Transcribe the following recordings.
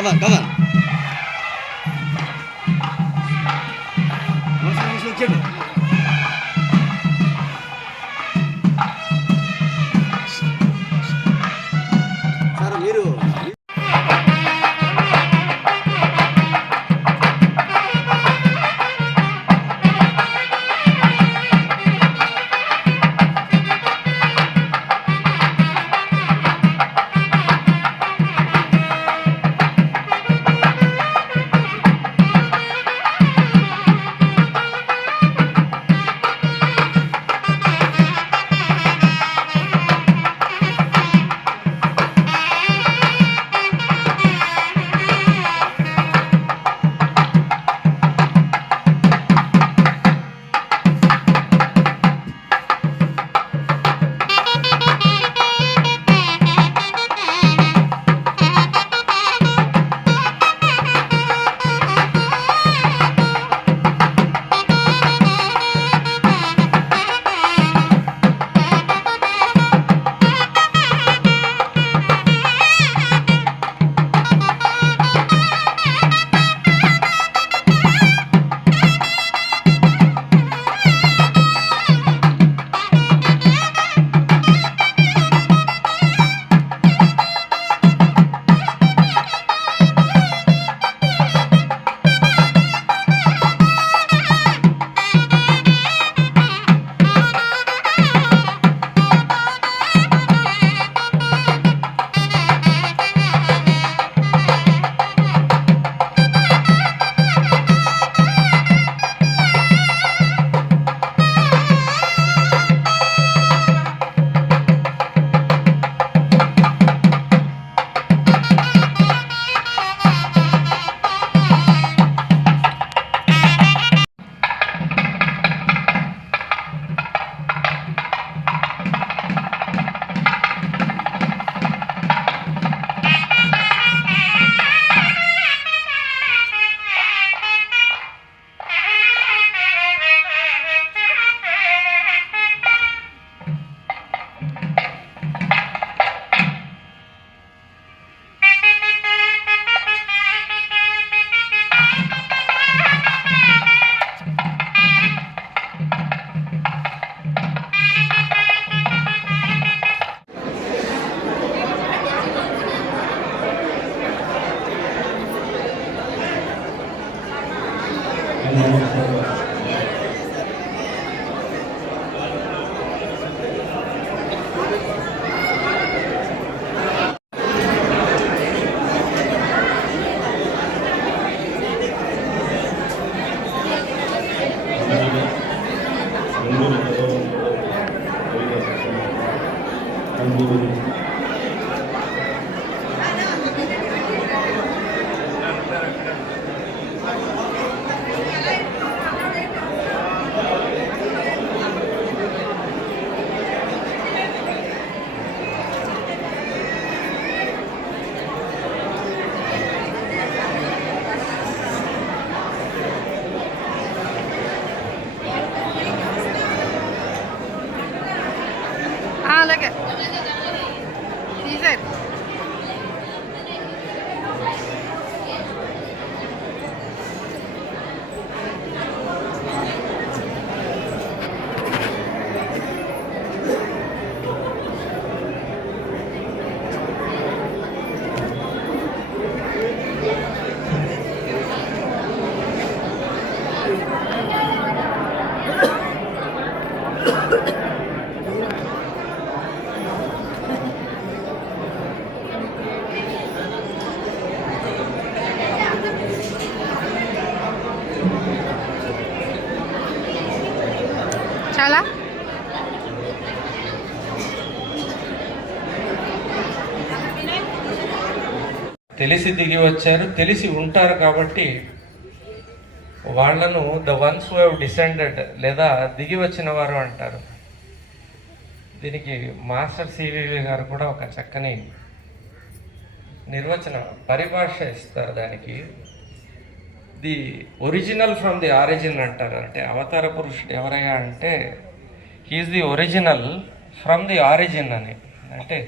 కమాన్ కమాన్ వచ్చేయండి. సార్ మీరు అలాగే తీసేది చాలా తెలిసి దిగి వచ్చారు, తెలిసి ఉంటారు కాబట్టి వాళ్లను the ones who have descended లేదా దిగి వచ్చిన వారు అంటారు. దీనికి మాస్టర్ సివివి గారు కూడా ఒక చక్కని నిర్వచన పరిభాష ఇస్తారు. దానికి the original from the origin అంటారు. అంటే అవతార పురుషుడు ఎవరయ్యా అంటే he is the original from the origin అని. అంటే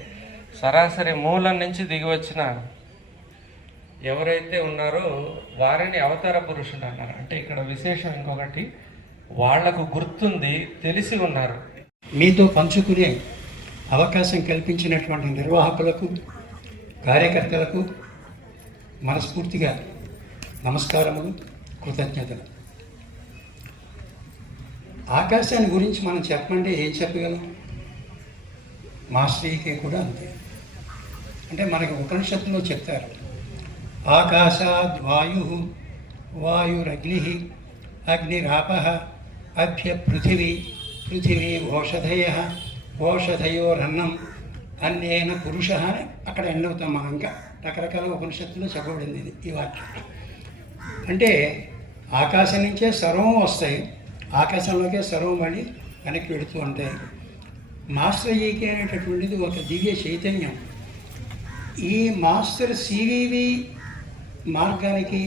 సరాసరి మూలం నుంచి దిగి వచ్చిన ఎవరైతే ఉన్నారో వారిని అవతార పురుషుడు అన్నారు. అంటే ఇక్కడ విశేషం ఇంకొకటి, వాళ్లకు గుర్తుంది, తెలిసి ఉన్నారు. మీతో పంచుకునే అవకాశం కల్పించినటువంటి నిర్వాహకులకు, కార్యకర్తలకు మనస్ఫూర్తిగా నమస్కారములు, కృతజ్ఞతలు. ఆకాశాన్ని గురించి మనం చెప్పమంటే ఏం చెప్పగలం? మాస్టరీకే కూడా అంతే. అంటే మనకి ఉపనిషత్తులో చెప్తారు, ఆకాశాద్ వాయు, వాయురగ్ని, అగ్నిరాపః, అభ్య పృథివీ, పృథివీ ఓషధయ, ఓషధయోరన్నం, అన్నేన పురుష అని అక్కడ ఎండ్ అవుతాం మనం. ఇంకా రకరకాల ఉపనిషత్తులో చెప్పబడింది ఇది, ఈ వాక్యం. అంటే ఆకాశం నుంచే సర్వం వస్తాయి, ఆకాశంలోకే సర్వం మళ్ళీ వెనక్కి వెళుతూ ఉంటాయి. మాస్టర్ ఈకే అనేటటువంటిది ఒక దివ్య చైతన్యం. ఈ మాస్టర్ సివివి మార్గానికి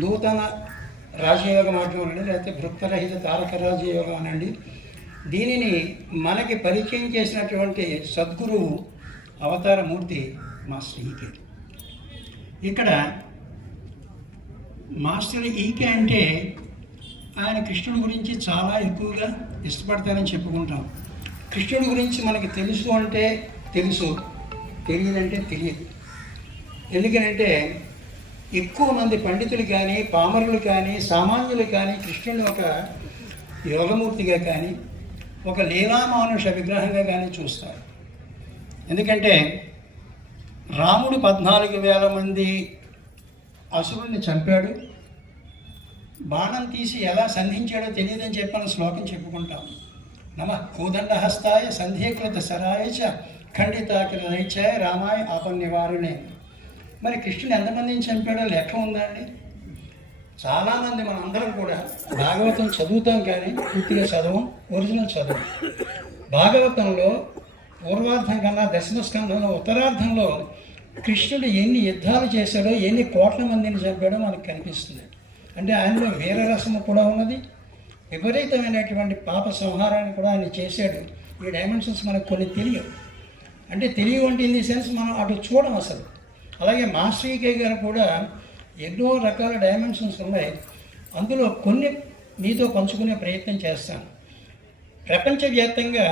నూతన రాజయోగ మార్గం అనండి, లేకపోతే భృక్తరహిత తారక రాజయోగం అనండి, దీనిని మనకి పరిచయం చేసినటువంటి సద్గురువు అవతారమూర్తి మాస్టర్ ఈకే. ఇక్కడ మాస్టర్ ఈకే అంటే ఆయన కృష్ణుడి గురించి చాలా ఎక్కువగా ఇష్టపడతారని చెప్పుకుంటాం. కృష్ణుడి గురించి మనకి తెలుసు అంటే తెలుసు, తెలియదంటే తెలియదు. ఎందుకనంటే ఎక్కువ మంది పండితులు కానీ, పామరులు కానీ, సామాన్యులు కానీ కృష్ణుడిని ఒక యోగమూర్తిగా కానీ, ఒక లీలామానుష విగ్రహంగా కానీ చూస్తారు. ఎందుకంటే రాముడు 14,000 మంది అసురుల్ని చంపాడు, బాణం తీసి ఎలా సంధించాడో తెలియదని చెప్పి మనం శ్లోకం చెప్పుకుంటాం. నమః కోదండహస్తాయ సంధ్యీకృత సరాయ చ ఖండితాకృతైచాయ రామాయ ఆపన్నివారునే. మరి కృష్ణుడు ఎంతమందిని చంపాడో లెక్క ఉందండి? చాలామంది మనందరం కూడా భాగవతం చదువుతాం కానీ పూర్తిగా చదవం, ఒరిజినల్ చదవం. భాగవతంలో పూర్వార్థం కన్నా దశమ స్కంధంలో ఉత్తరార్థంలో కృష్ణుడు ఎన్ని యుద్ధాలు చేశాడో, ఎన్ని కోట్ల మందిని చంపాడో మనకు కనిపిస్తుంది. అంటే ఆయనలో వీరరసము కూడా ఉన్నది, విపరీతమైనటువంటి పాప సంహారాన్ని కూడా ఆయన చేశాడు. ఈ డైమెన్షన్స్ మనకు కొన్ని తెలియవు. అంటే తెలియవు అంటే ఇన్ ది సెన్స్ మనం అటు చూడం అసలు. అలాగే మాస్టర్ ఈకే గారు కూడా ఎన్నో రకాల డైమెన్షన్స్ ఉన్నాయి. అందులో కొన్ని మీతో పంచుకునే ప్రయత్నం చేస్తాను. ప్రపంచవ్యాప్తంగా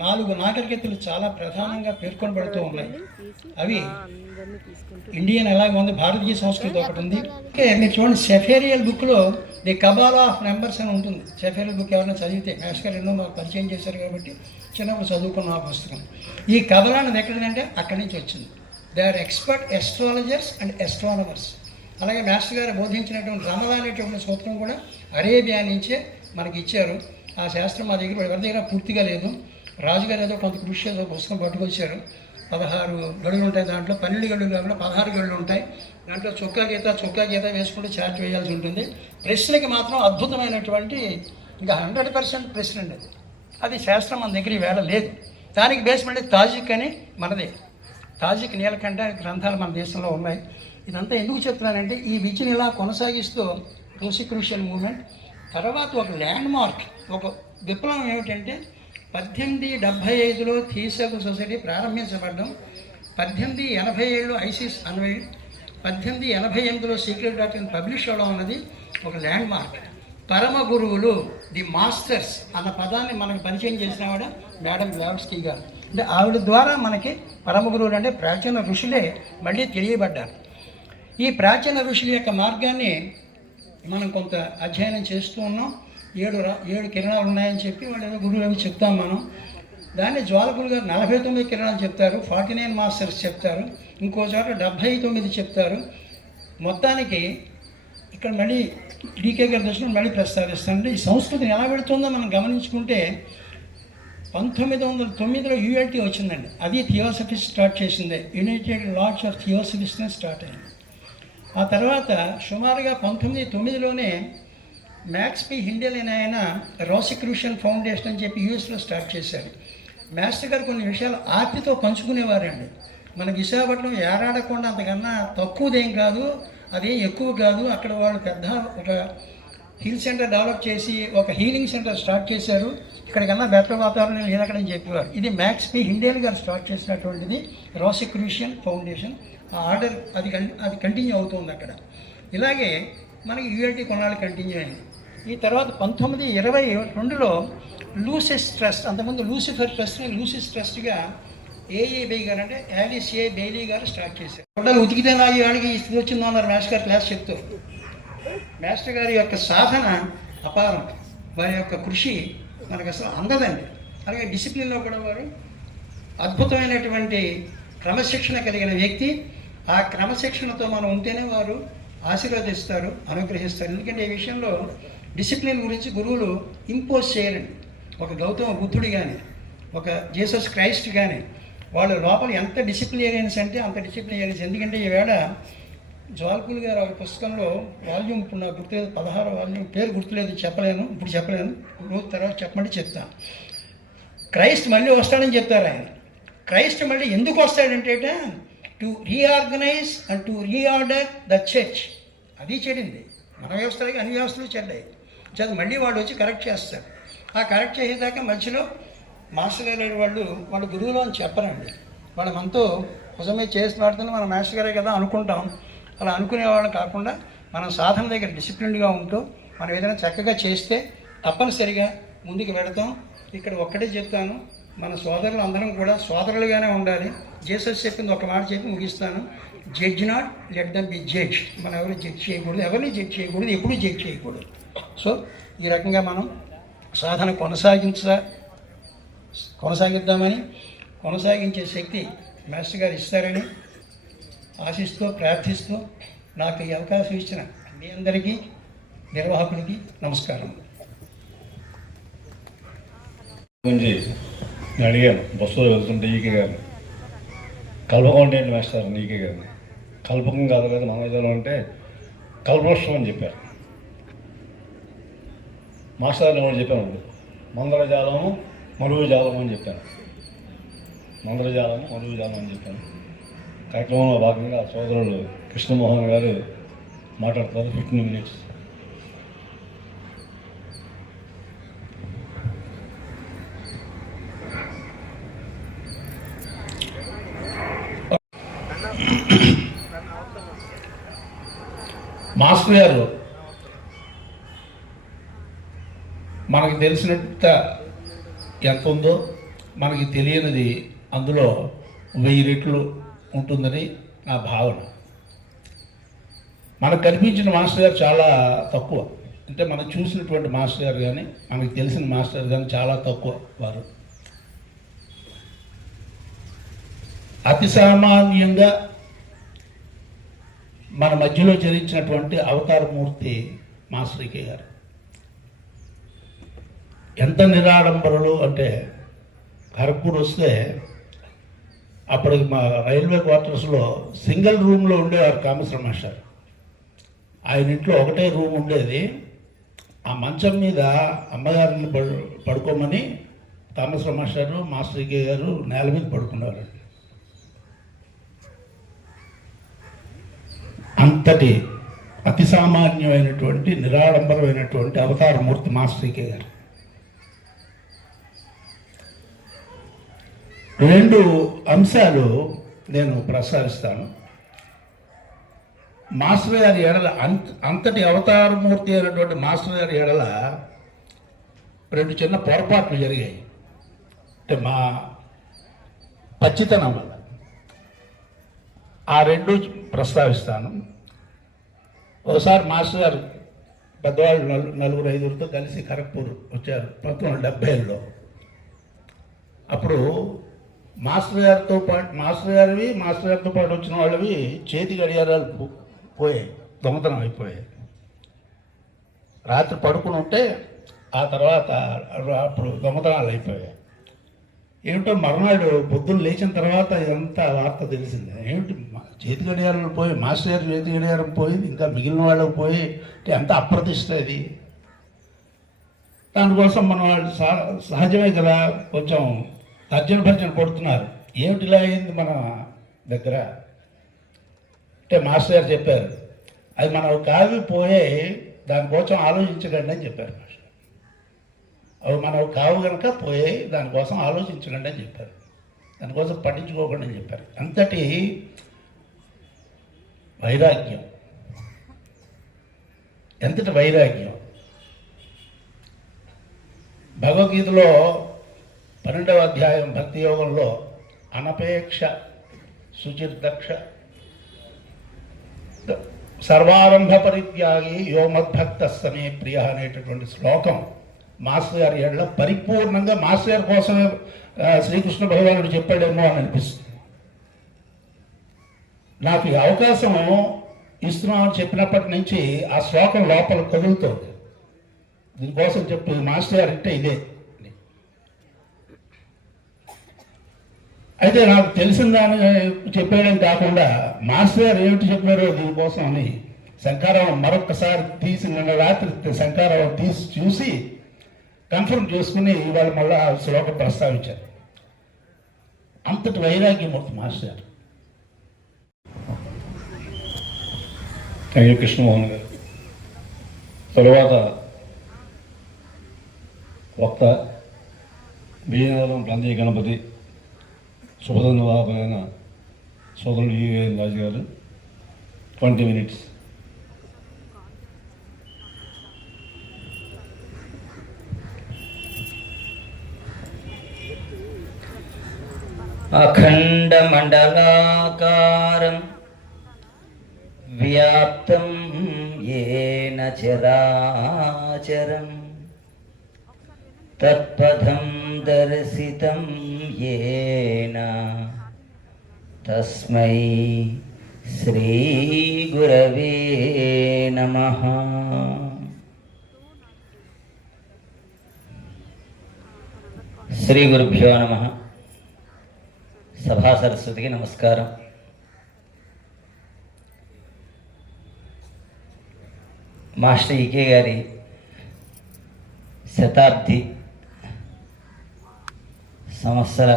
4 నాగరికతలు చాలా ప్రధానంగా పేర్కొనబడుతూ ఉన్నాయి. అవి ఇండియన్ ఎలాగ ఉంది, భారతీయ సంస్కృతి ఒకటి ఉంది. మీరు చూడండి, సెఫేరియల్ బుక్లో ది కబాలా ఆఫ్ నెంబర్స్ అని ఉంటుంది. సెఫేరియల్ బుక్ ఎవరైనా చదివితే, మేష్ గారు ఎన్నో మాకు పరిచయం చేశారు కాబట్టి చిన్నప్పుడు చదువుకున్న ఆ పుస్తకం. ఈ కబలా అనేది ఎక్కడిదంటే అక్కడి నుంచి వచ్చింది. They are expert astrologers and astronomers. అలాగే మాస్టర్ గారు బోధించినటువంటి రమల అనేటువంటి సూత్రం కూడా అరేబియా నుంచే మనకి ఇచ్చారు. ఆ శాస్త్రం మా దగ్గర ఎవరి దగ్గర పూర్తిగా లేదు. రాజుగారు ఏదో కొంత కృషి ఏదో పుస్తకం పట్టుకొచ్చారు. 16 గడులు ఉంటాయి, దాంట్లో 12 గడులు కాకుండా 16 గడులు ఉంటాయి. దాంట్లో చొక్కా గీత వేసుకుంటూ చార్ట్ వేయాల్సి ఉంటుంది. ప్రశ్నకి మాత్రం అద్భుతమైనటువంటి ఇంకా 100% ప్రశ్న అండి. అది శాస్త్రం మన దగ్గర ఈవేళ లేదు. దానికి బేస్ మళ్ళీ తాజిక్ అని మనదే, తాజిక్ నీలకంఠ గ్రంథాలు మన దేశంలో ఉన్నాయి. ఇదంతా ఎందుకు చెప్తున్నానంటే ఈ విద్యను ఇలా కొనసాగిస్తూ రోసిక్రూషియన్ మూవ్మెంట్ తర్వాత ఒక ల్యాండ్ మార్క్, ఒక విప్లవం ఏమిటంటే 1875లో థియోసాఫికల్ సొసైటీ ప్రారంభించబడ్డం, 1887లో ఐసిస్ అన్వైడ్, 1888లో సీక్రెట్ డాక్టర్ పబ్లిష్ అవడం అన్నది ఒక ల్యాండ్ మార్క్. పరమ గురువులు, ది మాస్టర్స్ అన్న పదాన్ని మనకు పరిచయం చేసినవాడ మేడం బ్లావట్స్కీ గారు. అంటే ఆవిడ ద్వారా మనకి పరమ గురువులు అంటే ప్రాచీన ఋషులే మళ్ళీ తెలియబడ్డారు. ఈ ప్రాచీన ఋషుల యొక్క మార్గాన్ని మనం కొంత అధ్యయనం చేస్తూ ఉన్నాం. 7 కిరణాలు ఉన్నాయని చెప్పి వాళ్ళు ఏదో గురువులు అవి చెప్తాం మనం. దాన్ని జ్వాలకులు గారు 49 కిరణాలు చెప్తారు, 49 మాస్టర్స్ చెప్తారు, ఇంకో చోట 79 చెప్తారు. మొత్తానికి ఇక్కడ మళ్ళీ డీకే గారి దర్శనం మళ్ళీ ప్రస్తావిస్తానంటే ఈ సంస్కృతిని ఎలా పెడుతుందో మనం గమనించుకుంటే 1909లో యూఎల్టీ వచ్చిందండి. అది థియోసఫిస్ట్ స్టార్ట్ చేసిందే, యునైటెడ్ లార్డ్స్ ఆఫ్ థియోసఫిస్ట్నే స్టార్ట్ అయింది. ఆ తర్వాత సుమారుగా 1909లోనే మ్యాక్స్ పి హిండెల్ అనే ఆయన రోసిక్రూషియన్ ఫౌండేషన్ అని చెప్పి యూఎస్లో స్టార్ట్ చేశారు. మాస్టర్ గారు కొన్ని విషయాలు ఆర్తితో పంచుకునేవారండి. మన విశాఖపట్నం ఏడాడకుండా అంతకన్నా తక్కువదేం కాదు, అదేం ఎక్కువ కాదు. అక్కడ వాళ్ళు పెద్ద ఒక హిల్ సెంటర్ డెవలప్ చేసి ఒక హీలింగ్ సెంటర్ స్టార్ట్ చేశారు. ఇక్కడికన్నా బెటర్ వాతావరణం లేదక్కడని చెప్పేవారు. ఇది మ్యాక్స్ పి హిండెల్ గారు స్టార్ట్ చేసినటువంటిది రోసిక్రూషియన్ ఫౌండేషన్. ఆ ఆర్డర్ అది కంటిన్యూ అవుతుంది అక్కడ. ఇలాగే మనకి యూఎల్టీ కొన్నాళ్ళు కంటిన్యూ అయింది. ఈ తర్వాత 1922లో లూసిస్ ట్రస్ట్, అంతకుముందు లూసిఫర్ ట్రస్ట్ని లూసిస్ ట్రస్ట్గా ఏఏబై గారు అంటే యాలిస్ ఏ బెయిలీ గారు స్టార్ట్ చేశారు. గుడ్డలు ఉతికితే నా ఈ వాడికి ఈ స్థితి వచ్చిందో అన్నారు మాస్టర్ గారు క్లాస్ చెప్తూ. మాస్టర్ గారి యొక్క సాధన అపారం, వారి యొక్క కృషి మనకు అసలు అందదండి. అలాగే డిసిప్లిన్లో కూడా వారు అద్భుతమైనటువంటి క్రమశిక్షణ కలిగిన వ్యక్తి. ఆ క్రమశిక్షణతో మనం ఉంటేనే వారు ఆశీర్వదిస్తారు, అనుగ్రహిస్తారు. ఎందుకంటే ఈ విషయంలో డిసిప్లిన్ గురించి గురువులు ఇంపోజ్ చేయరండి. ఒక గౌతమ బుద్ధుడు కానీ, ఒక జీసస్ క్రైస్ట్ కానీ, వాళ్ళ లోపల ఎంత డిసిప్లినేరియన్స్ అంటే అంత డిసిప్లినేరియన్స్. ఎందుకంటే ఈవేళ జ్వాల్పూల్ గారు ఒక పుస్తకంలో వాల్యూమ్, ఇప్పుడు నాకు గుర్తులేదు, 16 వాల్యూమ్, పేరు గుర్తులేదు, ఇప్పుడు చెప్పలేను, రోజు తర్వాత చెప్పమంటే చెప్తాను. క్రైస్ట్ మళ్ళీ వస్తాడని చెప్తారు ఆయన. క్రైస్ట్ మళ్ళీ ఎందుకు వస్తాడంటే to reorganise and to reorder the church. అది చెడింది, మన వ్యవస్థలకి అన్ని వ్యవస్థలు చెడ్డాయి. చదువు మళ్ళీ వాళ్ళు వచ్చి కరెక్ట్ చేస్తారు. ఆ కరెక్ట్ చేసేదాకా మధ్యలో మాస్టర్ గారు వాళ్ళు గురువులు అని చెప్పరండి. వాళ్ళు మనతో నిజమే చేసి మాడుతున్నా మన మాస్టర్ గారే కదా అనుకుంటాం. అలా అనుకునేవాళ్ళం కాకుండా మనం సాధన దగ్గర డిసిప్లిన్డ్గా ఉంటూ మనం ఏదైనా చక్కగా చేస్తే తప్పనిసరిగా ముందుకు వెళతాం. ఇక్కడ ఒక్కటే చెప్తాను, మన సోదరులు అందరం కూడా సోదరులుగానే ఉండాలి. జీసస్ చెప్పింది ఒక మాట చెప్పి ముగిస్తాను, judge not, let them B judge. మనం ఎవరు జడ్జ్ చేయకూడదు, ఎవరిని జడ్జ్ చేయకూడదు, ఎప్పుడు జడ్జ్ చేయకూడదు. సో ఈ రకంగా మనం సాధన కొనసాగిద్దామని, కొనసాగించే శక్తి మాస్టర్ గారు ఇస్తారని ఆశిస్తూ ప్రార్థిస్తూ నాకు ఈ అవకాశం ఇచ్చిన మీ అందరికీ, నిర్వాహకులకి నమస్కారం. గురించి నేను అడిగాను బస్సులో వెళ్తుంటే ఈకే గారిని, కల్పకం అంటే ఏంటి మాస్టర్ ఈకే గారిని. కల్పకం కాదు కదా మనోజాలం అంటే కల్పవృక్షం అని చెప్పారు. మాస్టర్ని కూడా చెప్పాను, మందరజాలము మరుగు జాలము అని చెప్పాను. మందరజాలము మరుగు జాలం అని చెప్పాను. కార్యక్రమంలో భాగంగా సోదరులు కృష్ణమోహన్ గారు మాట్లాడతారు 15 minutes. మాస్టర్ గారు మనకు తెలిసినంత ఎంత ఉందో మనకి తెలియనిది అందులో 1000 రెట్లు ఉంటుందని నా భావన. మనకు కనిపించిన మాస్టర్ గారు చాలా తక్కువ, అంటే మనం చూసినటువంటి మాస్టర్ గారు కానీ మనకు తెలిసిన మాస్టర్ కానీ చాలా తక్కువ. వారు అతి సామాన్యంగా మన మధ్యలో చరించినటువంటి అవతారమూర్తి మాస్టర్ ఈకే గారు. ఎంత నిరాడంబరులు అంటే ఖరగ్పూర్ వస్తే అప్పుడు మా రైల్వే క్వార్టర్స్లో సింగిల్ రూమ్లో ఉండేవారు కామేశ్వర మాస్టర్. ఆయన ఇంట్లో ఒకటే రూమ్ ఉండేది. ఆ మంచం మీద అమ్మగారిని పడుకోమని కామేశ్వర మాస్టర్ ఈకే గారు నేల మీద పడుకున్నారు. అంతటి అతి సామాన్యమైనటువంటి నిరాడంబరమైనటువంటి అవతారమూర్తి మాస్టర్ ఈకే గారు. 2 అంశాలు నేను ప్రస్తావిస్తాను. మాస్టర్ గారి ఎడల అంతటి అవతారమూర్తి అయినటువంటి మాస్టర్ గారి ఎడల 2 చిన్న పొరపాట్లు జరిగాయి. అంటే మా పచ్చితనం వల్ల ఆ 2 ప్రస్తావిస్తాను. ఒకసారి మాస్టర్ గారు పెద్దవాళ్ళు 4-5 కలిసి ఖరగ్పూర్ వచ్చారు 1970లో. అప్పుడు మాస్టర్ గారితో పాటు వచ్చిన వాళ్ళవి చేతి గడియారాలు పోయాయి, దొంగతనం అయిపోయాయి. రాత్రి పడుకుని ఉంటే ఆ తర్వాత అప్పుడు దొంగతనాలు అయిపోయాయి. ఏమిటో మర్నాడు పొద్దున్న లేచిన తర్వాత ఇదంతా వార్త తెలిసింది. ఏమిటి చేతి గడియారాలు పోయి, మాస్టర్ గారి చేతి గడియారం పోయింది, ఇంకా మిగిలిన వాళ్ళకి పోయి అంటే ఎంత అప్రతిష్ట అది. దానికోసం మన వాళ్ళు సహజమే కదా కొంచెం తర్జన పడుతున్నారు. ఏమిటి ఇలా అయింది మన దగ్గర అంటే మాస్టర్ గారు చెప్పారు, అది మన కావి పోయే దానికోసం ఆలోచించకండి అని చెప్పారు మాస్టర్. అవి మన కావు కనుక పోయాయి, దానికోసం ఆలోచించకండి అని చెప్పారు, దానికోసం పట్టించుకోకండి అని చెప్పారు. అంతటి వైరాగ్యం, ఎంతటి వైరాగ్యం. భగవద్గీతలో 12వ అధ్యాయం భక్తి యోగంలో అనపేక్ష శుచిర్దక్ష సర్వారంభ పరిత్యాగి యో మద్భక్త సమే ప్రియ అనేటటువంటి శ్లోకం మాస్టర్ గారి ఏళ్ళ పరిపూర్ణంగా మాస్టర్ గారి కోసమే శ్రీకృష్ణ భగవానుడు చెప్పాడేమో అని అనిపిస్తుంది. నాకు ఈ అవకాశం ఇస్తున్నామని చెప్పినప్పటి నుంచి ఆ శ్లోకం లోపల కదులుతుంది. దీనికోసం చెప్పి మాస్టర్ గారు అంటే ఇదే. అయితే నాకు తెలిసిన దాన్ని చెప్పేయడం కాకుండా మాస్టర్ గారు ఏమిటి చెప్పారో దీనికోసం అని శంకారావం మరొకసారి తీసి, నిన్న రాత్రి శంకారావం తీసి చూసి కన్ఫర్మ్ చేసుకుని ఇవాళ మళ్ళీ ఆ శ్లోకం ప్రస్తావించారు. అంతటి వైరాగ్యమూర్తి మాస్టర్ గారు. థ్యాంక్ యూ కృష్ణమోహన్ గారు. తరువాత వక్త విజయనగరం ప్రాంతీయ గణపతి శుభధన్యవాదమైన సోదరుడు ఈవీఎన్ రాజు గారు 20 minutes. అఖండమండలాకారం వ్యాప్తం యేన చరాచరం తత్పథం దర్శితం యేన తస్మై శ్రీ గురవే నమః. శ్రీ గురుభ్యో నమః. సభా సరస్వతికి నమస్కారం. మాస్టర్ ఈకే గారి శతాబ్ది సంవత్సర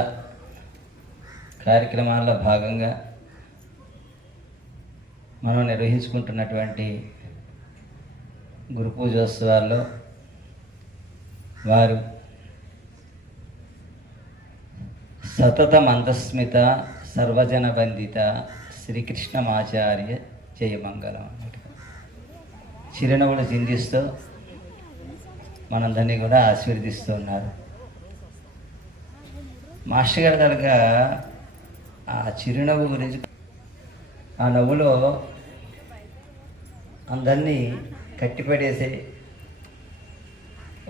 కార్యక్రమాల్లో భాగంగా మనం నిర్వహించుకుంటున్నటువంటి గురు పూజోత్సవాల్లో వారు సతత మందస్మిత సర్వజన వందిత శ్రీకృష్ణమాచార్య జయమంగళం అన్నట్టు చిరునవ్వులు చిందిస్తూ మనందరినీ కూడా ఆశీర్వదిస్తూ ఉన్నారు. మాస్టర్ గారి తరగా ఆ చిరునవ్వు గురించి, ఆ నవ్వులో అందరినీ కట్టిపడేసే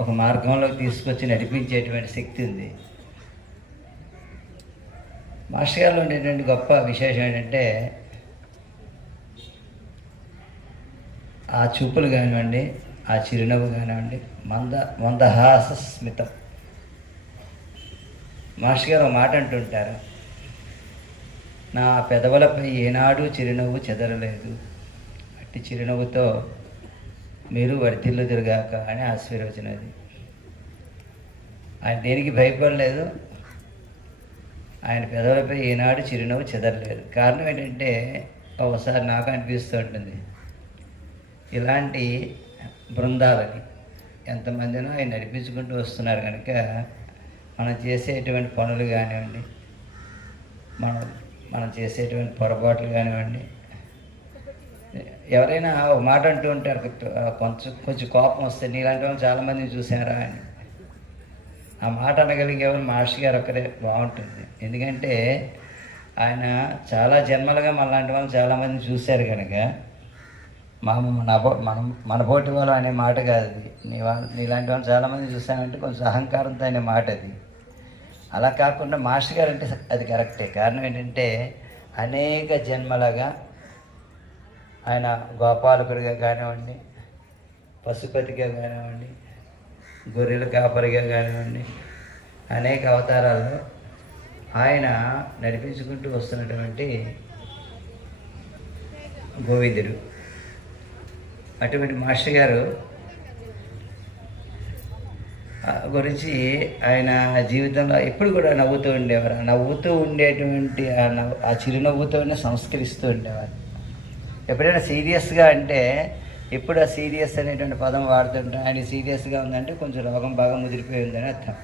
ఒక మార్గంలోకి తీసుకొచ్చి నడిపించేటువంటి శక్తి ఉంది. మాస్టర్ గారిలో ఉండేటువంటి గొప్ప విశేషం ఏంటంటే ఆ చూపులు కానివ్వండి, ఆ చిరునవ్వు కానివ్వండి, మందహాస స్మితం. మాస్టర్ గారు ఒక మాట అంటుంటారు, నా పెదవులపై ఏనాడు చిరునవ్వు చెదరలేదు, అట్టి చిరునవ్వుతో మీరు వర్ధిల్లు తిరగాక అని ఆశీర్వచనది. ఆయన దేనికి భయపడలేదు, ఆయన పెదవులపై ఏనాడు చిరునవ్వు చెదరలేదు. కారణం ఏంటంటే ఒకసారి నాకు అనిపిస్తూ ఉంటుంది, ఇలాంటి బృందాలని ఎంతమందినో ఆయన నడిపించుకుంటూ వస్తున్నారు కనుక మనం చేసేటువంటి పనులు కానివ్వండి, మనం చేసేటువంటి పొరపాట్లు కానివ్వండి, ఎవరైనా ఒక మాట అంటూ ఉంటారు, కొంచెం కోపం వస్తే నీలాంటి వాళ్ళు చాలామందిని చూసారా అని. ఆ మాట అనగలిగేవారు మాస్టర్ గారు ఒక్కరే బాగుంటుంది. ఎందుకంటే ఆయన చాలా జన్మలుగా మనలాంటి వాళ్ళు చాలామందిని చూశారు కనుక మన పోటీ వాళ్ళు అనే మాట కాదు అది. నీలాంటి వాళ్ళు చాలామంది చూశానంటే కొంచెం అహంకారంతో అనే మాట అది. అలా కాకుండా మాస్టర్ గారు అంటే అది కరెక్టే. కారణం ఏంటంటే అనేక జన్మలుగా ఆయన గోపాలకుడిగా కానివ్వండి, పశుపతిగా కానివ్వండి, గొర్రెల కాపరిగా కానివ్వండి, అనేక అవతారాల్లో ఆయన నడిపించుకుంటూ వస్తున్నటువంటి గోవిందుడు. అటువంటి మాస్టర్ గారు గురించి ఆయన జీవితంలో ఎప్పుడు కూడా నవ్వుతూ ఉండేవారు. నవ్వుతూ ఉండేటువంటి ఆ చిరునవ్వుతోనే సంస్కరిస్తూ ఉండేవారు. ఎప్పుడైనా సీరియస్గా అంటే ఎప్పుడు ఆ సీరియస్ అనేటువంటి పదం వాడుతుంటాం. ఆయన సీరియస్గా ఉందంటే కొంచెం రోగం బాగా ముదిరిపోయి ఉందని అర్థం.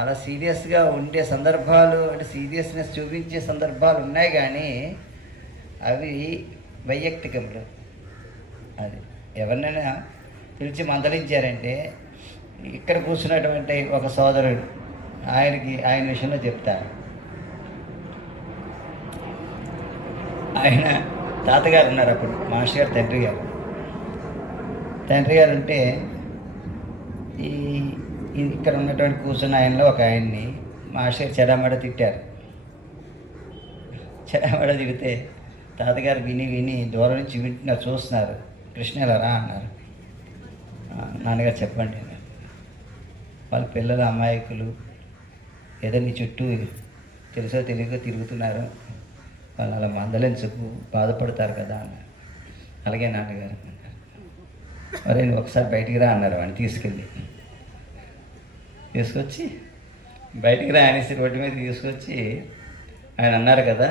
అలా సీరియస్గా ఉండే సందర్భాలు, అంటే సీరియస్నెస్ చూపించే సందర్భాలు ఉన్నాయి, కానీ అవి వైయక్తికములు. అది ఎవరినైనా పిలిచి మందలించారంటే ఇక్కడ కూర్చున్నటువంటి ఒక సోదరుడు ఆయన విషయంలో చెప్తారు. ఆయన తాతగారు ఉన్నారు అప్పుడు, మాస్టర్ గారు తండ్రి గారు ఉంటే ఇక్కడ ఉన్నటువంటి కూర్చున్న ఆయనలో ఒక ఆయన్ని మాస్టర్ చెడామడ తిట్టారు. చెడామడ తిడితే తాతగారు విని దూరం నుంచి వింటున్నారు, చూస్తున్నారు. కృష్ణ ఇలా రా అన్నారు. నాన్నగారు చెప్పండి. వాళ్ళ పిల్లలు అమాయకులు, ఏదో నీ చుట్టూ తెలుసో తెలియకో తిరుగుతున్నారు, వాళ్ళు అలా మందలించకు, బాధపడతారు కదా అన్నారు. అలాగే నాన్నగారు అన్నారు. మరి నువ్వు ఒకసారి బయటికి రా అన్నారు. వాడిని తీసుకొచ్చి బయటికి రా అనేసి రోడ్డు మీద తీసుకొచ్చి ఆయన అన్నారు కదా,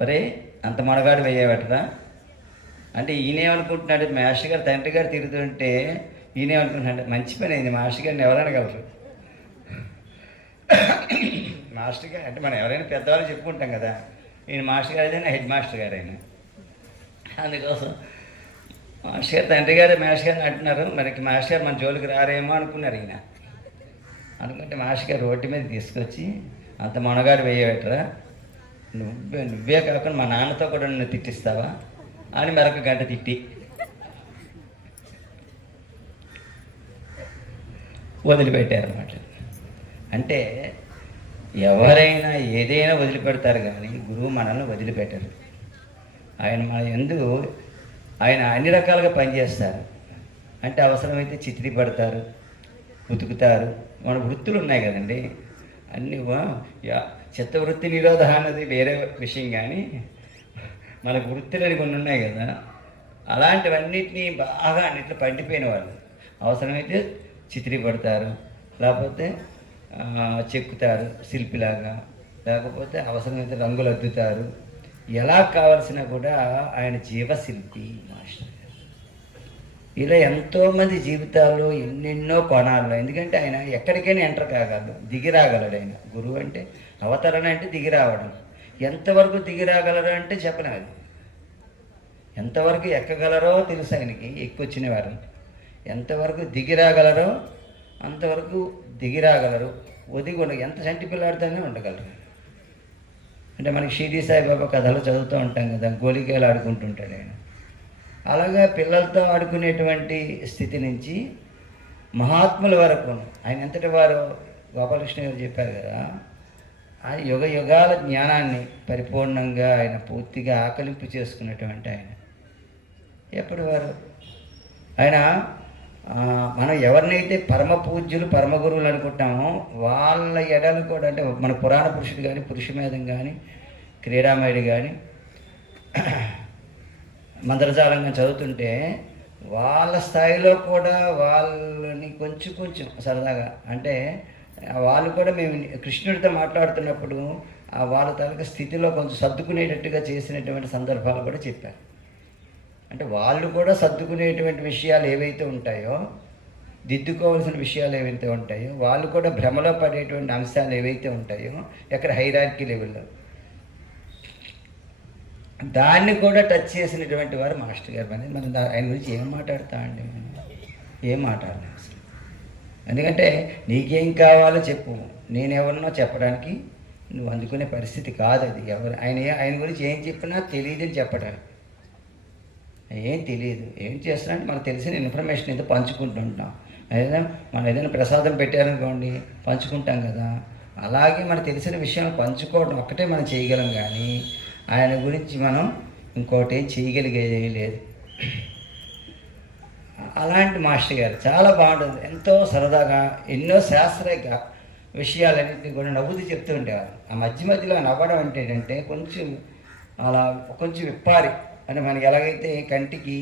ఒరే అంత మనగాడు వేయబట్టరా అంటే ఈయనేమనుకుంటున్నాడు, మాస్టర్ గారు తండ్రి గారు తిరుగుతుంటే ఈయనేమనుకుంటున్నాడు, మంచి పని అయింది, మాస్టర్ గారిని ఎవరనగలరు. మాస్టర్ గారు అంటే మనం ఎవరైనా పెద్దవాళ్ళు చెప్పుకుంటాం కదా, ఈయన మాస్టర్ గారు అయినా హెడ్ మాస్టర్ గారు అయినా. అందుకోసం మాస్టర్ గారు తండ్రి గారు మాస్టర్ గారిని అంటున్నారు, మనకి మాస్టర్ గారు మన జోలికి రారేమో అనుకున్నారు ఈయన. అనుకుంటే మాస్టర్ గారు రోడ్డు మీద తీసుకొచ్చి అంత మొనగాడు వేయబెట్టరా, నువ్వే కాకుండా మా నాన్నతో కూడా నన్ను తిట్టిస్తావా అని మరొక గంట తిట్టి వదిలిపెట్టారన్నమాట. అంటే ఎవరైనా ఏదైనా వదిలిపెడతారు కానీ గురువు మనల్ని వదిలిపెట్టరు. ఆయన మన ఆయన అన్ని రకాలుగా పనిచేస్తారు. అంటే అవసరమైతే చిత్రీ పడతారు, ఉతుకుతారు. మన వృత్తులు ఉన్నాయి కదండి, అన్నీ చిత్తవృత్తి నిరోధ అన్నది వేరే విషయం, కానీ మనకు వృత్తులని కొన్ని ఉన్నాయి కదా, అలాంటివన్నిటినీ బాగా అన్నింటిలో పండిపోయిన వాళ్ళు అవసరమైతే చిత్రీ పడతారు, లేకపోతే చెక్కుతారు శిల్పిలాగా, లేకపోతే అవసరమైతే రంగులు అద్దుతారు. ఎలా కావాల్సినా కూడా ఆయన జీవశిల్పి మాస్టర్. ఇలా ఎంతోమంది జీవితాల్లో ఎన్నెన్నో కోణాల్లో, ఎందుకంటే ఆయన ఎక్కడికైనా ఎంటర్ కాగలడు, దిగి రాగలడు. ఆయన గురువు అంటే అవతరణ అంటే దిగి రావడం. ఎంతవరకు దిగి రాగలరు అంటే చెప్పలేము. అది ఎంతవరకు ఎక్కగలరో తెలుసు ఆయనకి, ఎక్కొచ్చిన వారు ఎంతవరకు దిగి రాగలరో అంతవరకు దిగి రాగలరు. ఒదిగి ఎంత చంటి పిల్లాడితోనే ఉండగలరు. అంటే మనకి షిరిడి సాయిబాబా కథలు చదువుతూ ఉంటాం కదా, గోలికాయలు ఆడుకుంటుంటాడు ఆయన. అలాగా పిల్లలతో ఆడుకునేటువంటి స్థితి నుంచి మహాత్ముల వరకు ఆయన ఎంతటి వారు గోపాలకృష్ణ గారు చెప్పారు కదా, ఆ యుగ యుగాల జ్ఞానాన్ని పరిపూర్ణంగా ఆయన పూర్తిగా ఆకలింపు చేసుకున్నటువంటి ఆయన ఎప్పటి వారు. ఆయన మనం ఎవరినైతే పరమ పూజ్యులు పరమ గురువులు అనుకుంటామో వాళ్ళ ఎడలు కూడా, అంటే మన పురాణ పురుషుడు కానీ పురుషమేధం కానీ క్రీడామయుడు కానీ మంత్రజాలంగా చదువుతుంటే వాళ్ళ స్థాయిలో కూడా వాళ్ళని కొంచెం సరదాగా, అంటే వాళ్ళు కూడా మేము కృష్ణుడితో మాట్లాడుతున్నప్పుడు వాళ్ళ తాలూకా స్థితిలో కొంచెం సర్దుకునేటట్టుగా చేసినటువంటి సందర్భాలు కూడా చెప్పారు. అంటే వాళ్ళు కూడా సర్దుకునేటువంటి విషయాలు ఏవైతే ఉంటాయో, దిద్దుకోవాల్సిన విషయాలు ఏవైతే ఉంటాయో, వాళ్ళు కూడా భ్రమలో పడేటువంటి అంశాలు ఏవైతే ఉంటాయో, ఎక్కడ హైరార్కీ లెవెల్లో దాన్ని కూడా టచ్ చేసినటువంటి వారు మాస్టర్ గారు. అనేది మనం ఆయన గురించి ఏం మాట్లాడతామండి, మనం ఏం మాట్లాడలేం అసలు. ఎందుకంటే నీకేం కావాలో చెప్పు, నేనెవరినో చెప్పడానికి నువ్వు అందుకునే పరిస్థితి కాదు అది. ఆయన గురించి ఏం చెప్పినా తెలియదని చెప్పడానికి, ఏం తెలియదు. ఏం చేస్తున్నారంటే మనకు తెలిసిన ఇన్ఫర్మేషన్ ఏదో పంచుకుంటుంటాం. మనం ఏదైనా ప్రసాదం పెట్టారనుకోండి పంచుకుంటాం కదా, అలాగే మనకు తెలిసిన విషయం పంచుకోవడం ఒక్కటే మనం చేయగలం, కానీ ఆయన గురించి మనం ఇంకోటి ఏం చేయగలిగేది లేదు. అలాంటి మాస్టర్ గారు చాలా బాగుంటుంది. ఎంతో సరదాగా ఎన్నో శాస్త్రీయ విషయాలన్నింటినీ కూడా నవ్వుతూ చెప్తూ ఉండేవారు. ఆ మధ్యలో నవ్వడం అంటే ఏంటంటే కొంచెం విప్పారి, అంటే మనకి ఎలాగైతే కంటికి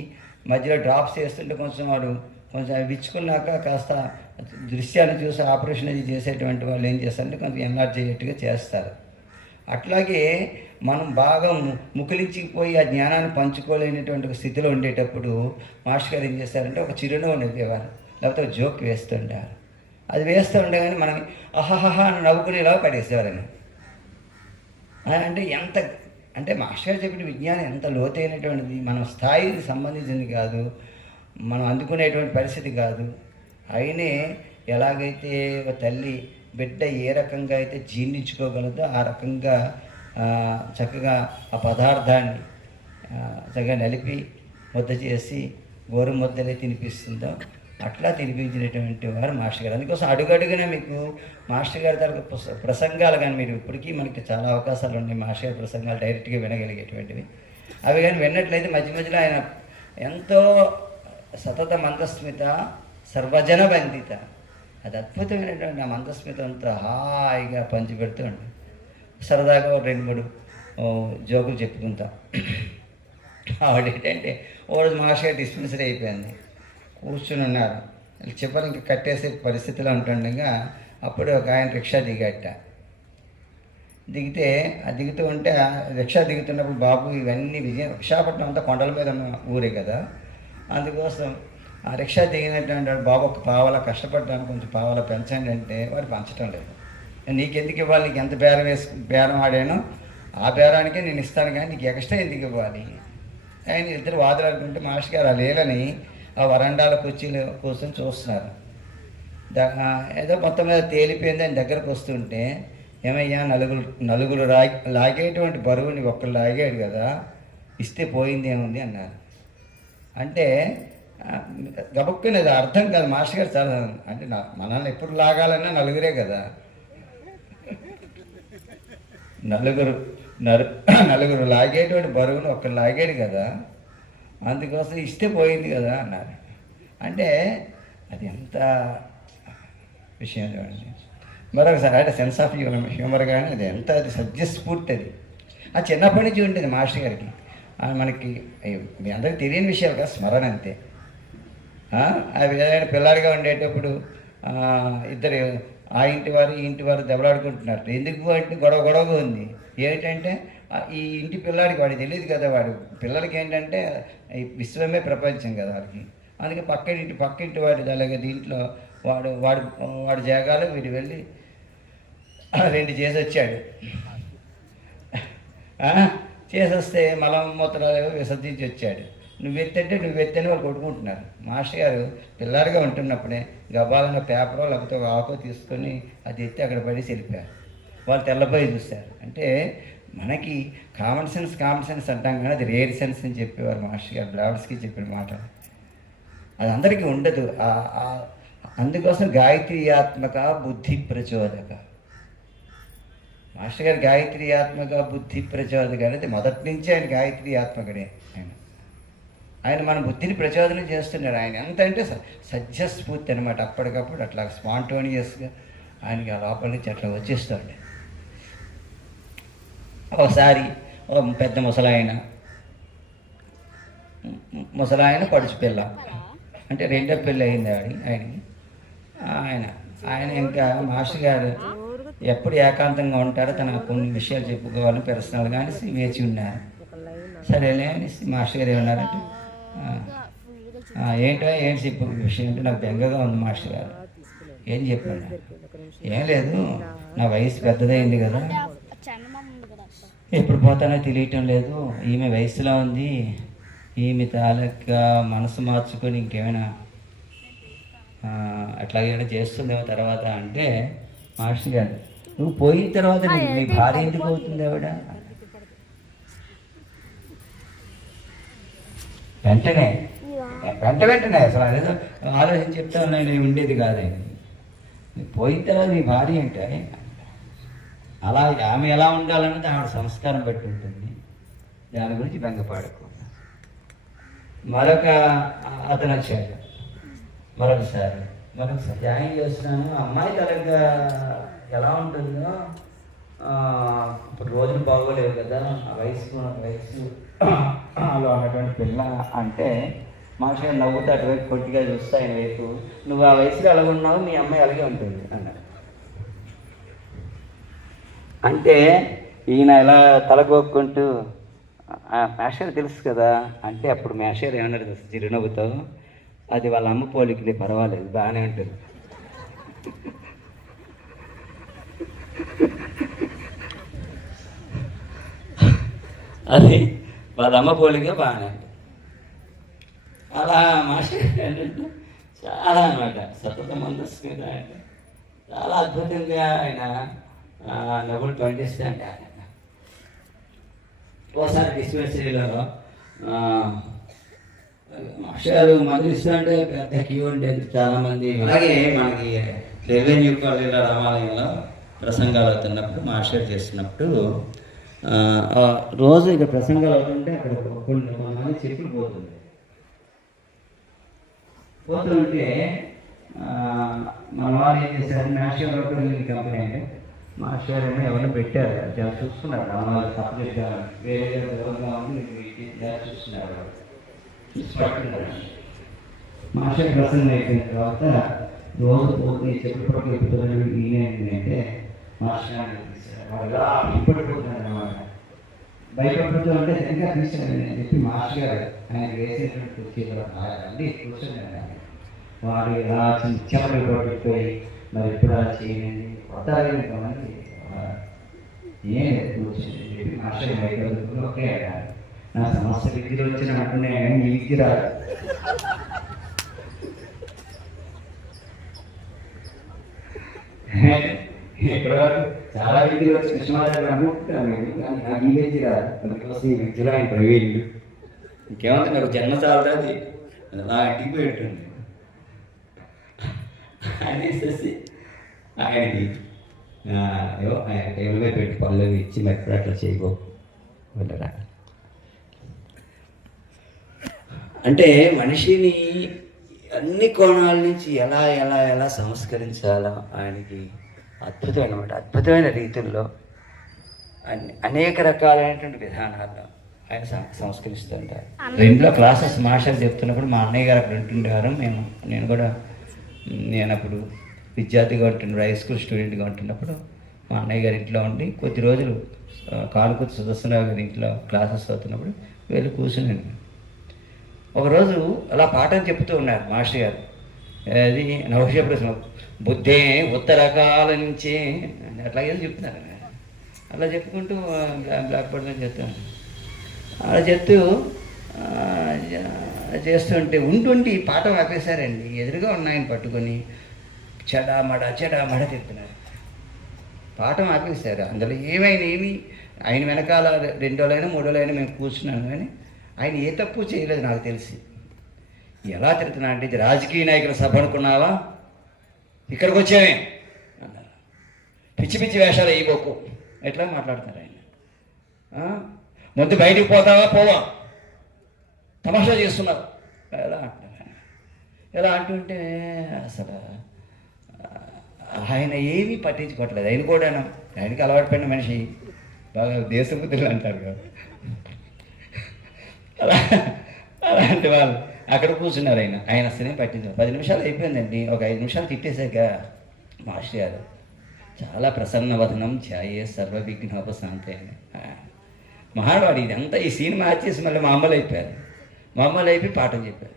మధ్యలో డ్రాప్స్ చేస్తుంటే కొంచెం విచ్చుకున్నాక కాస్త దృశ్యాన్ని చూసి ఆపరేషన్ అది చేసేటువంటి వాళ్ళు ఏం చేస్తారంటే కొంచెం ఎన్లార్జ్ అయ్యేట్టుగా చేస్తారు. అట్లాగే మనం బాగా ముకులించిపోయి ఆ జ్ఞానాన్ని పంచుకోలేనటువంటి స్థితిలో ఉండేటప్పుడు మాస్టర్ గారు ఏం చేస్తారంటే ఒక చిరునవ్వు నవ్వేవారు, లేకపోతే ఒక జోక్ వేస్తుంటారు. అది వేస్తూ ఉండగానే మనం అహహహ అని నవ్వుకునేలా పడేసేవారని. అంటే అంటే మాస్టర్ గారు చెప్పిన విజ్ఞానం ఎంత లోతైనటువంటిది, మన స్థాయికి సంబంధించింది కాదు, మనం అందుకునేటువంటి పరిస్థితి కాదు. అయినే ఎలాగైతే ఒక తల్లి బిడ్డ ఏ రకంగా అయితే జీర్ణించుకోగలదో ఆ రకంగా చక్కగా ఆ పదార్థాన్ని చక్కగా నలిపి ముద్ద చేసి గోరు ముద్దలే తినిపిస్తుందో అట్లా తినిపించినటువంటి వారు మాస్టర్ గారు. అందుకోసం అడుగడుగున మీకు మాస్టర్ గారి తరపు ప్రసంగాలు కానీ మీరు ఇప్పటికీ మనకి చాలా అవకాశాలు ఉన్నాయి మాస్టర్ గారి ప్రసంగాలు డైరెక్ట్గా వినగలిగేటువంటివి. అవి కానీ విన్నట్లయితే మధ్య మధ్యలో ఆయన ఎంతో సతత మందస్మిత సర్వజన బంధిత, అది అద్భుతమైనటువంటి ఆ మందస్మిత అంతా హాయిగా పంచిపెడుతూ ఉండి సరదాగా 2-3 జోకులు చెప్పుకుంటాం. ఆవిడ ఏంటంటే ఓ రోజు మాస్టర్ గారు డిస్పెన్సరీ అయిపోయింది, కూర్చుని ఉన్నారు, చెప్పాలి ఇంకా కట్టేసే పరిస్థితిలో ఉంటుండగా అప్పుడు ఒక ఆయన రిక్షా దిగట్ట. దిగితే ఆ దిగుతూ ఉంటే రిక్షా దిగుతున్నప్పుడు బాబు ఇవన్నీ విశాఖపట్నం అంతా కొండల మీద ఉన్న ఊరే కదా, అందుకోసం ఆ రిక్షా దిగినటువంటి బాబు ఒక పావలా కష్టపడ్డాను, కొంచెం పావలా పెంచండి అంటే వాడు పంచడం లేదు. నీకెందుకు ఇవ్వాలి, నీకు ఎంత బేరం ఆడానో ఆ బేరానికే నేను ఇస్తాను కానీ నీకు ఎక్స్ట్రా ఎందుకు ఇవ్వాలి. ఆయన ఇద్దరు వాదులాడుకుంటే మాస్టర్ గారు ఆ లేలని ఆ వరండాల కుర్చీల కోసం చూస్తున్నారు. ఏదో మొత్తం మీద తేలిపోయింది ఆయన దగ్గరకు వస్తుంటే, ఏమయ్యా నలుగురు లాగేటువంటి బరువుని ఒక్కరు లాగాడు కదా, ఇస్తే పోయింది ఏముంది అన్నారు. అంటే గబుక్కునేది అర్థం కాదు. మాస్టర్ గారు చాలా అంటే మనల్ని ఎప్పుడు లాగాలన్నా నలుగురే కదా, నలుగురు లాగేటువంటి బరువును ఒక్కరు లాగాడు కదా, అందుకోసం ఇస్తే పోయింది కదా అన్నారు. అంటే అది ఎంత విషయం చూడండి. మరొకసారి అంటే సెన్స్ ఆఫ్ హ్యూమర్ కానీ అది ఎంత అది సద్యస్ఫూర్తి, అది ఆ చిన్నప్పటి నుంచి ఉంటుంది మాస్టర్ గారికి. మనకి మీ అందరికీ తెలియని విషయాలు కదా, స్మరణ అంతే. అవి ఏదైనా పిల్లాడిగా ఉండేటప్పుడు ఇద్దరు ఆ ఇంటి వారు ఈ ఇంటి వారు దెబ్బలాడుకుంటున్నారు. ఎందుకు అంటే గొడవగా ఉంది. ఏంటంటే ఈ ఇంటి పిల్లాడికి వాడికి తెలియదు కదా, వాడు పిల్లలకి ఏంటంటే ఈ విశ్వమే ప్రపంచం కదా వాడికి. అందుకే పక్కింటి వాడి అలాగే దీంట్లో వాడి జాగాలో వీడు వెళ్ళి 2 చేసి వచ్చాడు. చేసొస్తే మలమూత్రాలు విసర్జించి వచ్చాడు. నువ్వెత్తంటే నువ్వెత్తని వాళ్ళు కొట్టుకుంటున్నారు. మాస్టర్ గారు పిల్లాడిగా ఉంటున్నప్పుడే గబాలన్న పేపరో లేకపోతే ఒక ఆకో తీసుకొని అది ఎత్తి అక్కడ పడేసి వెళ్ళిపోయారు. వాళ్ళు తెల్లపోయి చూస్తారు. అంటే మనకి కామన్ సెన్స్ అంటాం కానీ అది రేర్ సెన్స్ అని చెప్పేవారు మాస్టర్ గారు. బ్లావెట్స్కి చెప్పిన మాట అది అందరికీ ఉండదు. అందుకోసం గాయత్రీయాత్మక బుద్ధి ప్రచోదక. మాస్టర్ గారు గాయత్రీయాత్మక బుద్ధి ప్రచోదక అనేది మొదటి నుంచి ఆయన గాయత్రీయాత్మకుడే. ఆయన మన బుద్ధిని ప్రచోదనం చేస్తున్నారు. ఆయన ఎంత అంటే సత్యస్ఫూర్తి అనమాట. అప్పటికప్పుడు అట్లా స్పాంటోనియస్గా ఆయనకి ఆ లోపల నుంచి అట్లా వచ్చేస్తుండే. ఒకసారి పెద్ద ముసలాయన పడుచు పిల్ల, అంటే 2వ పెళ్ళి అయింది ఆయనకి. ఆయన ఇంకా మాస్టర్ గారు ఎప్పుడు ఏకాంతంగా ఉంటారో తన కొన్ని విషయాలు చెప్పుకోవాలని పర్సనల్గా అనేసి వేచి ఉన్నారు. సరేలే అనేసి మాస్టర్ గారు ఏమన్నారంటే, ఏంటి చెప్పు విషయం అంటే, నాకు బెంగగా ఉంది మాస్టర్ గారు. ఏం చెప్పాడు? ఏం లేదు, నా వయసు పెద్దదైంది కదా, ఎప్పుడు పోతానో తెలియటం లేదు. ఈమె వయసులో ఉంది, ఈమె తాలూకా మనసు మార్చుకొని ఇంకేమైనా అట్లాగేమైనా చేస్తుందేమో తర్వాత అంటే, మాస్టర్ గారు నువ్వు పోయిన తర్వాత నీ భార్య ఎందుకు అవుతుంది ఆవిడ? వెంటనే అసలు అదేదో ఆలోచన చెప్తా ఉన్నాను, ఉండేది కాదండి. పోయిన తర్వాత నీ భార్య అంటే అలా ఆమె ఎలా ఉండాలన్నది ఆవిడ సంస్కారం బట్టి ఉంటుంది. దాని గురించి బెంగపడకు. అతను వచ్చాడు. మరొకసారి జాయిన్ చేస్తున్నాను. అమ్మాయి తరగ్గా ఎలా ఉంటుందో, ఇప్పుడు రోజులు బాగోలేవు కదా, వయసులో ఉన్నటువంటి పిల్ల అంటే మాస్టర్ గారు నవ్వుతూ అటువైపు కొద్దిగా చూస్తే ఆయన వైపు, నువ్వు ఆ వయసులో అలాగ ఉన్నావు, మీ అమ్మాయి అలాగే ఉంటుంది అన్నాడు. అంటే ఈయన ఎలా తలగొక్కుంటూ మాస్టర్ గారు తెలుసు కదా అంటే, అప్పుడు మాస్టర్ గారు ఏమన్నారు తెలుసు చిరునవ్వుతో, అది వాళ్ళ అమ్మ పోలికలే, పర్వాలేదు, బాగానే ఉంటుంది. అది వాళ్ళ అమ్మ పోలిక బాగానే ఉంటుంది. అలా మాస్టర్ ఏంటంటే చాలా అనమాట సతత మందస్సు మీద ఆయన చాలా అద్భుతంగా ఆయన నవ్వులు పండిస్తే అంటే ఆయన ఒకసారి డిస్పెన్సరీలో మాస్టర్ మందులు ఇస్తా అంటే పెద్ద క్యూ ఉండేది చాలామంది. అలాగే మనకి రెవెన్యూ కాలేజీలో రామాలయంలో ప్రసంగాలు అవుతున్నప్పుడు మాస్టర్ చేస్తున్నప్పుడు రోజు ఇక ప్రసంగాలు అవుతుంటే అక్కడ కొంతమంది చెప్పులు పోతుంటే మన వాళ్ళు ఏం చేశారు, నేషనల్ రోడ్డు కంపెనీ అంటే మాస్టర్ ఏమో ఎవరిని పెట్టారు, చాలా చూస్తున్నారు వాళ్ళు సపరేట్గా వేరే ఎవరుగా ఉండి చూస్తున్నారు. మాస్టర్ ప్రసంగం అయిపోయిన తర్వాత రోజు పోతుంది చెప్పులు పట్టుకు ఈయనంటే మాస్టర్ వాళ్ళు ఇప్పటిపోతున్నారు అన్నమాట. భయపడుతూ ఉంటే ఇంకా తీసాను చెప్పి మాస్టర్ గారు ఆయన వేసేటువంటి కుర్చీలో అండి కూర్చొని వాడు ఇలా చెప్పులు పట్టుకుపోయి మరి ఎప్పుడు అలా చేయండి కొత్త మంది ఏం కూర్చొని చెప్పి మాస్టర్ భయపడుతూ ఓకే నా సమస్య విద్యలు వచ్చిన అంటూనే ఈ విద్య రాదు. ఇప్పటివరకు చాలా విద్యలు వచ్చి కృష్ణమాచార్య అనుకుంటున్నాను కానీ నాకు ఈ విద్య రాదు. అందుకోసం ఈ విద్యలో ఆయన ప్రవీణుడు ఇంకేమంటే నాకు జన్మ చాలదు అది అలా అడ్డిపోయి ఉంటుంది అనేసి ఆయనకి ఏవో ఆయన టైంలో పెట్టి పళ్ళు ఇచ్చి మరి అట్లా చేయబో వెళ్ళరా అంటే మనిషిని అన్ని కోణాల నుంచి ఎలా ఎలా ఎలా సంస్కరించాలో ఆయనకి అద్భుతమైన అన్నమాట. అద్భుతమైన రీతుల్లో అనేక రకాలైనటువంటి విధానాల్లో ఆయన సంస్కరిస్తుంటారు. రెండులో క్లాసెస్ మాస్టర్ చెప్తున్నప్పుడు మా అన్నయ్య గారు అక్కడ ఉంటుండేవారు. నేను అప్పుడు విద్యార్థిగా ఉంటున్నాడు, హై స్కూల్ స్టూడెంట్గా ఉంటున్నప్పుడు మా అన్నయ్య గారి ఇంట్లో ఉండి కొద్ది రోజులు కానుకూర్తి సుదర్శనరావు గారి ఇంట్లో క్లాసెస్ అవుతున్నప్పుడు వెళ్ళి కూర్చున్నాను. ఒకరోజు అలా పాఠం చెప్తూ ఉన్నారు మాస్టర్ గారు. అది నవశ ప్రశ్న బుద్ధే ఉత్తరకాల నుంచే అట్లాగే చెప్తున్నారు. అలా చెప్పుకుంటూ బ్లాక్ బోర్డ్ మీద చెప్తాను. అలా చెప్తూ చేస్తుంటే ఉంటుండి పాఠం ఆపేశారండి. ఎదురుగా ఉన్నాయని పట్టుకొని చెడామడ తిప్పుతున్నారు. పాఠం ఆపేశారు. అందులో ఏమి ఆయన వెనకాల 2 రోజులైనా 3 రోజులైనా మేము కూర్చున్నాను కానీ ఆయన ఏ తప్పు చేయలేదు నాకు తెలిసి. ఎలా తిరుగుతున్నా అంటే ఇది రాజకీయ నాయకుల సభ అనుకున్నావా, ఇక్కడికి వచ్చామే అన్నారు. పిచ్చి పిచ్చి వేషాలు వేయబోకు ఎట్లా మాట్లాడుతున్నారు ఆయన. ముందు బయటికి పోతావా పోవా, తమాషా చేస్తున్నారు ఎలా అంటున్నారు. ఎలా అంటుంటే అసలు ఆయన ఏమీ పట్టించుకోవట్లేదు. ఆయన కూడా ఆయనకి అలవాటు పడిన మనిషి బాగా దేశబుద్ధులు అంటారు కదా, అలాంటి వాళ్ళు అక్కడ కూర్చున్నారు. ఆయన అసలే పట్టించారు. 10 నిమిషాలు అయిపోయిందండి. ఒక 5 నిమిషాలు తిట్టేశాక మాస్టర్ గారు చాలా ప్రసన్న వదనం ఛాయే సర్వ విఘ్నోపశాంతి అని మహావాడు ఇదంతా ఈ సీన్ మార్చేసి మళ్ళీ మామూలు అయిపోయారు. మామూలు అయిపోయి పాఠం చెప్పారు.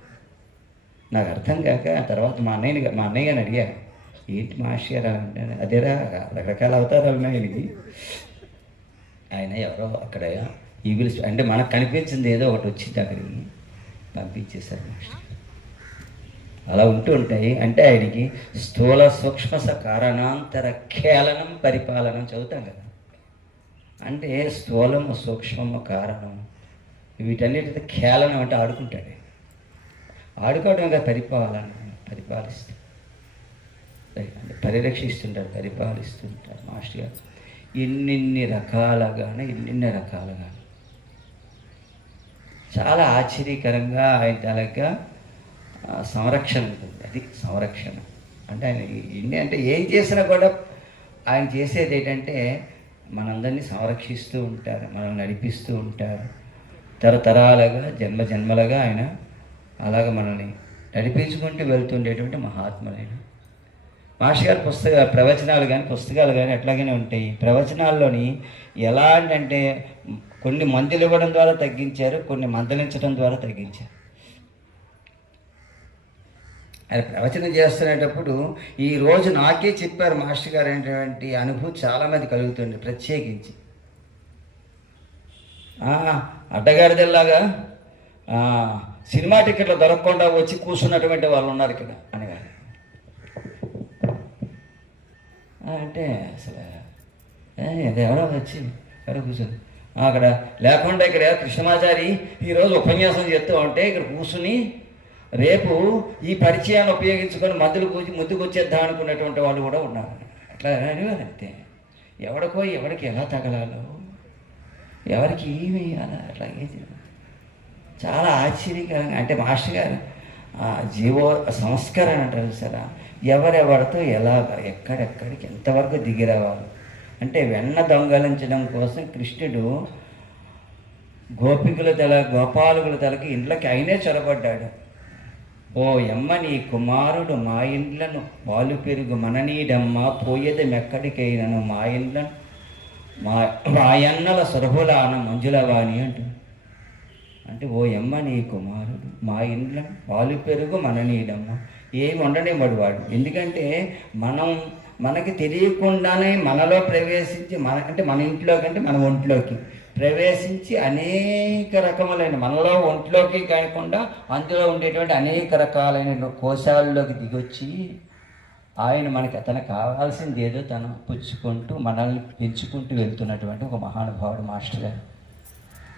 నాకు అర్థం కాక తర్వాత మా అన్నయ్య గారిని అడిగా, ఏంటి మాస్టర్ గారు అంటే అదేరా రకరకాల అవతారాలు ఉన్నాయి ఆయనకి. ఆయన ఎవరో అక్కడ ఈవిల్స్ అంటే మనకు కనిపించింది ఏదో ఒకటి వచ్చింది అక్కడికి పంపించేశారు మాస్టర్. అలా ఉంటూ ఉంటాయి. అంటే ఆయనకి స్థూల సూక్ష్మ కారణాంతర ఖేళనం పరిపాలనం చదువుతాం కదా. అంటే స్థూలము సూక్ష్మము కారణం వీటన్నిటితో ఖేళనం అంటే ఆడుకుంటాడు. ఆడుకోవడంగా పరిపాలిస్తూ అంటే పరిరక్షిస్తుంటారు, పరిపాలిస్తుంటారు మాస్టర్ గారు. ఎన్నెన్ని రకాలుగా చాలా ఆశ్చర్యకరంగా ఆయన తాలూకా సంరక్షణ ఉంటుంది. అది సంరక్షణ అంటే ఆయన ఎన్ని అంటే ఏం చేసినా కూడా ఆయన చేసేది ఏంటంటే మనందరినీ సంరక్షిస్తూ ఉంటారు, మనల్ని నడిపిస్తూ ఉంటారు. తరతరాలుగా జన్మలుగా ఆయన అలాగ మనల్ని నడిపించుకుంటూ వెళ్తుండేటువంటి మహాత్ములైన మాస్టర్ గారి ప్రవచనాలు కానీ పుస్తకాలు కానీ అట్లాగనే ఉంటాయి. ప్రవచనాల్లోని ఎలా అంటే కొన్ని మందులు ఇవ్వడం ద్వారా తగ్గించారు, కొన్ని మందలించడం ద్వారా తగ్గించారు. ఆయన ప్రవచనం చేస్తున్నప్పుడు ఈరోజు నాకే చెప్పారు మాస్టర్ గారు అనేటువంటి అనుభూతి చాలామంది కలుగుతుంది. ప్రత్యేకించి అడ్డగాడిదల్లాగా సినిమా టికెట్లు దొరకకుండా వచ్చి కూర్చున్నటువంటి వాళ్ళు ఉన్నారు ఇక్కడ అనేవారు. అంటే అసలు ఎవరో వచ్చి ఎవరో కూర్చొని అక్కడ లేకుండా ఇక్కడ కృష్ణమాచారి ఈరోజు ఉపన్యాసం చేస్తూ ఉంటే ఇక్కడ కూర్చుని రేపు ఈ పరిచయాన్ని ఉపయోగించుకొని ముద్దుకు వచ్చేద్దాం అనుకునేటువంటి వాళ్ళు కూడా ఉన్నారు. అట్లా అనేవారు అంతే. ఎవరికో ఎవరికి ఎలా తగలాలో ఎవరికి ఏమి వేయాలో అట్లా చాలా ఆశ్చర్యకరంగా. అంటే మాస్టర్ గారు జీవో సంస్కరణ అంటారు సరే, ఎవరెవరితో ఎలాగ ఎక్కడెక్కడికి ఎంతవరకు దిగిరావాలి అంటే వెన్న దొంగలించడం కోసం కృష్ణుడు గోపాలుగుల తలకి ఇండ్లకి ఆయనే చొరబడ్డాడు. ఓ యమ్మ నీ కుమారుడు మా ఇండ్లను పాలు పెరుగు మననీడమ్మ పోయేది మెక్కడికైనను మా ఇండ్లను మాయన్నల సొరహులాన మంజులవాణి అంటే ఓ యమ్మ నీ కుమారుడు మా ఇండ్లను పాలు పెరుగు మననీడమ్మ ఏమి ఉండనివ్వడు వాడు. ఎందుకంటే మనకి తెలియకుండానే మనలో ప్రవేశించి మన ఇంట్లోకి అంటే మన ఒంట్లోకి ప్రవేశించి అనేక రకములైన మనలో ఒంట్లోకి కాకుండా అందులో ఉండేటువంటి అనేక రకాలైన కోశాల్లోకి దిగొచ్చి ఆయన మనకి అతను కావాల్సింది ఏదో తను పుచ్చుకుంటూ మనల్ని పెంచుకుంటూ వెళ్తున్నటువంటి ఒక మహానుభావుడు మాస్టర్ గారు.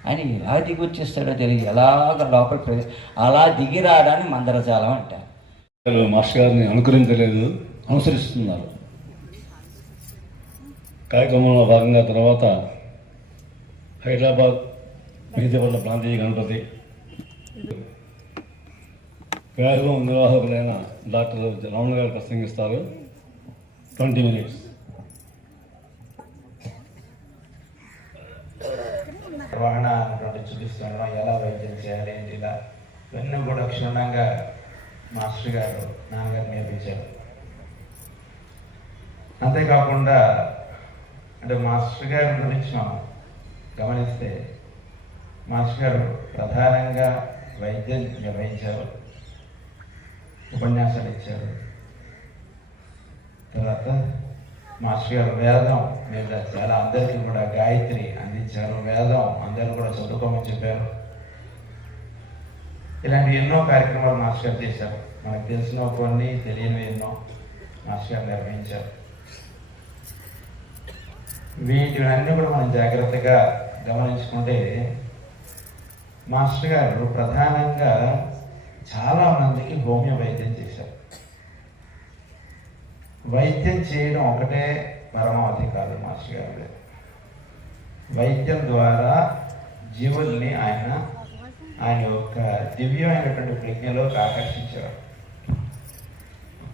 ఆయన ఎలా దిగొచ్చేస్తాడో తెలియదు, ఎలాగ లోపల అలా దిగి రావడాన్ని మందరజాలం అంటారు. మాస్టర్ గారిని అనుకరించలేదు, అనుసరిస్తున్నారు. కార్యక్రమంలో భాగంగా తర్వాత హైదరాబాద్ మెహదీపట్ల ప్రాంతీయ గణపతి కార్యక్రమం నిర్వాహకులైన డాక్టర్ రమణ గారు ప్రసంగిస్తారు. 20 minutes. నిర్వహణ అనేటువంటి చూపిస్తుండడం, ఎలా వైద్యం చేయాలి ఏంటి, ఇలా ఇవన్నీ కూడా క్షుణ్ణంగా మాస్టర్ గారు నాన్నగారు నేర్పించారు. అంతేకాకుండా అంటే మాస్టర్ గారి గురించి మనం గమనిస్తే మాస్టర్ గారు ప్రధానంగా వైద్యం నిర్వహించారు, ఉపన్యాసాలు ఇచ్చారు. తర్వాత మాస్టర్ గారు వేదం మీద చాలా అందరికీ కూడా గాయత్రి అందించారు. వేదం అందరూ కూడా చదువుకోమని చెప్పారు. ఇలాంటి ఎన్నో కార్యక్రమాలు మాస్టర్ గారు చేశారు. మనకు తెలిసిన కొన్ని, తెలియనివి ఎన్నో మాస్టర్ గారు నిర్వహించారు. వీటివన్నీ కూడా మనం జాగ్రత్తగా గమనించుకుంటే మాస్టర్ గారు ప్రధానంగా చాలా మందికి హోమియో వైద్యం చేశారు. వైద్యం చేయడం ఒకటే పరమావధి కాదు మాస్టర్ గారు. వైద్యం ద్వారా జీవుల్ని ఆయన యొక్క దివ్యమైనటువంటి ప్రజ్ఞలోకి ఆకర్షించేవారు.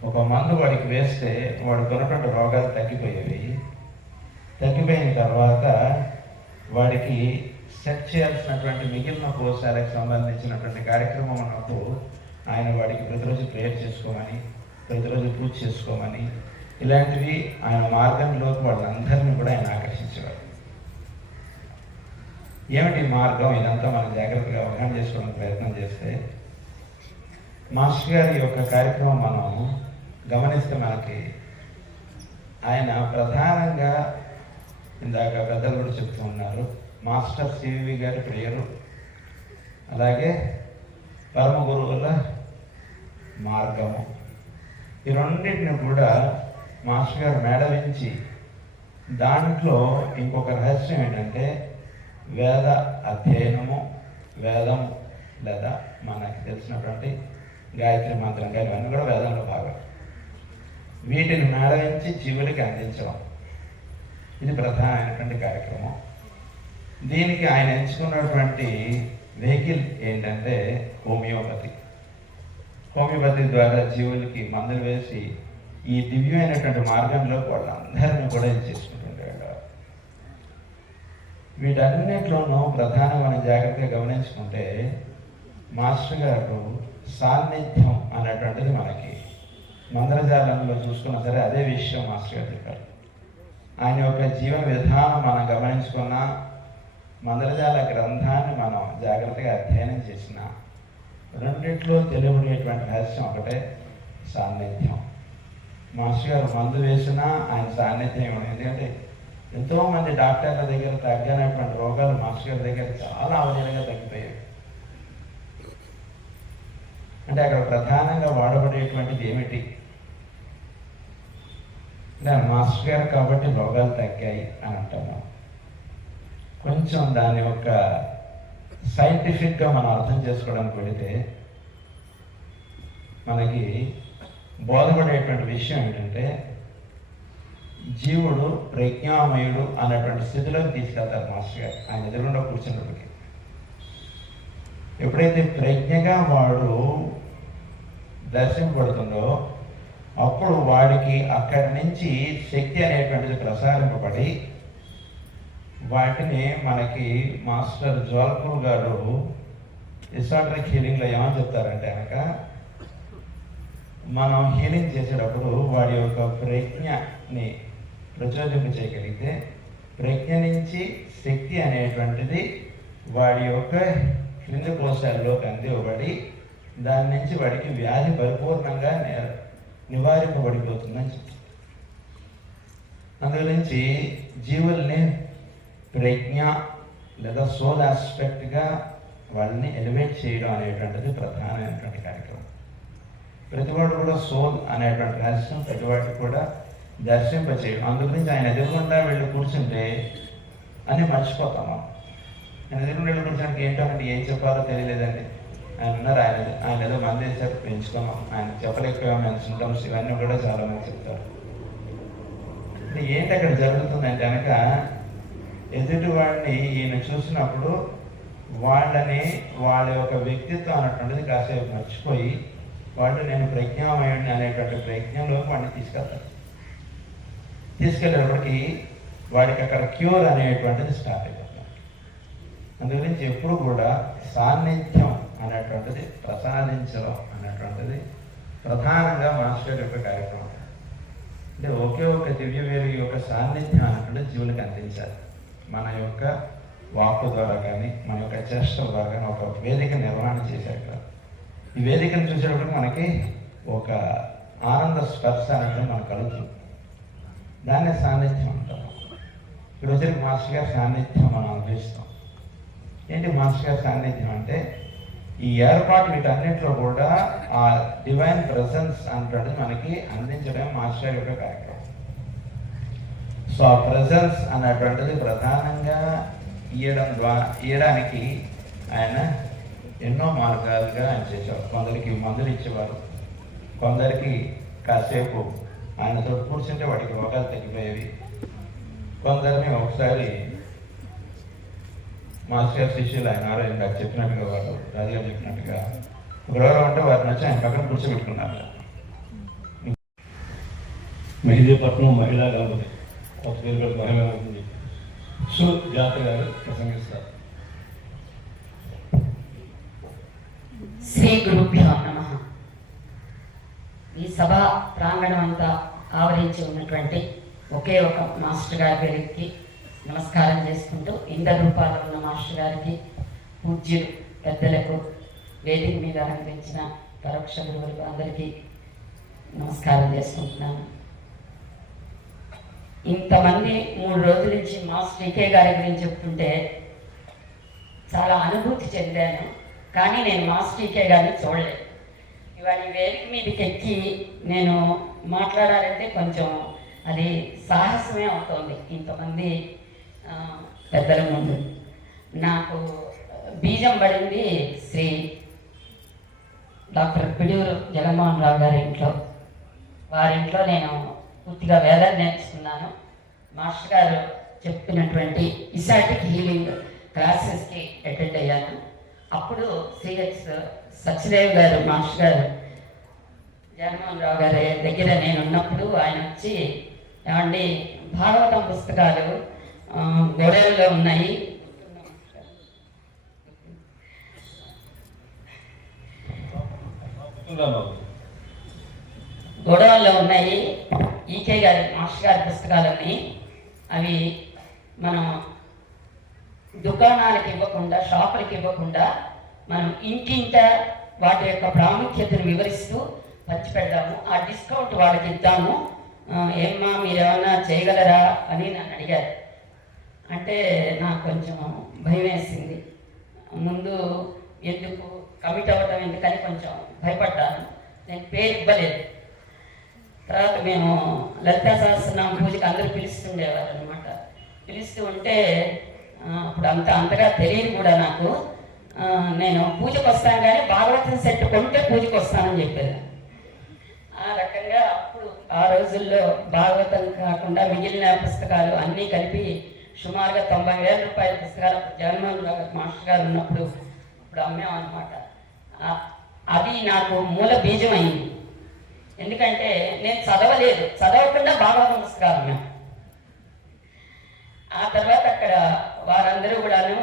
ఒక మందు వాడికి వేస్తే వాడికి ఉన్నటువంటి రోగాలు తగ్గిపోయేవి. తగ్గిపోయిన తర్వాత వాడికి సెట్ చేయాల్సినటువంటి మిగిలిన కోశాలకు సంబంధించినటువంటి కార్యక్రమం ఉన్నప్పుడు ఆయన వాడికి ప్రతిరోజు ప్రేయర్ చేసుకోమని, ప్రతిరోజు పూజ చేసుకోమని, ఇలాంటివి ఆయన మార్గంలోకి వాళ్ళందరినీ కూడా ఆయన ఆకర్షించేవారు. ఏమిటి మార్గం? ఇదంతా మనం జాగ్రత్తగా అవగాహన చేసుకోవడానికి ప్రయత్నం చేస్తే మాస్టర్ గారి యొక్క కార్యక్రమం మనం గమనిస్తే మనకి ఆయన ప్రధానంగా ఇందాక పెద్దలు కూడా చెప్తూ ఉన్నారు, మాస్టర్ సివి గారి ప్రేయరు, అలాగే పరమ గురువుల మార్గము, ఈ రెండింటిని కూడా మాస్టర్ గారు మేడవించి దాంట్లో ఇంకొక రహస్యం ఏంటంటే వేద అధ్యయనము, వేదం లేదా మనకి తెలిసినటువంటి గాయత్రి మంత్రం కానీ ఇవన్నీ కూడా వేదంలో భాగం. వీటిని మేడవించి జీవులకి అందించడం ఇది ప్రధానమైనటువంటి కార్యక్రమం. దీనికి ఆయన ఎంచుకున్నటువంటి వెహికల్ ఏంటంటే హోమియోపతి. హోమియోపతి ద్వారా జీవులకి మందులు వేసి ఈ దివ్యమైనటువంటి మార్గంలో వాళ్ళందరినీ కూడా ఇది చేసుకుంటుండేవాడు. వీటన్నిటిలోనూ ప్రధానంగా మనం జాగ్రత్తగా గమనించుకుంటే మాస్టర్ గారు సాన్నిధ్యం అనేటువంటిది మనకి మంత్రజాలంలో చూసుకున్నా సరే అదే విషయం మాస్టర్ గారు చెప్పారు. ఆయన యొక్క జీవన విధానం మనం గమనించుకున్న, మంత్రజాల గ్రంథాన్ని మనం జాగ్రత్తగా అధ్యయనం చేసిన, రెండిట్లో తెలియబడేటువంటి రహస్యం ఒకటే సాన్నిధ్యం. మాస్టర్ గారు మందు వేసినా ఆయన సాన్నిధ్యం. ఎందుకంటే ఎంతోమంది డాక్టర్ల దగ్గర తగ్గనటువంటి రోగాలు మాస్టర్ గారి దగ్గర చాలా అవలీలంగా తగ్గిపోయాయి. అంటే అక్కడ ప్రధానంగా వాడబడేటువంటిది ఏమిటి అంటే మాస్టర్ గారు కాబట్టి రోగాలు తగ్గాయి అని అంటున్నాం. కొంచెం దాని యొక్క సైంటిఫిక్గా మనం అర్థం చేసుకోవడానికి వెళితే మనకి బోధపడేటువంటి విషయం ఏంటంటే జీవుడు ప్రజ్ఞామయుడు అనేటువంటి స్థితిలోకి తీసుకెళ్తారు మాస్టర్ గారు ఆయన ఎదురుగా కూర్చున్నప్పటికీ. ఎప్పుడైతే ప్రజ్ఞగా వాడు దర్శింపబడుతుందో అప్పుడు వాడికి అక్కడి నుంచి శక్తి అనేటువంటిది ప్రసారింపబడి వాటిని మనకి మాస్టర్ జ్వాల్పూర్ గారు ఎసాట్రిక్ హీలింగ్లో ఏమని చెప్తారంటే కనుక మనం హీలింగ్ చేసేటప్పుడు వాడి యొక్క ప్రజ్ఞని ప్రచోదింపు చేయగలిగితే ప్రజ్ఞ నుంచి శక్తి అనేటువంటిది వాడి యొక్క క్రింది కోశాల్లోకి అందివ్వబడి దాని నుంచి వాడికి వ్యాధి పరిపూర్ణంగా నివారింపబడిపోతుందని చెప్తారు. అందుగురించి జీవుల్ని ప్రజ్ఞ లేదా సోల్ ఆస్పెక్ట్గా వాళ్ళని ఎలివేట్ చేయడం అనేటువంటిది ప్రధానమైనటువంటి కార్యక్రమం. ప్రతివాడు కూడా సోల్ అనేటువంటి రహస్యం ప్రతివాడికి కూడా దర్శింపచేయడం. అందుగురించి ఆయన ఎదురుగుండా వెళ్ళి కూర్చుంటే అని మర్చిపోతాం మనం. ఆయన ఎదురుగుండా వెళ్ళి కూర్చోడానికి ఏంటంటే ఏం చెప్పాలో తెలియలేదండి. ఆయన ఉన్నారు, ఆయన ఏదో మంది వేసారు పెంచుకున్నాం, ఆయన చెప్పలేకపోయాం సింటమ్స్ ఇవన్నీ కూడా చాలా మంది చెప్తారు. అంటే ఏంటి అక్కడ జరుగుతుందంటే కనుక ఎదుటి వాడిని ఈయన చూసినప్పుడు వాళ్ళని వాళ్ళ యొక్క వ్యక్తిత్వం అనేటువంటిది కాసేపు మర్చిపోయి వాళ్ళు నేను ప్రజ్ఞామయుడిని అనేటువంటి ప్రజ్ఞలోకి వాడిని తీసుకెళ్ళేటప్పటికి వాడికి అక్కడ క్యూర్ అనేటువంటిది స్టార్ట్ అయిపోతుంది. అందుగురించి ఎప్పుడు కూడా సాన్నిధ్యం అనేటువంటిది ప్రసాదించడం అనేటువంటిది ప్రధానంగా మాస్టర్ యొక్క కార్యక్రమం. అంటే ఒకే ఒక దివ్య వేరు యొక్క సాన్నిధ్యం అనేటువంటి జీవులకు అందించాలి. మన యొక్క వాక్కు ద్వారా కానీ మన యొక్క చేష్టల ద్వారా కానీ ఒక వేదిక నిర్వహణ చేశారు కదా. ఈ వేదికను చూసేటప్పుడు మనకి ఒక ఆనంద స్పర్శ అనేటువంటి మనకు కలుగుతుంది. దాన్ని సాన్నిధ్యం అంటాం. ఇప్పుడు వచ్చి మాస్టర్ గారి సాన్నిధ్యం మనం అనుభవిస్తాం. ఏంటి మాస్టర్ గారి సాన్నిధ్యం అంటే ఈ ఏర్పాటు వీటన్నిటిలో కూడా ఆ డివైన్ ప్రెసెన్స్ అనేటువంటిది మనకి అందించడం మాస్టర్ యొక్క కార్యక్రమం. సో ఆ ప్రెసెన్స్ అనేటువంటిది ప్రధానంగా ఇయ్యడానికి ఆయన ఎన్నో మార్గాలుగా ఆయన చేసేవారు. కొందరికి మందులు ఇచ్చేవారు, కొందరికి కాసేపు ఆయనతో కూర్చుంటే వాటికి రోగాలు తగ్గిపోయేవి. కొందరిని ఒకసారి మాస్టర్ శిష్యులు ఆయన ఆరోగ్యంగా చెప్పినట్టుగా వాళ్ళు రాజుగారు చెప్పినట్టుగా ఒక రోగం ఉంటే వారిని వచ్చి ఆయన పక్కన కూర్చోబెట్టుకున్నారు. మెహిదీపట్నం మహిళా గణపతి కొత్త పేరు మహిళా గణపతి సుజాత గారు ప్రసంగిస్తారు. శ్రీ గురుభ్యో నమః. ఈ సభ ప్రాంగణం అంతా ఆవరించి ఉన్నటువంటి ఒకే ఒక మాస్టర్ గారి పేరుకి నమస్కారం చేసుకుంటూ ఇంద్ర రూపాలు ఉన్న మాస్టర్ గారికి, పూజ్యులు పెద్దలకు, వేదిక మీద అలంకరించిన పరోక్ష గురువులకు అందరికీ నమస్కారం చేసుకుంటున్నాను. ఇంతమంది 3 రోజుల నుంచి మాస్టర్ ఈకే గారి గురించి చెప్తుంటే చాలా అనుభూతి చెందాను. కానీ నేను మాస్టర్ ఈకే గారిని చూడలేదు. ఇవాళ ఈ వేదిక మీదకి ఎక్కి నేను మాట్లాడాలంటే కొంచెం అది సాహసమే అవుతుంది. ఇంతమంది పెద్దల ముందు నాకు బీజం పడింది శ్రీ డాక్టర్ పిడూరు జగన్మోహన్ రావు గారి ఇంట్లో. వారింట్లో నేను పూర్తిగా వేదాన్ని నేర్చుకున్నాను. మాస్టర్ గారు చెప్పినటువంటి ఇసాటిక్ హీలింగ్ క్లాసెస్కి అటెండ్ అయ్యాను. అప్పుడు సిహెచ్ సత్యదేవ్ గారు మాస్టర్ గారు జగన్మోహన్ రావు గారి దగ్గర నేను ఉన్నప్పుడు ఆయన వచ్చి ఏమండి భాగవతం పుస్తకాలు గోడలలో ఉన్నాయి, గోడవల్లో ఉన్నాయి, ఈకే గారి మాస్టర్ గారి పుస్తకాలన్నీ అవి మనం దుకాణాలకు ఇవ్వకుండా, షాపులకు ఇవ్వకుండా మనం ఇంటింట వాటి యొక్క ప్రాముఖ్యతను వివరిస్తూ పంచిపెడదాము, ఆ డిస్కౌంట్ వాళ్ళకి ఇద్దాము, ఏమ్మా మీరేమన్నా చేయగలరా అని నన్ను అడిగారు. అంటే నాకు కొంచెం భయం వేసింది. ముందు ఎందుకు కమిట్ అవ్వడం ఎందుకని కొంచెం భయపడ్డాను. నేను పేరు ఇవ్వలేదు. తర్వాత మేము లలితా సహస్రనామ పూజకి అందరూ పిలుస్తుండేవారు అనమాట. పిలుస్తూ ఉంటే అప్పుడు అంతగా తెలియదు కూడా నాకు. నేను పూజకు వస్తాను కానీ భాగవతం సెట్ కొంటే పూజకు వస్తానని చెప్పాను. ఆ రకంగా అప్పుడు ఆ రోజుల్లో భాగవతం కాకుండా మిగిలిన పుస్తకాలు అన్నీ కలిపి సుమారుగా 90,000 రూపాయల పుస్తకాలు జగన్మోహన్ రావు మాస్టర్ గారు ఉన్నప్పుడు ఇప్పుడు అమ్మామన్నమాట. అది నాకు మూల బీజం అయింది. ఎందుకంటే నేను చదవలేదు, చదవకుండా భాగవతం పుస్తకాలు అమ్మాం. ఆ తర్వాత అక్కడ వారందరూ కూడాను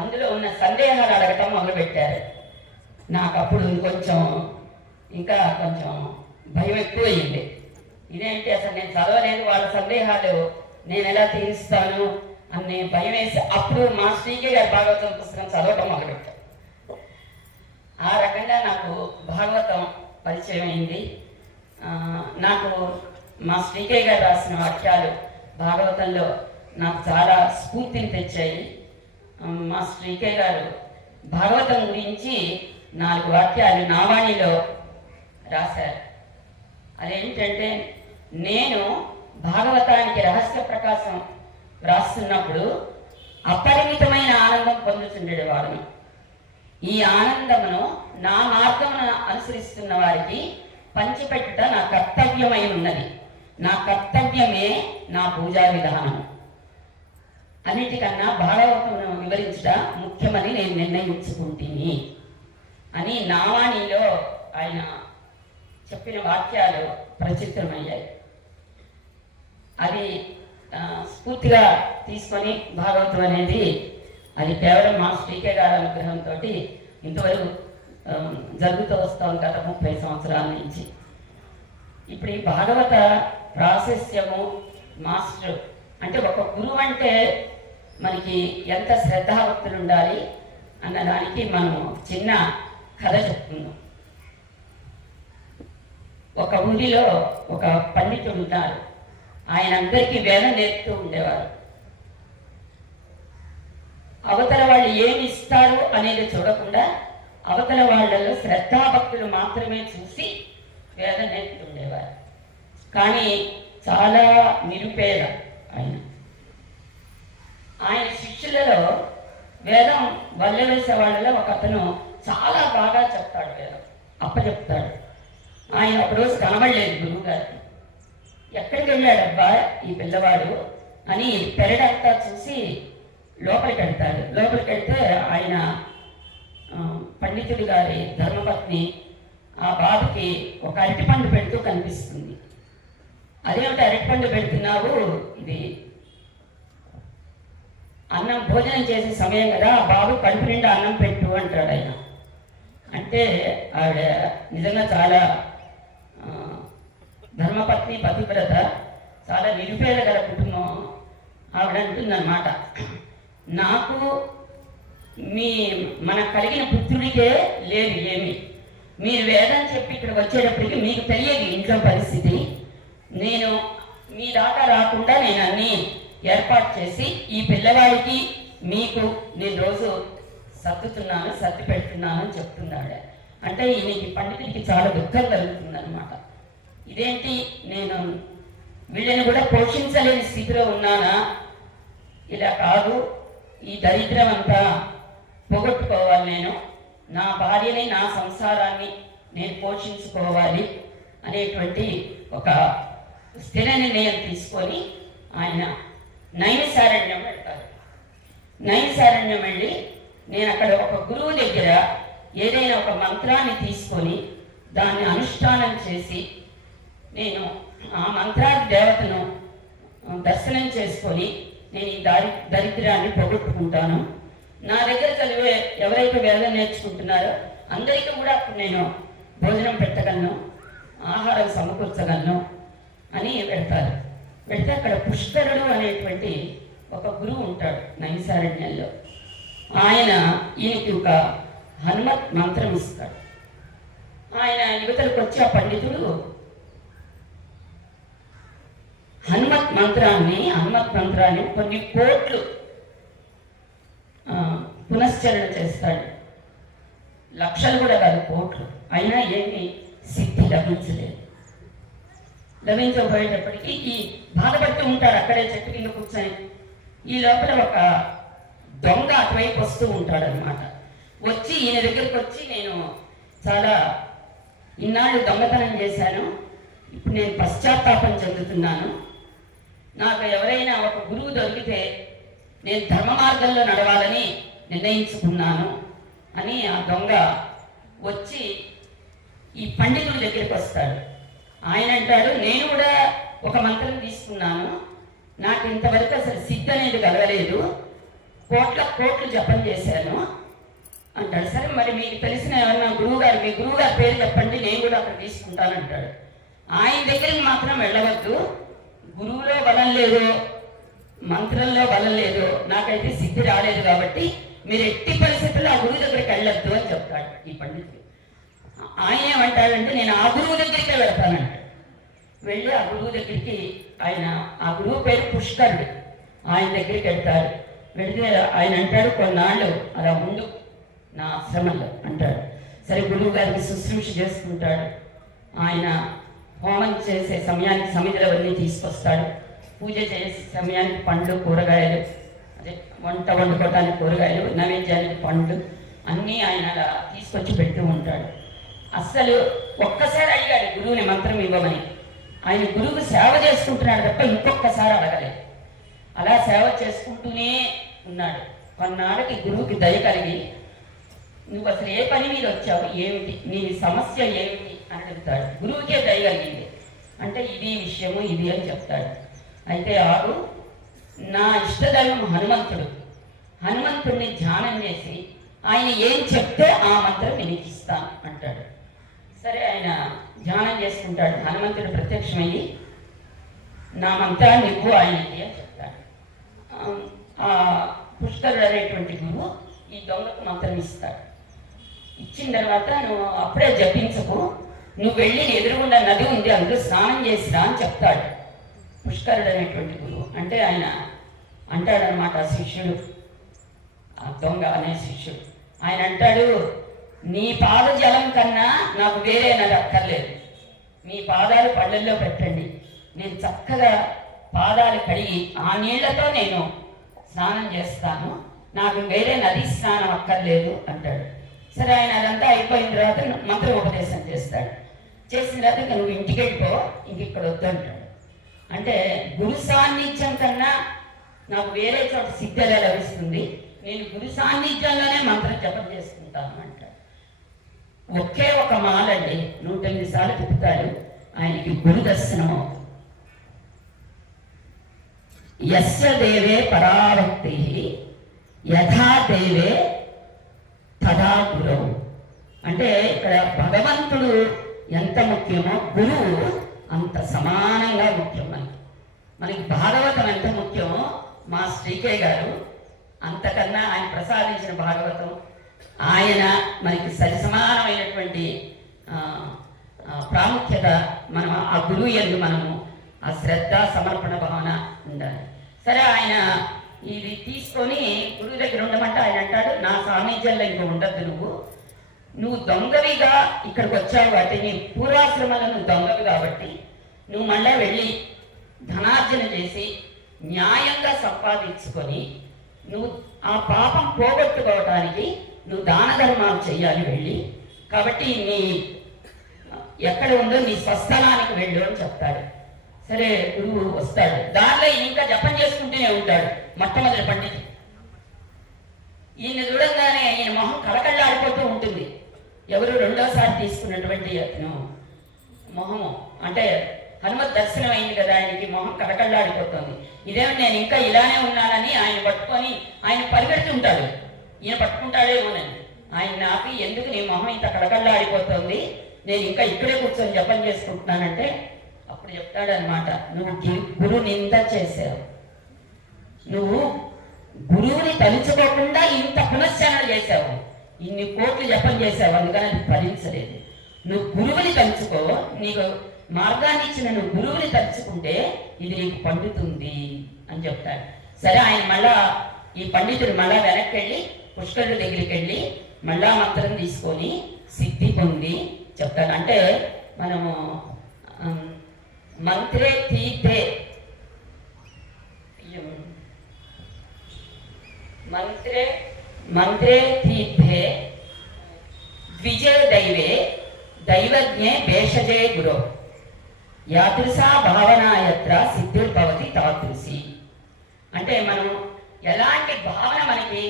అందులో ఉన్న సందేహాలు అడగటం మొదలుపెట్టారు. నాకు అప్పుడు ఇంకా కొంచెం భయం ఎక్కువయింది. ఇదేంటి అసలు నేను చదవలేదు, వాళ్ళ సందేహాలు నేను ఎలా తీరుస్తాను అనే భయం వేసి అప్పుడు మా శ్రీకే గారి భాగవతం పుస్తకం చదవటం మొదలుపెట్టాను. ఆ రకంగా నాకు భాగవతం పరిచయం అయింది. నాకు మా శ్రీకే గారు రాసిన వాక్యాలు భాగవతంలో నాకు చాలా స్ఫూర్తిని తెచ్చాయి. మా శ్రీకే గారు భాగవతం గురించి 4 వాక్యాలు నావాణిలో రాశారు. అదేంటంటే, నేను భాగవతానికి రహస్య ప్రకాశం రాస్తున్నప్పుడు అపరిమితమైన ఆనందం పొందుతుండేది వాడిని. ఈ ఆనందమును నా మార్గమును అనుసరిస్తున్న వారికి పంచిపెట్టుట నా కర్తవ్యమై ఉన్నది. నా కర్తవ్యమే నా పూజా విధానం. అన్నిటికన్నా భాగవతమును వివరించుట ముఖ్యమని నేను నిర్ణయించుకుంటుని అని నావాణిలో ఆయన చెప్పిన వాక్యాలు ప్రచురితమయ్యాయి. అది స్ఫూర్తిగా తీసుకొని భాగవతం అనేది అది కేవలం మా శ్రీకే గారి అనుగ్రహంతో ఇంతవరకు జరుగుతూ వస్తాం గత 30 సంవత్సరాల నుంచి. ఇప్పుడు ఈ భాగవత ప్రాశస్యము మాస్టర్ అంటే ఒక గురువు అంటే మనకి ఎంత శ్రద్ధాభక్తులు ఉండాలి అన్నదానికి మనం చిన్న కథ చెప్పుకుందాం. ఒక ఊరిలో ఒక పండితుడు ఉన్నారు. ఆయన అందరికీ వేదం నేర్పుతూ ఉండేవారు. అవతల వాళ్ళు ఏమి ఇస్తారు అనేది చూడకుండా అవతల వాళ్ళలో శ్రద్ధాభక్తులు మాత్రమే చూసి వేదం నేర్పుతుండేవారు. కానీ చాలా నిరుపేద ఆయన శిష్యులలో వేదం వల్లవేసే వాళ్ళలో ఒక అతను చాలా బాగా చెప్తాడు, వేదం అప్పచెప్తాడు. ఆయన ఒకరోజు కనబడలేదు గురువు గారికి. ఎక్కడికి వెళ్ళాడబ్బా ఈ పిల్లవాడు అని పెరడంతా చూసి లోపలికి వెళ్తాడు. లోపలికి వెళ్తే ఆయన పండితుడి గారి ధర్మపత్ని ఆ బాబుకి ఒక అరటిపండు పెడుతూ కనిపిస్తుంది. అదేమిటి అరటిపండు పెడుతున్నావు, ఇది అన్నం భోజనం చేసే సమయం కదా, ఆ బాబు కడుపు నిండా అన్నం పెట్టు అంటాడు ఆయన. అంటే ఆవిడ నిజంగా చాలా ధర్మపత్ని పతివ్రత, చాలా నిరుపేద గల కుటుంబం. ఆవిడ అంటుందన్నమాట, నాకు మనకు కలిగిన పుత్రుడికే లేదు ఏమి, మీరు వేదం చెప్పి ఇక్కడ వచ్చేటప్పటికి మీకు తెలియదు ఇంట్లో పరిస్థితి. నేను మీ దాకా రాకుండా నేను అన్నీ ఏర్పాటు చేసి ఈ పిల్లవాడికి మీకు నేను రోజు సర్దుతున్నాను, సర్ది పెడుతున్నాను అని చెప్తున్నాడు. అంటే ఈయనకి పండితుడికి చాలా దుఃఖం కలుగుతుందన్నమాట. ఇదేంటి, నేను వీళ్ళని కూడా పోషించలేని స్థితిలో ఉన్నానా? ఇలా కాదు, ఈ దరిద్రం అంతా పోగొట్టుకోవాలి, నేను నా భార్యని నా సంసారాన్ని నేను పోషించుకోవాలి అనేటువంటి ఒక స్థిర నిర్ణయం తీసుకొని ఆయన నైమిసారణ్యం వెళ్తారు. నైమిసారణ్యం వెళ్ళి నేను అక్కడ ఒక గురువు దగ్గర ఏదైనా ఒక మంత్రాన్ని తీసుకొని దాన్ని అనుష్ఠానం చేసి నేను ఆ మంత్రాది దేవతను దర్శనం చేసుకొని నేను ఈ దరిద్రాన్ని పోగొట్టుకుంటాను. నా దగ్గర చదివే ఎవరైతే వేదం నేర్చుకుంటున్నారో అందరికీ కూడా అప్పుడు నేను భోజనం పెట్టగలను, ఆహారం సమకూర్చగలను అని పెడతారు. పెడితే అక్కడ పుష్కరుడు అనేటువంటి ఒక గురువు ఉంటాడు నైమిసారణ్యంలో. ఆయన ఈయనకి ఒక హనుమత్ మంత్రం ఇస్తాడు. ఆయన యువతలకు వచ్చి ఆ పండితుడు హనుమత్ మంత్రాన్ని కొన్ని కోట్లు పునశ్చరణ చేస్తాడు. లక్షలు కూడా కాదు, కోట్లు. అయినా ఏమీ సిద్ధి లభించబోయేటప్పటికీ ఈ బాధపడుతూ ఉంటాడు అక్కడే చెట్టు కింద కూర్చొని. ఈ లోపల ఒక దొంగ అటువైపు వస్తూ ఉంటాడు అనమాట. వచ్చి ఈయన దగ్గరికి వచ్చి, నేను చాలా ఇన్నాళ్ళు దొంగతనం చేశాను, ఇప్పుడు నేను పశ్చాత్తాపం చెందుతున్నాను, నాకు ఎవరైనా ఒక గురువు దొరికితే నేను ధర్మ మార్గంలో నడవాలని నిర్ణయించుకున్నాను అని ఆ దొంగ వచ్చి ఈ పండితుడి దగ్గరికి వస్తాడు. ఆయన అంటాడు, నేను కూడా ఒక మంత్రం తీసుకున్నాను, నాకు ఇంతవరకు అసలు సిద్ధి అనేది కలగలేదు, కోట్లు జపం చేశాను అంటాడు. సరే మరి మీకు తెలిసిన ఎవరన్నా గురువుగారు, మీ గురువుగారి పేరు చెప్పండి, నేను కూడా అక్కడ తీసుకుంటాను అంటాడు. ఆయన దగ్గరికి మాత్రం వెళ్ళవద్దు, గురువులో బలం లేదు, మంత్రంలో బలం లేదు, నాకైతే సిద్ధి రాలేదు, కాబట్టి మీరు ఎట్టి పరిస్థితుల్లో ఆ గురువు దగ్గరికి వెళ్ళొద్దు అని చెప్తాడు ఈ పండితుడు. ఆయన ఏమంటాడంటే, నేను ఆ గురువు దగ్గరికే వెళ్తానంట. వెళ్ళి ఆ గురువు దగ్గరికి, ఆ గురువు పేరు పుష్కరుడు, ఆయన దగ్గరికి వెళ్తాడు. వెళితే ఆయన అంటాడు, కొన్నాళ్ళు అలా ఉండు నా ఆశ్రమంలో అంటాడు. సరే గురువు గారికి శుశ్రూష చేసుకుంటాడు. ఆయన హోమం చేసే సమయానికి సమిధులు అవన్నీ తీసుకొస్తాడు. పూజ చేసే సమయానికి పండ్లు, కూరగాయలు, అదే వంట వండుకోవటానికి కూరగాయలు, నైవేద్యానికి పండ్లు అన్నీ ఆయన అలా తీసుకొచ్చి పెడుతూ ఉంటాడు. అస్సలు ఒక్కసారి అడిగాడు గురువుని మంత్రం ఇవ్వమని. ఆయన గురువుకు సేవ చేసుకుంటున్నాడు తప్ప ఇంకొకసారి అడగలేదు. అలా సేవ చేసుకుంటూనే ఉన్నాడు. కొన్నాళ్ళకి గురువుకి దయ కలిగి, నువ్వు అసలు ఏ పని మీద వచ్చావు, ఏమిటి నీ సమస్య ఏమిటి అని అడుగుతాడు. గురువుకే దయ కలిగింది. అంటే ఇది విషయము ఇది అని చెప్తాడు. అయితే ఆడు నా ఇష్టదైవం హనుమంతుడిని ధ్యానం చేసి ఆయన ఏం చెప్తే ఆ మంత్రం నేను ఇస్తాను అంటాడు. సరే ఆయన ధ్యానం చేసుకుంటాడు. హనుమంతుడు ప్రత్యక్షమయ్యి నా మంత్రాన్ని ఇవ్వు ఆయనకి అని చెప్తాడు. ఆ పుష్కరుడు అనేటువంటి గురువు ఈ దొంగకు మంత్రం ఇస్తాడు. ఇచ్చిన తర్వాత, నువ్వు అప్పుడే జపించకు, నువ్వు వెళ్ళి ఎదురుగుండా నది ఉంది, అందులో స్నానం చేసిరా అని చెప్తాడు పుష్కరుడు అనేటువంటి గురువు. అంటే ఆయన అంటాడనమాట శిష్యుడు, ఆ దొంగ అనే శిష్యుడు, ఆయన అంటాడు, నీ పాద జలం కన్నా నాకు వేరే నది అక్కర్లేదు, మీ పాదాలు పళ్ళల్లో పెట్టండి, నేను చక్కగా పాదాలు కడిగి ఆ నీళ్లతో నేను స్నానం చేస్తాను, నాకు వేరే నది స్నానం అక్కర్లేదు అంటాడు. సరే ఆయన అదంతా అయిపోయిన తర్వాత మంత్రోపదేశం చేస్తాడు. చేసిన తర్వాత ఇక నువ్వు ఇంటికి వెళ్ళిపో, ఇంక ఇక్కడ వద్దు అంటాడు. అంటే గురు సాన్నిధ్యం కన్నా నాకు వేరే చోట సిద్ధి ఎలా లభిస్తుంది, నేను గురు సాన్నిధ్యంలోనే మంత్రం జపం చేసుకుంటాను అంటాడు. ఒకే ఒక మాలండి 108 సార్లు తిప్పుతాడు, ఆయనకి గురు దర్శనం అవుతుంది. యస్య దేవే పరాభక్తి యథా దేవే తదా గురువు. అంటే ఇక్కడ భగవంతుడు ఎంత ముఖ్యమో గురువు అంత సమానంగా ముఖ్యం. మనకి భాగవతం ఎంత ముఖ్యమో మా శ్రీకే గారు అంతకన్నా ఆయన ప్రసాదించిన భాగవతం, ఆయన మనకి సరిసమానమైనటువంటి ప్రాముఖ్యత, మనం ఆ గురువు యందు మనము ఆ శ్రద్ధ సమర్పణ భావన ఉండాలి. సరే ఆయన ఇది తీసుకొని గురువు దగ్గర ఉండమంటే ఆయన అంటాడు, నా సాన్నిధ్యంలో ఇంక ఉండద్దు, నువ్వు దొంగవిగా ఇక్కడికి వచ్చావు కాబట్టి, నీ పూర్వాశ్రమంలో నువ్వు దొంగవి కాబట్టి నువ్వు మళ్ళీ వెళ్ళి ధనార్జన చేసి న్యాయంగా సంపాదించుకొని నువ్వు ఆ పాపం పోగొట్టుకోవటానికి నువ్వు దాన ధర్మాలు చెయ్యాలి వెళ్ళి, కాబట్టి నీ ఎక్కడ ఉందో నీ స్వస్థలానికి వెళ్ళు అని చెప్తాడు. సరే గురువు వస్తాడు. దానిలో ఇంకా జపం చేసుకుంటూనే ఉంటాడు మొట్టమొదటి పండితుడు. ఈయన చూడంగానే ఈయన మొహం కళకళ్ళాడిపోతూ ఉంటుంది. ఎవరు రెండోసారి తీసుకున్నటువంటి అతను మొహము, అంటే హనుమత్ దర్శనం అయింది కదా, ఆయనకి మొహం కళకళ్ళాడిపోతుంది. ఇదేమో నేను ఇంకా ఇలానే ఉన్నానని ఆయన పట్టుకొని ఆయన పరిగెడుతుంటాడు. ఈయన పట్టుకుంటాడేమోనని ఆయన నాకు, ఎందుకు నీ మొహం ఇంత కళకళ్ళాడిపోతుంది, నేను ఇంకా ఇక్కడే కూర్చొని జపం చేసుకుంటున్నానంటే అప్పుడు చెప్తాడనమాట, నువ్వు గురు నింద చేసావు, నువ్వు గురువుని తలుచుకోకుండా ఇంత పునశ్చరణ చేశావు, ఇన్ని కోట్లు జపం చేశావు, అందుకని అది ఫలించలేదు. నువ్వు గురువుని తలుచుకో, నీకు మార్గాన్ని ఇచ్చిన నువ్వు గురువుని తలుచుకుంటే ఇది నీకు పండుతుంది అని చెప్తాడు. సరే, ఆయన మళ్ళా ఈ పండితుడు మళ్ళా వెనక్కి వెళ్ళి పుష్కరుడి దగ్గరికి వెళ్ళి మళ్ళా మంత్రం తీసుకొని సిద్ధి పొంది చెప్తాడు. అంటే మనము మంత్రే తీర్థే మంత్రే తీర్థే ద్విజే దైవే దైవజ్ఞే భేషజే గురో యాదృశా భావనాయత్ర సిద్ధిర్భవతి తాదృశి. అంటే మనం ఎలాంటి భావన మనకి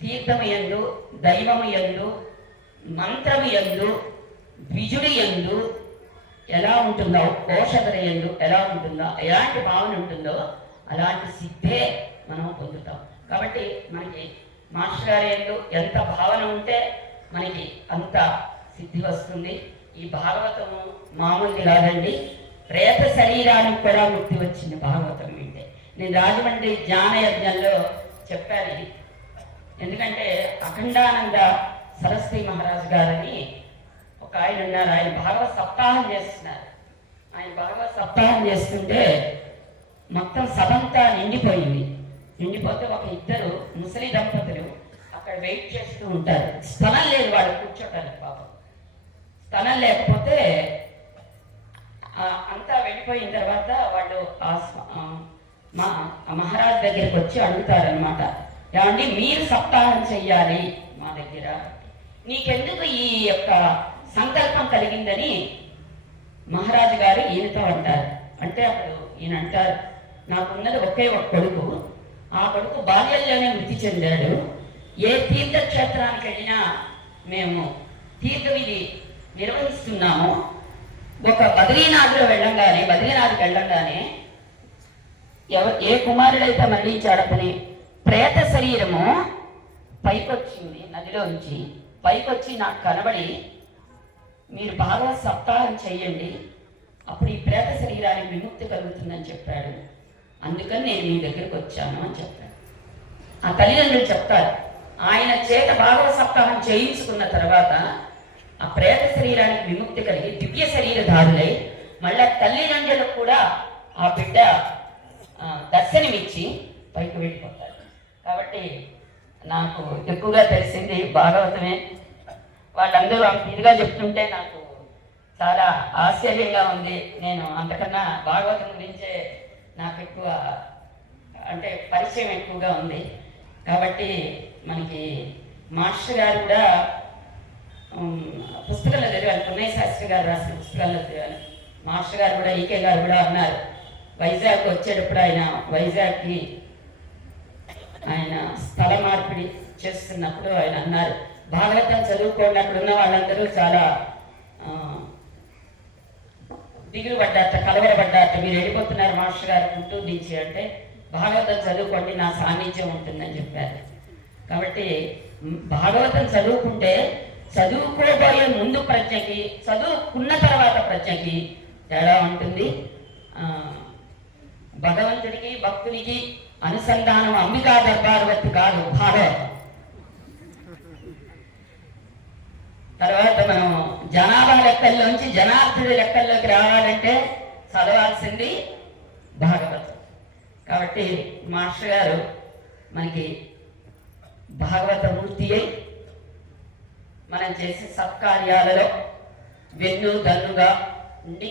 తీర్థము యందు, దైవము యందు, మంత్రము యందు, ద్విజుడి యందు ఎలా ఉంటుందో, ఔషధుల యందు ఎలా ఉంటుందో, ఎలాంటి భావన ఉంటుందో అలాంటి సిద్ధే మనం పొందుతాం. కాబట్టి మనకి మాస్టర్ గారి యందు ఎంత భావన ఉంటే మనకి అంత సిద్ధి వస్తుంది. ఈ భాగవతము మామూలుది కాదండి, ప్రేత శరీరానికి కూడా ముక్తి వచ్చింది భాగవతం వింటే. నేను రాజమండ్రి జ్ఞాన యజ్ఞంలో చెప్పాను ఇది. ఎందుకంటే అఖండానంద సరస్వతి మహారాజు గారని ఒక ఆయన ఉన్నారు. ఆయన భాగవత సప్తాహం చేస్తున్నారు. ఆయన భాగవత సప్తాహం చేస్తుంటే మొత్తం సభంతా నిండిపోయింది. నిండిపోతే ఒక ఇద్దరు ముసలి దంపతులు అక్కడ వెయిట్ చేస్తూ ఉంటారు. స్థలం లేదు వాళ్ళు కూర్చోటానికి. పాపం స్థలం లేకపోతే అంతా వెళ్ళిపోయిన తర్వాత వాళ్ళు మహారాజ్ దగ్గరికి వచ్చి అడుగుతారనమాట, ఏమండి మీరు సప్తాహం చెయ్యాలి మా దగ్గర, నీకెందుకు ఈ యొక్క సంకల్పం కలిగిందని మహారాజు గారు ఈయనతో అంటారు. అంటే అప్పుడు ఈయన అంటారు, నాకున్నది ఒకే ఒక కొడుకు, ఆ కొడుకు బాల్యంలోనే మృతి చెందాడు. ఏ తీర్థక్షేత్రానికి వెళ్ళినా మేము తీర్థవిధి నిర్వహిస్తున్నాము. ఒక బద్రీనాథ్కి వెళ్ళంగానే ఏ కుమారుడైతే మరణించాడు అతని ప్రేత శరీరము పైకొచ్చింది, నదిలోంచి పైకొచ్చి నాకు కనబడి మీరు బాగా సప్తాహం చెయ్యండి, అప్పుడు ఈ ప్రేత శరీరానికి విముక్తి కలుగుతుందని చెప్పాడు. అందుకని నేను మీ దగ్గరికి వచ్చాను అని చెప్పాడు. ఆ తల్లిదండ్రులు చెప్తారు, ఆయన చేత భాగవత సప్తాహం చేయించుకున్న తర్వాత ఆ ప్రేత శరీరానికి విముక్తి కలిగి దివ్య శరీరధారులై మళ్ళా తల్లిదండ్రులకు కూడా ఆ బిడ్డ దర్శనమిచ్చి పైకి వెళ్ళిపోతారు. కాబట్టి నాకు ఎక్కువగా తెలిసింది భాగవతమే. వాళ్ళందరూ ఇదిగా చెప్తుంటే నాకు చాలా ఆశ్చర్యంగా ఉంది. నేను అంతకన్నా భాగవతం గురించే నాకు ఎక్కువ అంటే పరిచయం ఎక్కువగా ఉంది. కాబట్టి మనకి మాస్టర్ గారు కూడా పుస్తకంలో చదివాను, పున్నయ్య శాస్త్రి గారు రాసిన పుస్తకాల్లో చదివాను. మాస్టర్ గారు కూడా ఈకే గారు కూడా అన్నారు, వైజాగ్ వచ్చేటప్పుడు వైజాగ్కి ఆయన స్థల మార్పిడి చేస్తున్నప్పుడు ఆయన అన్నారు, భాగవతం చదువుకోండి, అక్కడ ఉన్న వాళ్ళందరూ చాలా దిగులు పడ్డారట, కలవరపడ్డారట, మీరు వెళ్ళిపోతున్నారు మాస్టర్ గారు గుంటూరు నుంచి అంటే, భాగవతం చదువుకోండి నా సాన్నిధ్యం ఉంటుందని చెప్పారు. కాబట్టి భాగవతం చదువుకుంటే చదువుకోబోయే ముందు ప్రజ్ఞకి, చదువుకున్న తర్వాత ప్రజ్ఞకి తేడా ఉంటుంది. భగవంతుడికి భక్తునికి అనుసంధానం అంబికా దర్బారవత్తు కాదు భాగవతం. తర్వాత మనం జనాభా లెక్కల్లోంచి జనార్దుడి లెక్కల్లోకి రావాలంటే చదవాల్సింది భాగవతం. కాబట్టి మాస్టర్ గారు మనకి భాగవత మూర్తి అయి మనం చేసే సత్కార్యాలలో వెన్ను దన్నుగా ఉండి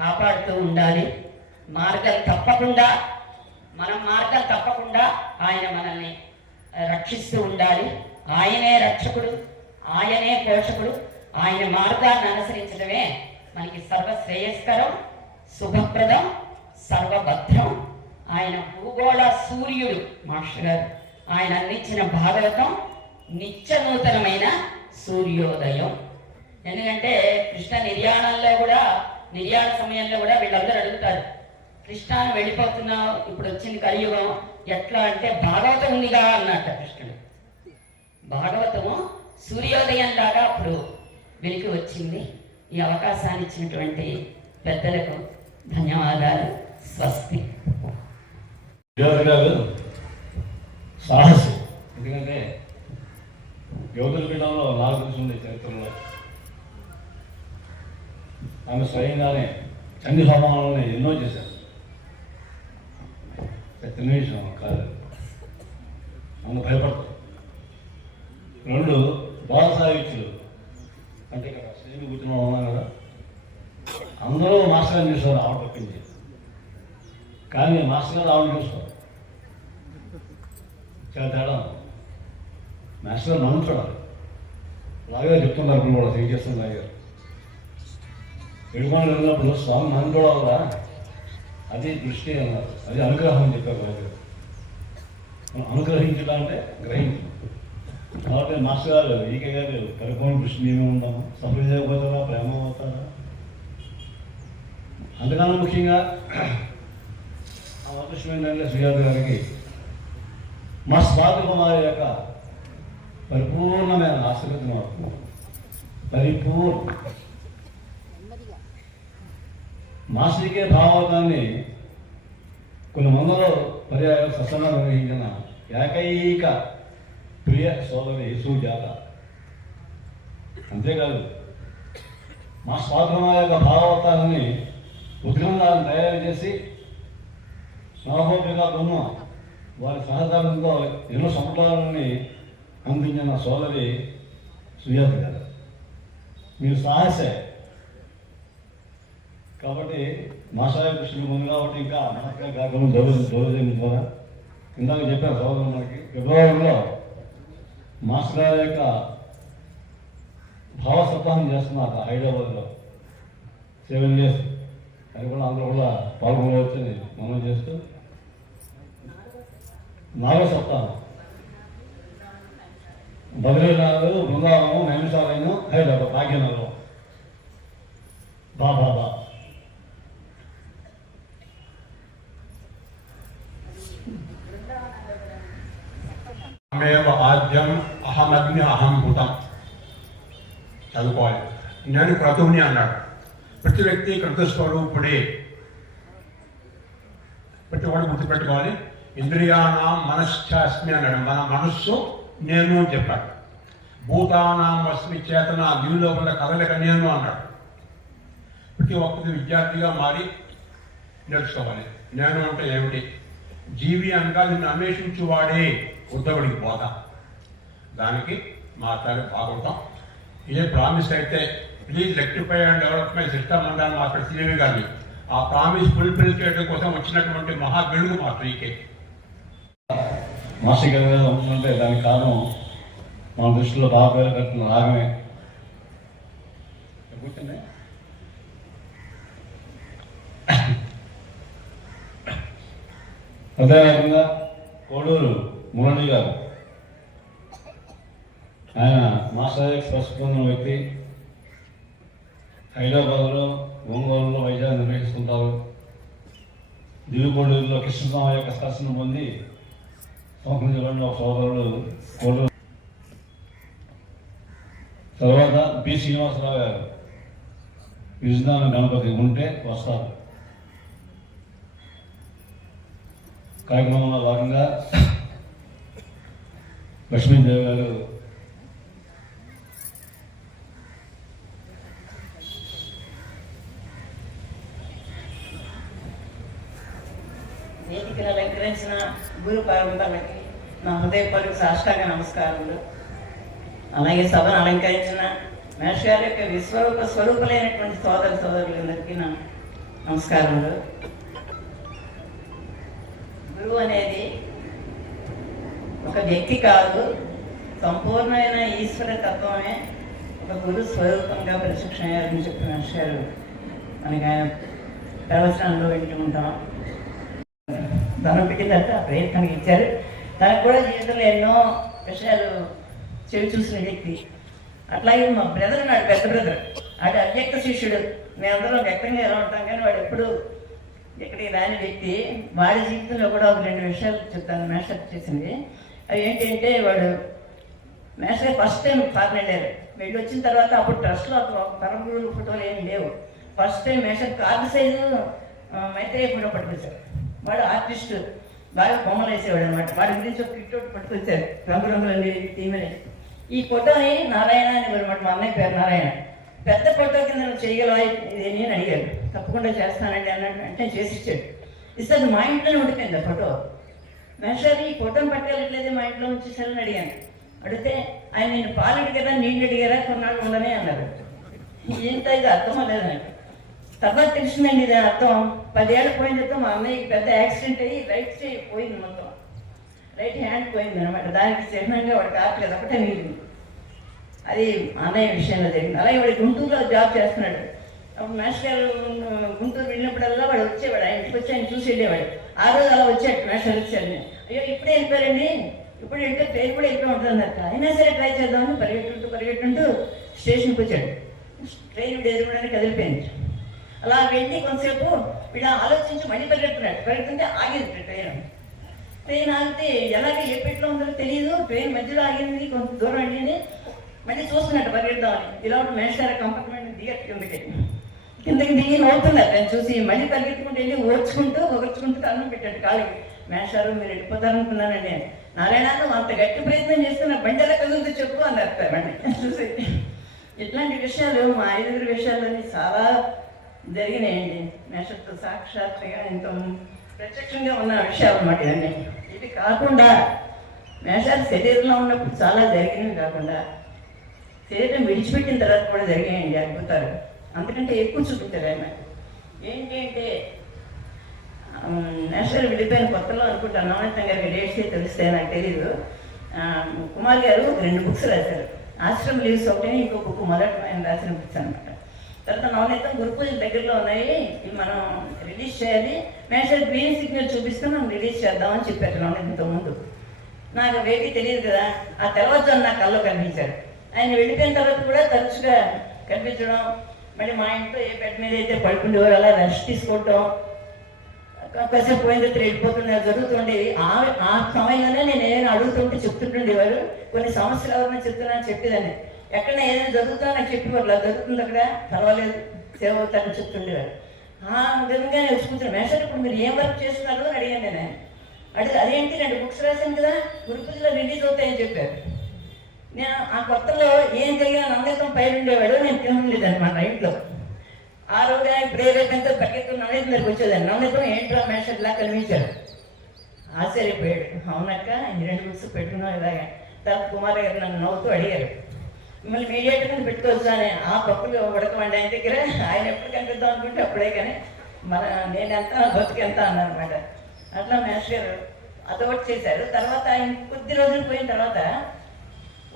కాపాడుతూ ఉండాలి. మార్గం తప్పకుండా ఆయన మనల్ని రక్షిస్తూ ఉండాలి. ఆయనే రక్షకుడు, ఆయనే పోషకుడు. ఆయన మార్గాన్ని అనుసరించడమే మనకి సర్వశ్రేయస్కరం, శుభప్రదం, సర్వభద్రం. ఆయన భూగోళ సూర్యుడు మాస్టర్ గారు. ఆయన అందించిన భాగవతం నిత్య నూతనమైన సూర్యోదయం. ఎందుకంటే కృష్ణ నిర్యాణ సమయంలో కూడా వీళ్ళందరూ అడుగుతారు, కృష్ణాను వెళ్ళిపోతున్నావు, ఇప్పుడు వచ్చింది కలియుగం ఎట్లా అంటే, భాగవతం ఉందిగా అన్నట్ట కృష్ణుడు. భాగవతము సూర్యోదయం లాగా అప్పుడు వెలికి వచ్చింది. ఈ అవకాశాన్ని ఇచ్చినటువంటి పెద్దలకు ధన్యవాదాలు. స్వస్తి. సాహసం, ఎందుకంటే యోగుల పీఠంలో నాకు తెలిసి చరిత్రలో ఆమె స్వయంగానే చండీ హోమాలని ఎన్నో చేశారు. చిన్న విషయం కాదు, అందుకు భయపడతారు. 2 బాల సాహిత్యులు అంటే ఇక్కడ శ్రేణి కూర్చున్న ఉన్నాం కదా, అందరూ మాస్టర్ గారిని చూస్తారు ఆవిడ తప్పింది, కానీ మాస్టర్ గారు ఆవిడ చూస్తారు. చాలా తేడా. మాస్టర్ గారు నన్ను చూడాలి. లాగా చెప్తున్నారు ఇప్పుడు కూడా థింక్ చేస్తుంది లాగా ఎడుమాలు వెళ్ళినప్పుడు స్వామి నన్ను చూడాలా, అది దృష్టి అన్నారు, అది అనుగ్రహం అని చెప్పారు లాగా. మనం అనుగ్రహించడం అంటే గ్రహించడం. కాబట్టి మాస్టర్ గారు ఈకే గారు పరిపూర్ణ దృష్టి మేము ఉంటాము. సఫలం చేయకపోతారా, ప్రేమ అవుతారా? అంతకన్నా ముఖ్యంగా ఆ అవకాశం ఏంటంటే శ్రీయాద్ గారికి మా స్వాతి కుమారి యొక్క పరిపూర్ణమైన ఆశీర్వదం పరిపూర్ణ మాస్టర్కే భావాన్ని కొన్ని వందల పర్యాయాలు సత్సంగా నిర్వహించిన ఏకైక ప్రియ సోదరి సుజాత. అంతేకాదు మా స్వాతంత్ర యొక్క భావవతాన్ని ఉద్గ్రంథాలను తయారు చేసి నవభౌతిక బృందం వారి సహకారంతో ఎన్నో సంప్రదాయాలని అందించిన సోదరి సుజాత గారు. మీరు సాహసే కాబట్టి మాసాయ కృష్ణుడు ఉంది కాబట్టి ఇంకా మనక కార్యక్రమం జరుగుతుంది ద్వారా ఇందాక చెప్పారు సోదరు మనకి ఫిబ్రవరిలో మాస్టర్ గారి యొక్క భావ సప్తాహం చేస్తున్నారు హైదరాబాద్లో 7 days. అది కూడా అందరూ కూడా పాల్గొనవచ్చని మనం చేస్తూ 4వ సప్తాహం బద్రీనాథ్, బృందావనం, నైమిషాలయం, హైదరాబాద్, భాగ్యనగరం. బాబా ఆద్యం అహమగ్ని అహం భూతం చదువుకోవాలి. నేను క్రతువుని అన్నాడు. ప్రతి వ్యక్తి కృతస్వరూపుడే. ప్రతి వాడు గుర్తుపెట్టుకోవాలి. ఇంద్రియానాం మనశ్చాస్మి అన్నాడు. మన మనస్సు నేను చెప్పాడు. భూతానాం అస్మి చేతన, దీనిలో ఉన్న కదలిక నేను అన్నాడు. ప్రతి ఒక్కరి విద్యార్థిగా మారి నేర్చుకోవాలి. నేను అంటే ఏమిటి? జీవి అనగా నిన్ను అన్వేషించువాడే ఉద్ధవుడికి బోధ. దానికి మాట్లాడి బాగుంటాం. ఇదే ప్రామిస్ అయితే please rectify and develop my system అంటాను మాస్టర్ శ్రీవి గారిని. ఆ ప్రామిస్ ఫుల్ఫిల్ చేయడం కోసం వచ్చినటువంటి మహా వెలుగు మాస్టర్ ఈకే. మాస్టర్ గారు ఉంటుంటే దానికి కారణం మన దృష్టిలో బాగా పేరు కట్టిన రాగమే. కూర్చుంది అదేవిధంగా కోడూరు మురళి గారు, ఆయన మాస్టర్ ఎక్స్ప్రెస్ పొందిన వ్యక్తి. హైదరాబాద్లో, ఒంగోలులో, వైజాగ్ నిర్వహిస్తుంటారు. దిగుబడులో కృష్ణస్వామి యొక్క స్పర్శను పొంది సంస్కృతిలో సోదరుడు కోడూరు. తర్వాత బి శ్రీనివాసరావు గారు విజయనగరం గణపతి ఉంటే వస్తారు. కార్యక్రమంలో భాగంగా లక్ష్మీదేవి గారు వేదికను అలంకరించిన గురు పరంపరలకి నా హృదయపూర్వక సాష్టాంగ నమస్కారములు. అలాగే సభను అలంకరించిన మేష్ గారి యొక్క స్వరూపులైనటువంటి సోదరులందరికీ నా నమస్కారములు. గురువు అనేది ఒక వ్యక్తి కాదు, సంపూర్ణమైన ఈశ్వర తత్వమే ఒక గురు స్వరూపంగా ప్రశిక్షణ అయ్యారని చెప్పిన మేష్ గారు మనకి ఆయన ప్రవచనంలో వింటూ ఉంటాం. ధనం పెట్టిందంటే ఆ ప్రయత్నానికి ఇచ్చారు. తనకు కూడా జీవితంలో ఎన్నో విషయాలు చెవి చూసిన వ్యక్తి. అట్లాగే మా బ్రదర్ నాడు పెద్ద బ్రదర్, అది అవ్యక్త శిష్యుడు. మేమందరం వ్యక్తంగా ఎలా ఉంటాం కానీ వాడు ఎప్పుడు ఎక్కడికి రాని వ్యక్తి. వాడి జీవితంలో కూడా ఒక 2 విషయాలు చెప్తాను మేషప్ చేసింది. అవి ఏంటంటే వాడు మేషప్ ఫస్ట్ టైం ఫారెన్ వెళ్ళారు. వెళ్ళి వచ్చిన తర్వాత అప్పుడు ట్రస్ట్లో పరమగురు ఫోటోలు ఏమి లేవు. ఫస్ట్ టైం మేషప్ కార్డు సైజు మైత్రేయ ఫోటో పట్టుకొచ్చారు. వాడు ఆర్టిస్టు, బాగా బొమ్మలు వేసేవాడు అనమాట. వాడి గురించి ఒక కిట్ ఒకటి పట్టుకొచ్చారు, రంగురంగులు తీమని. ఈ ఫోటోని నారాయణ అని అనమాట. మా అన్నయ్య పేరు నారాయణ. పెద్ద ఫోటో కింద చేయగలవా ఇది అని అడిగారు. తప్పకుండా చేస్తానండి అన్నాడు. అంటే చేసి ఇచ్చాడు. ఇస్తే అది మా ఇంట్లోనే ఉండిపోయింది ఆ ఫోటో. మేషారి ఈ ఫోటోని పట్టుకెళ్ళట్లేదు, మా ఇంట్లో ఉంచేసారని అడిగాను. అడిగితే ఆయన నేను పాలు అడిగారా నీళ్ళు అడిగారా కొన్నాళ్ళు ఉండనే అన్నారు. ఏంటో ఇది అర్థం లేదండి. తర్వాత తెలిసిందండి ఇది అర్థం. 10 ఏళ్ళు పోయిన తర్వాత మా అన్నయ్యకి పెద్ద యాక్సిడెంట్ అయ్యి రైట్ సైడ్ పోయింది, మొత్తం రైట్ హ్యాండ్ పోయింది అనమాట. దానికి చిహ్నంగా వాడికి ఆకలేదు ఒకటే మిగిలింది. అది అన్నయ్య విషయంలో జరిగింది. అలాగే వాడు గుంటూరులో జాబ్ చేస్తున్నాడు. అప్పుడు మేష్ గారు గుంటూరు వెళ్ళినప్పుడల్లా వాడు వచ్చేవాడు, ఆయన ఇంటికి వచ్చి ఆయన చూసి వెళ్ళేవాడు. ఆ రోజు అలా వచ్చాడు మేష్ గారు వచ్చాడు. అయ్యో ఇప్పుడే వెళ్ళిపోయారండి, ఇప్పుడు వెళ్తే ట్రైన్ కూడా ఎక్కువ ఉంటుంది అక్క, అయినా సరే ట్రై చేద్దామని పరిగెట్టుంటూ స్టేషన్కి వచ్చాడు. ట్రైన్ ఎదురుకోవడానికి కదిలిపోయింది. అలా వెళ్ళి కొంతసేపు వీడు ఆలోచించి మళ్ళీ పరిగెడుతుంటే ఆగింది ట్రైన్ ఆగితే ఎలాగ ఏ పెట్లో ఉందో తెలియదు. ట్రైన్ మధ్యలో ఆగింది, కొంత దూరం వెళ్ళింది. మళ్ళీ చూస్తున్నట్టు పరిగెడదామని ఇలా మేషార కంపార్ట్మెంట్ కిందకి దిగి నవ్వుతున్నారు. నేను చూసి మళ్ళీ పరిగెత్తుకుంటూ వెళ్ళి ఓర్చుకుంటూ అన్నం పెట్టాడు కాళ్ళకి. మేషారు మీరు వెళ్ళిపోతారనుకున్నానండి. నారాయణ నువ్వు అంత గట్టి ప్రయత్నం చేస్తున్న బండి ఎలా కదులుతూ చెప్పు అన్నారు బండి చూసి. ఇట్లాంటి విషయాలు మా 5 విషయాలన్నీ చాలా జరిగినాయండి. మేషతో సాక్షాత్తుగా ఎంతో ప్రత్యక్షంగా ఉన్న విషయాలు అన్నమాట ఇవన్నీ. ఇది కాకుండా మేషాలు శరీరంలో ఉన్నప్పుడు చాలా జరిగినవి కాకుండా శరీరం విడిచిపెట్టిన తర్వాత కూడా జరిగాయండి అద్భుతాలు. అంతకంటే ఎక్కువ చూపించారు ఆయన. ఏంటి అంటే నేషనల్ విడిపోయిన కొత్తలో అనుకుంటా నవనీతం గారికి డేట్స్ తెలిస్తే నాకు తెలీదు. కుమార్ గారు 2 బుక్స్ రాశారు. ఆశ్రమ లీవ్స్ ఒకటి, ఇంకో బుక్ మొదట ఆయన రాసిన బుక్స్ అనమాట. తర్వాత నవనీతం గురు పూజలు దగ్గరలో ఉన్నాయి, ఇవి మనం రిలీజ్ చేయాలి, మేషర్ గ్రీన్ సిగ్నల్ చూపిస్తే మనం రిలీజ్ చేద్దామని చెప్పారు నవనీతంతో ముందు. నాకు అవేవి తెలియదు కదా. ఆ తర్వాత నా కల్లో కనిపించారు. ఆయన వెళ్ళిపోయిన తర్వాత కూడా తరచుగా కనిపించడం, మళ్ళీ మా ఇంట్లో ఏ బెడ్ మీద అయితే పడుకుండేవారు అలా రెస్ట్ తీసుకోవటం, కాసేపు పోయిన తర్వాత వెళ్ళిపోతుండే జరుగుతుండేది. ఆ సమయంలోనే నేను ఏదైనా అడుగుతుంటే చెప్తుంటుండేవారు. కొన్ని సమస్యలు ఎవరైనా చెప్తున్నాను చెప్పేదాన్ని. ఎక్కడైనా ఏదైనా జరుగుతుందో నాకు చెప్పేవారు, అలా జరుగుతుంది అక్కడ పర్వాలేదు సేవ అవుతారని చెప్తుండేవారు. ఆ విధంగా నేను వచ్చుకుంటున్నాను. మేషర్ ఇప్పుడు మీరు ఏం వర్క్ చేస్తున్నారు అని అడిగాను నేను. అదేంటి 2 బుక్స్ రాశాను కదా, గురు పూజలో రిలీజ్ అవుతాయని చెప్పారు. నేను ఆ కొత్తలో ఏం జరిగినా నవనీతం పైన ఉండేవాడు, నేను తినలేదు అనమాట ఇంట్లో. ఆ రోజు ఆయన ప్రేరేపంతో పరిగెత్తు నవనీతం దగ్గరికి వచ్చేదాన్ని. నవనీతం ఏంటో మేషర్లా కనిపించాడు. ఆశ్చర్యపోయాడు. అవునక్క ఈ 2 బుక్స్ పెట్టుకున్నావు ఇలాగా. తర్వాత కుమార్ గారు నన్ను నవ్వుతూ అడిగారు, మిమ్మల్ని మీడియేటర్ కింద పెట్టుకోవచ్చు అని. ఆ పప్పులు ఉడకమండి ఆయన దగ్గర, ఆయన ఎప్పుడు కనిపిద్దాం అనుకుంటే అప్పుడే, కానీ నేనెంత బతుకెంత అన్నమాట. అట్లా మేష్ గారు అదొకటి చేశారు. తర్వాత ఆయన కొద్ది రోజులు పోయిన తర్వాత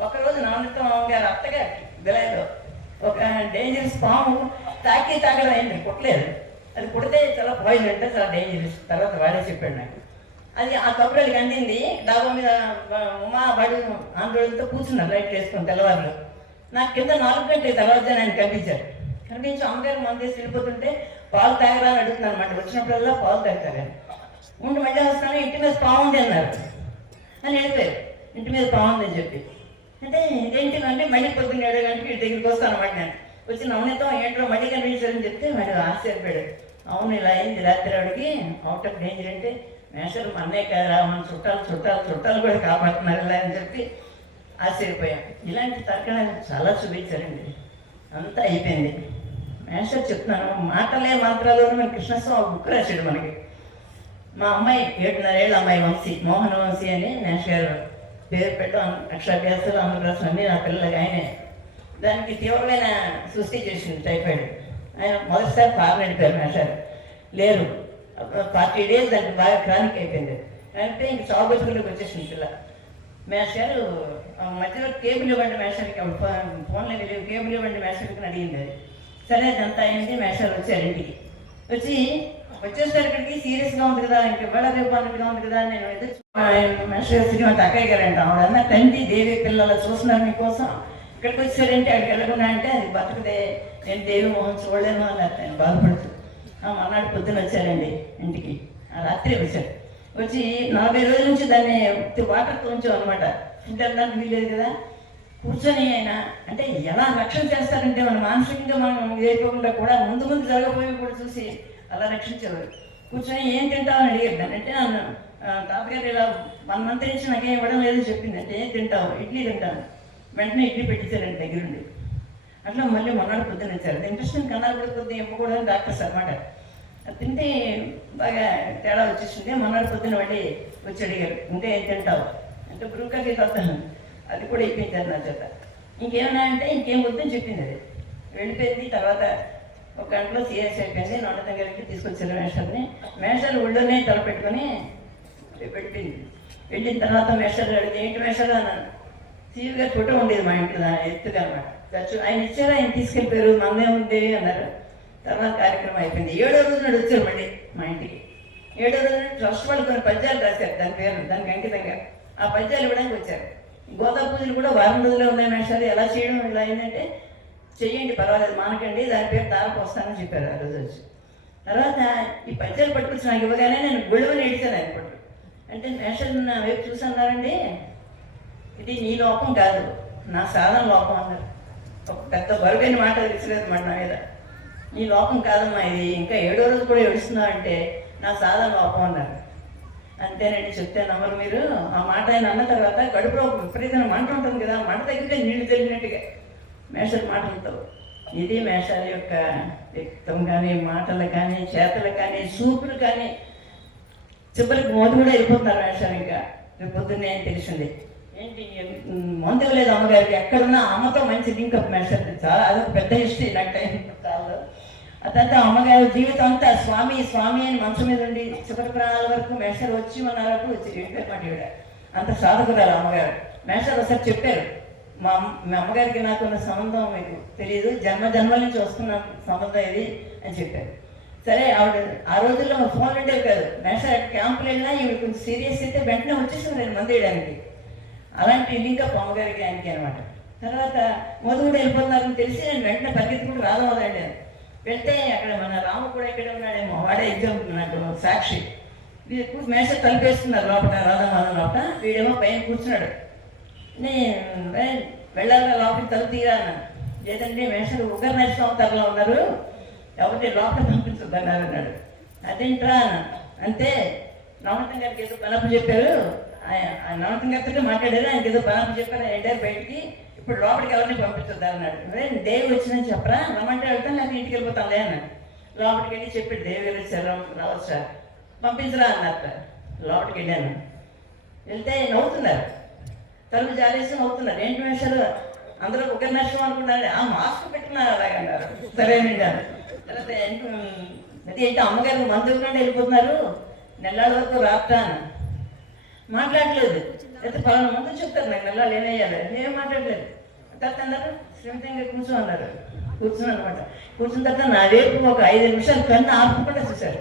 ఒకరోజు నవనీతం గారు అత్తగారు విలయలో ఒక డేంజరస్ పాము తాగడం అయింది, కుట్టలేదు. అది కుడితే చాలా పాయిజన్ అంటే చాలా డేంజరస్. తర్వాత వాడే చెప్పాడు నాకు. అది ఆ కబుర్లకి అందింది. డాబా మీద ఉమా వాడు ఆందోళనతో కూర్చున్నారు లైట్ వేసుకుని తెల్లవారులు. నాకు కింద 4 గంటల తర్వాత ఆయన కనిపించి అమ్మగారు మందేసి వెళ్ళిపోతుంటే పాలు తాగరా అని అడుగుతున్నాను అనమాట. వచ్చినప్పుడల్లా పాలు తాగుతారు. ఉండి మళ్ళీ వస్తాను, ఇంటి మీద పావుంది అన్నారు అని వెళ్ళిపోయారు. ఇంటి మీద పావుందని చెప్పి అంటే ఇదేంటి అంటే మళ్ళీ పొద్దున్న 7 గంటలకి ఇంటి దగ్గరికి వస్తాను అనమాట. నేను వచ్చి నవనీతం ఏంటో మళ్ళీ కనిపించారని చెప్తే మరి ఆశ్చర్యపోయాడు. అవును ఇలా అయింది రాత్రి ఆవిడకి, అవుట్ ఆఫ్ డేంజర్ అంటే మేషర్ అన్నయ్య కదా మన చుట్టాలు కూడా కాపాడుతున్నారు ఇలా అని చెప్పి ఆశ్చర్యపోయాం. ఇలాంటి తర్కణాలు చాలా చూపించారండి. అంతా అయిపోయింది. మేషర్ చెప్తున్నాను, మాటలే మంత్రాలు మన కృష్ణస్వామి బుక్ రాశాడు మనకి. మా అమ్మాయి 7.5 ఏళ్ళ అమ్మాయి వంశీ, మోహన వంశీ అని మేష్ గారు పేరు పెట్టాం. అక్షరాభ్యాసాలు ఆంధ్రప్రదేశ్ అన్నీ నా పిల్లలకి ఆయనే. దానికి తీవ్రమైన సృష్టి చేసింది టైఫాయిడ్. ఆయన మొదటిసారి ఫారెన్ వెళ్ళిపోయారు మేషారు, లేరు. 40 days దానికి బాగా క్రానిక్ అయిపోయింది. అంటే ఇంక చావు బతుకుల్లోకి వచ్చేసింది పిల్ల. మేషారు మధ్యలో కేబుల్ ఇవ్వండి మేషానికి, ఫోన్లో వెళ్ళి కేబుల్ ఇవ్వండి మేషానికి అడిగింది. అది సరే అదంతా అయింది. మేషారు వచ్చారు ఇంటికి. వచ్చేసరికి సీరియస్గా ఉంది కదా, ఇంక ఇవాళ రేపు అన్నట్టుగా ఉంది కదా. నేను ఎదురు మేషర్ శ్రీమంత అక్కయ్య గారు అంట ఆవిడ అన్న, తండ్రి దేవి పిల్లలు చూస్తున్నారు మీకోసం, ఇక్కడికి వచ్చారంటే అక్కడికి వెళ్ళకుండా అంటే అది బతకదే, నేను దేవి మోహన్ చూడలేను అన్నారు. నేను బాధపడుతూ మన్నాడు పొద్దున వచ్చారండి ఇంటికి. రాత్రి వచ్చారు. వచ్చి 40 రోజుల నుంచి దాన్ని వాటర్తో ఉంచాం అనమాట. ఫుడ్ వెళ్ళడానికి వీలేదు కదా. కూర్చొని ఆయన అంటే ఎలా రక్షణ చేస్తారంటే మన మానసికంగా మనం ఇదైపోకుండా కూడా ముందు జరగబోయి కూడా చూసి అలా రక్షించేవారు. కూర్చొని ఏం తింటావని అడిగారు దాన్ని. అంటే నన్ను తాతగారు ఇలా 1 month నుంచి నాకేం ఇవ్వడం లేదని చెప్పింది. అంటే ఏం తింటావు? ఇడ్లీ తింటాను. వెంటనే ఇడ్లీ పెట్టించారండి దగ్గరుండి. అట్లా మళ్ళీ మొన్నటి పొద్దున ఇచ్చారు. ఇంట్రెస్టింగ్ కన్నాలు కూడా పొద్దున ఇవ్వకూడదు డాక్టర్స్ అనమాట. అది తింటే బాగా తేడా వచ్చేసింది. మొన్నటి పొద్దున మళ్ళీ వచ్చి అడిగారు, ఇంకా ఏం తింటావు అంటే బ్రూకాకి వస్తాను, అది కూడా ఇప్పించారు నా చేత. ఇంకేమన్నా అంటే ఇంకేం వద్దని చెప్పింది. అది వెళ్ళిపోయింది. తర్వాత ఒక గంటలో సీరియస్ అయిపోయింది. నొండ దగ్గరికి తీసుకొచ్చారు మేషర్ని. మేషాలు ఒళ్ళోనే తల పెట్టుకొని పెట్టింది. వెళ్ళిన తర్వాత మేషాలు అడిగి, ఏంటి మేషాలు అన్నాను. సీఎం గారి ఫోటో ఉండేది మా ఇంట్లో, ఎత్తుగా అనమాట. ఖర్చు ఆయన ఇచ్చారు, ఆయన తీసుకెళ్ళిపోయారు, మనమే ఉంది అన్నారు. తర్వాత కార్యక్రమం అయిపోయింది. 7వ రోజు నాడు వచ్చారు మళ్ళీ మా ఇంటికి. 7వ రోజు నాడు ట్రస్ట్ వాళ్ళు కొన్ని పద్యాలు రాశారు దాని పేరు, దానికి అంకితంగా. ఆ పద్యాలు ఇవ్వడానికి వచ్చారు. గోదా పూజలు కూడా వారం రోజుల్లో ఉన్నాయి మేషాలు. ఎలా చేయడం ఇలా అయిందంటే, చెయ్యండి పర్వాలేదు మానకండి, దాని పేరు దానికి వస్తానని చెప్పారు ఆ రోజు వచ్చి. తర్వాత ఈ పద్యాలు పట్టుకొచ్చి నాకు ఇవ్వగానే నేను గుళ్ళవని ఏడిచాను ఆయన పట్టు. అంటే మేషాలు నా వైపు చూసి అన్నారండి, ఇది నీ లోపం కాదు, నా సాధన లోపం అన్నారు. ఒక పెద్ద బరువైన మాట తెలిసలేదు మాట నా మీద. నీ లోపం కాదమ్మా ఇది, ఇంకా 7వ రోజు కూడా ఏడుస్తున్నావు అంటే నా సాధన లోపం అన్నారు. అంతేనండి చెప్తే నమ్మరు మీరు. ఆ మాట ఆయన అన్న తర్వాత కడుపులో విపరీతమైన మంట ఉంటుంది కదా, మంట తగ్గితే నీళ్లు తెలిగినట్టుగా మేషాల మాటలతో. ఇది మేషాల యొక్క వ్యక్తం కానీ, మాటలు కానీ, చేతలు కానీ, సూపులు కానీ. చివరికి మోదు కూడా వెళ్ళిపోతున్నారు మేషాలు. ఇంకా రేపు పొద్దున్నే తెలిసింది, ఏంటి మందు ఇవ్వలేదు అమ్మగారికి, ఎక్కడున్నా అమ్మతో మంచి లింకప్ మేషాలు. చాలా అదొక పెద్ద హిస్టరీ నాకు టైం కాదు. ఆ తర్వాత అమ్మగారి జీవితం అంతా స్వామి స్వామి అని మంచం మీద ఉండి చివరి ప్రాణాల వరకు మేషాలు వచ్చి మన వరకు వచ్చి వెళ్ళిపోయామాట. ఈవిడ అంత సాధకురాలు అమ్మగారు. మేషాలు ఒకసారి చెప్పారు, మా అమ్మగారికి నాకున్న సంబంధం మీకు తెలియదు, జన్మల నుంచి వస్తున్న సంబంధం ఇది అని చెప్పారు. సరే ఆవిడ ఆ రోజుల్లో ఫోన్ ఉండేవి కాదు. మేషాలు క్యాంపులు వెళ్ళినా ఈవిడ కొంచెం సీరియస్ అయితే వెంటనే వచ్చేసారు నేను మంది వేయడానికి. అలాంటి లింకప్ అమ్మగారికి ఆయనకి అనమాట. తర్వాత మొదలు కూడా వెళ్ళిపోతున్నారని తెలిసి నేను వెంటనే పరిగెత్తుకుంటూ రాదవదండి. వెళ్తే అక్కడ మన రాము కూడా ఇక్కడ ఉన్నాడేమో, వాడే ఎగ్జామ్ నాకు సాక్షి. మేష తలిపేస్తున్నారు లోపల, రాధామాధవ లోపల. వీడేమో పైన కూర్చున్నాడు. నేను వెళ్ళాలి లోపలికి తలుపు తీరా అన్నాను. లేదండి మేషలు ఉగ్ర నరసింహ ఉన్నారు, ఎవరి లోపల పంపించొద్దన్నారు అన్నాడు. అదేంట్రా అన్నాను. అంతే నవనీతం గారికి ఏదో పనపు చెప్పారు, నవనీతం గారితో మాట్లాడారు, ఆయనకి ఏదో పనపు చెప్పారు, ఎంటారు బయటికి, ఇప్పుడు లోపలికి ఎవరిని పంపించొద్దా అన్నాడు. దేవి వచ్చిందని చెప్పరా, రమ్మంటే వెళ్తాను నాకు ఇంటికి వెళ్ళిపోతానులే అన్నాడు. లోపలికి వెళ్ళి చెప్పాడు, దేవి గారు వచ్చారు రావచ్చా, పంపించరా అన్నారు. లోపలికి వెళ్ళాను. వెళ్తే నవ్వుతున్నారు, తలుపు జారేసి నవ్వుతున్నారు. ఏంటి వేషాలు అందరూ ఒక నష్టం అనుకున్నారు, ఆ మాస్క్ పెట్టుకున్నారు అలాగన్నారు. సరేనండి. తర్వాత అది ఏంటి అమ్మగారు మందు ఇవ్వకుండా వెళ్ళిపోతున్నారు, నెల్లాళ్ళ వరకు రాత్రా అని మాట్లాడలేదు. అయితే పలానా మందు చెప్తారు నాకు నెల్లాళ్ళు ఏమయ్యాలి, ఏం మాట్లాడలేదు. తర్వాత అన్నారు శ్రీమతంగా కూర్చో అన్నారు. కూర్చుని అనమాట. కూర్చున్న తర్వాత నా వైపు ఒక 5 నిమిషాలు కన్ను ఆపకుండా చూశారు.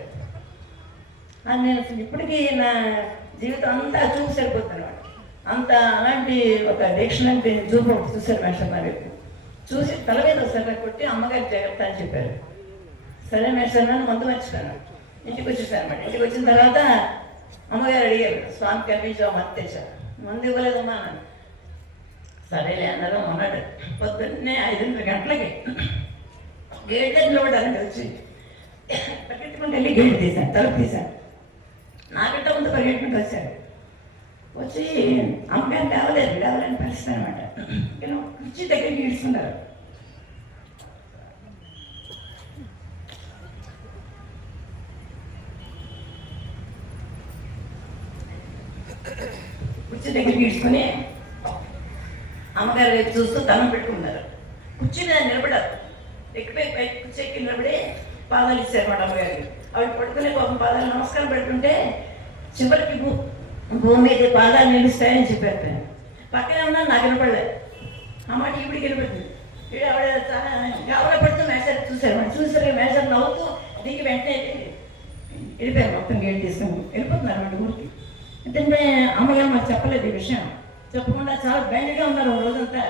అది నేను ఇప్పటికీ నా జీవితం అంతా చూసి సరిపోతున్నాను. అంత అలాంటి ఒక డెక్షనరీ చూపు చూశారు మేషం నా వైపు. చూసి తల మీద ఒకసారి కొట్టి అమ్మగారి జాగ్రత్త అని చెప్పారు. సరే మేషం నన్ను మందు మర్చిపోయాను. ఇంటికి వచ్చేసాను అనమాట. ఇంటికి వచ్చిన తర్వాత అమ్మగారు అడిగారు, స్వామి కనిపించావు మందు తెచ్చారు. మందు ఇవ్వలేదమ్మా అన్నాను. సరేలే అన్నారు. అన్నాడు. పొద్దున్నే 5:30 గంటలకి గేట్ నిలబడాలండి. వచ్చి పరిగెత్తుకుంటూ వెళ్ళి గేట్ తీశాను, తలుపు తీశాను. నాకంటే ముందు పరిగెత్తుకుంటూ వచ్చారు. వచ్చి అమ్మగారు కావాలని పరిస్థితి అనమాట. కుర్చీ దగ్గరికి ఇస్తున్నారు. కుర్చీ దగ్గరికి ఇడ్చుకొని అమ్మగారు వైపు చూస్తూ దండం పెట్టుకున్నారు. కుర్చీ మీద నిలబడారు. ఎక్కిపోయి పైకి కుర్చీ ఎక్కి నిలబడి పాదాలు ఇచ్చారు మాట అమ్మగారికి. ఆవిడ పడుకునే పాపం పాదాలు నమస్కారం పెడుతుంటే చివరికి భూమి మీద పాదాలు నిలుస్తాయని చెప్పారు. పక్కనే ఉన్నా నాకు వినపడలేదు. ఆ మాట ఈవిడికి వినపడుతుంది. ఆవిడ చాలా గాబరా పడుతూ మేషర్ చూశారు. చూసారు మేషర్ నవ్వుతూ దిగి వెంటనే వెళ్ళిపోయారు. మొత్తం గేట్ తీసుకుని వెళ్ళిపోతున్నారు అన్నమాట ఊరికి. ఎందుకంటే అమ్మగారు మాకు చెప్పలేదు ఈ విషయం. చెప్పకుండా చాలా బెంగగా ఉన్నారు ఒక రోజంతా.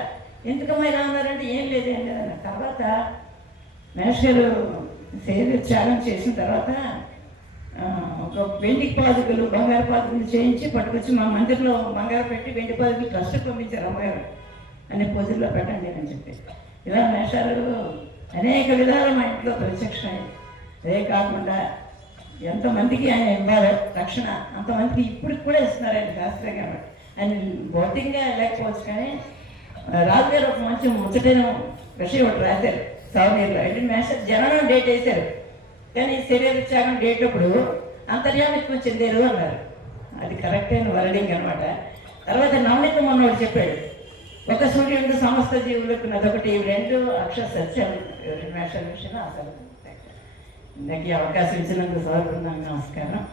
ఎందుకమ్మా ఇలా ఉన్నారంటే ఏం లేదన్న తర్వాత మేష్ గారు శరీర త్యాగం చేసిన తర్వాత ఒక వెండి పాదుకలు బంగారు పాదుకలు చేయించి పట్టుకొచ్చి మా మందిరంలో బంగారు పెట్టి వెండి పాదుకలు ట్రస్ట్ పంపించారు అమ్మగారు. అనే పొజిల్లో పెట్టండి అని చెప్పి. ఇలా మేషాలు అనేక విధాలు మా ఇంట్లో ప్రత్యక్షమయ్యాయి. అదే కాకుండా ఎంతమందికి ఆయన ఇవ్వాలి రక్షణ, అంతమందికి ఇప్పటికి కూడా ఇస్తున్నారు ఆయన శాస్త్రంగా. ఆయన భౌతికంగా లేకపోవచ్చు కానీ రాజుగారు ఒక మంచి ముచ్చటైన విషయం ఒకటి రాశారు సౌనీర్లో. అంటే మేస్టర్ జననం డేట్ వేశారు, కానీ శరీర త్యాగం డేట్ అప్పుడు అంతర్యామిత్వం చెందారు అన్నారు. అది కరెక్ట్ అయిన వర్డింగ్ అనమాట. తర్వాత నవనీత మొన్నోడు చెప్పాడు, ఒక సూర్యుడు సమస్త జీవులకు అదొకటి, రెండు అక్షర సత్యం మేస్టర్ విషయం అసలు. ఇందాక అవకాశం ఇచ్చినందుకు సోదరులకు నమస్కారం.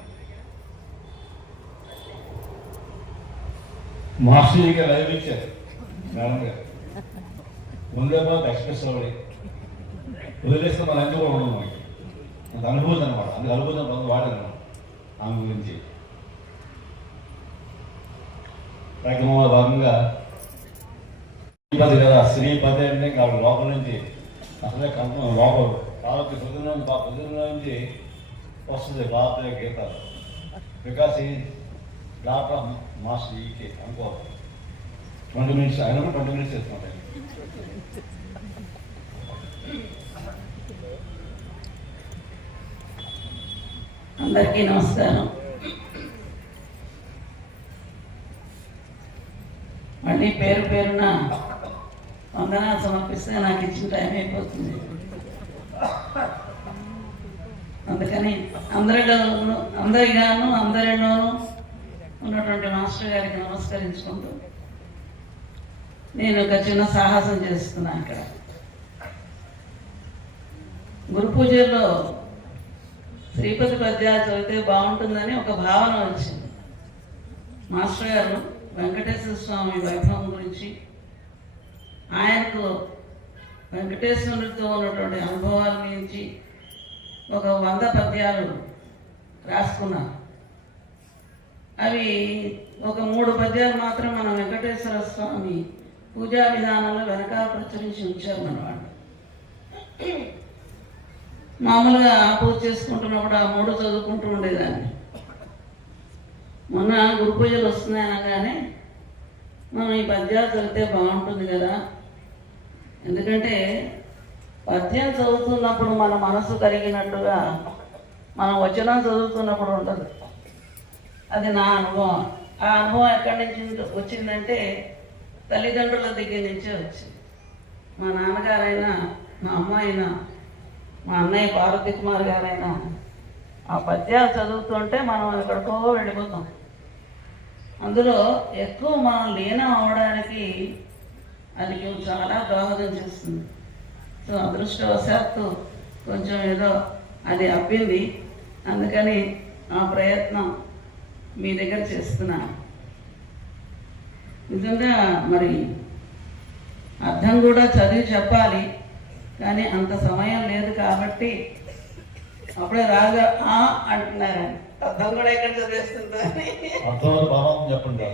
మాస్టర్గా లైవ్ ఇచ్చారు మేడం గారు. ఉందేబాద్ ఎక్స్ప్రెస్ రోడ్ వదిలేస్తే మన అన్ని కూడా ఉండదు. మనకి అంత అనుభూతి అనమాట. అందుకు అనుభూతి పదం వాడాను ఆమె గురించి. కార్యక్రమంలో భాగంగా శ్రీపతి కదా, శ్రీపతి అంటే ఇంకా లోపల నుంచి అసలే లోపల కాబట్టి పొద్దున్న నుంచి వస్తుంది భారతీయ గీతాలు. బికాస్ ఈ డాక్టర్ ఆఫ్ మాస్టర్ ఈకే అనుకో 20 minutes ఆయన 20 minutes చేస్తున్నాడు. అందరికీ నమస్కారం. మళ్ళీ పేరు పేరున వందనాలు సమర్పిస్తే నాకు ఇచ్చిన టైం అయిపోతుంది. అందుకని అందరిగాను అందరిలోనూ ఉన్నటువంటి మాస్టర్ గారికి నమస్కరించుకుంటూ నేను ఒక చిన్న సాహసం చేస్తున్నాను. ఇక్కడ గురు పూజల్లో శ్రీపతి పద్యాలు చదివితే బాగుంటుందని ఒక భావన వచ్చింది. మాస్టర్ గారు వెంకటేశ్వర స్వామి వైభవం గురించి, ఆయనకు వెంకటేశ్వరుడితో ఉన్నటువంటి అనుభవాల గురించి ఒక 100 పద్యాలు రాసుకున్నారు. అవి ఒక 3 పద్యాలు మాత్రం మన వెంకటేశ్వర స్వామి పూజా విధానంలో వెనకాల ప్రచురించి ఉంచారు మన వాళ్ళు. మామూలుగా పూజ చేసుకుంటున్నప్పుడు ఆ 3 చదువుకుంటూ ఉండేదాన్ని. మొన్న గురు పూజలు వస్తున్నాయి అనగానే మనం ఈ పద్యాలు చదివితే బాగుంటుంది కదా, ఎందుకంటే పద్యం చదువుతున్నప్పుడు మన మనసు కరిగినట్టుగా మనం వచనం చదువుతున్నప్పుడు ఉండదు. అది నా అనుభవం. ఆ అనుభవం ఎక్కడి నుంచి వచ్చిందంటే తల్లిదండ్రుల దగ్గర నుంచే వచ్చింది. మా నాన్నగారైనా, మా అమ్మ అయినా, మా అన్నయ్య పార్వతి కుమార్ గారైనా ఆ పద్యాలు చదువుతుంటే మనం ఎక్కడికో వెళ్ళిపోతాం. అందులో ఎక్కువ మనం లీనం అవడానికి అది చాలా దోహదం చేస్తుంది. సో అదృష్టవశాత్తు కొంచెం ఏదో అది అబ్బింది, అందుకని ఆ ప్రయత్నం మీ దగ్గర చేస్తున్నాను. నిజంగా మరి అర్థం కూడా చదివి చెప్పాలి, కానీ అంత సమయం లేదు కాబట్టి అప్పుడే రాగా అంటున్నారని అర్థం కూడా ఎక్కడ చదివేస్తుందని చెప్పండి.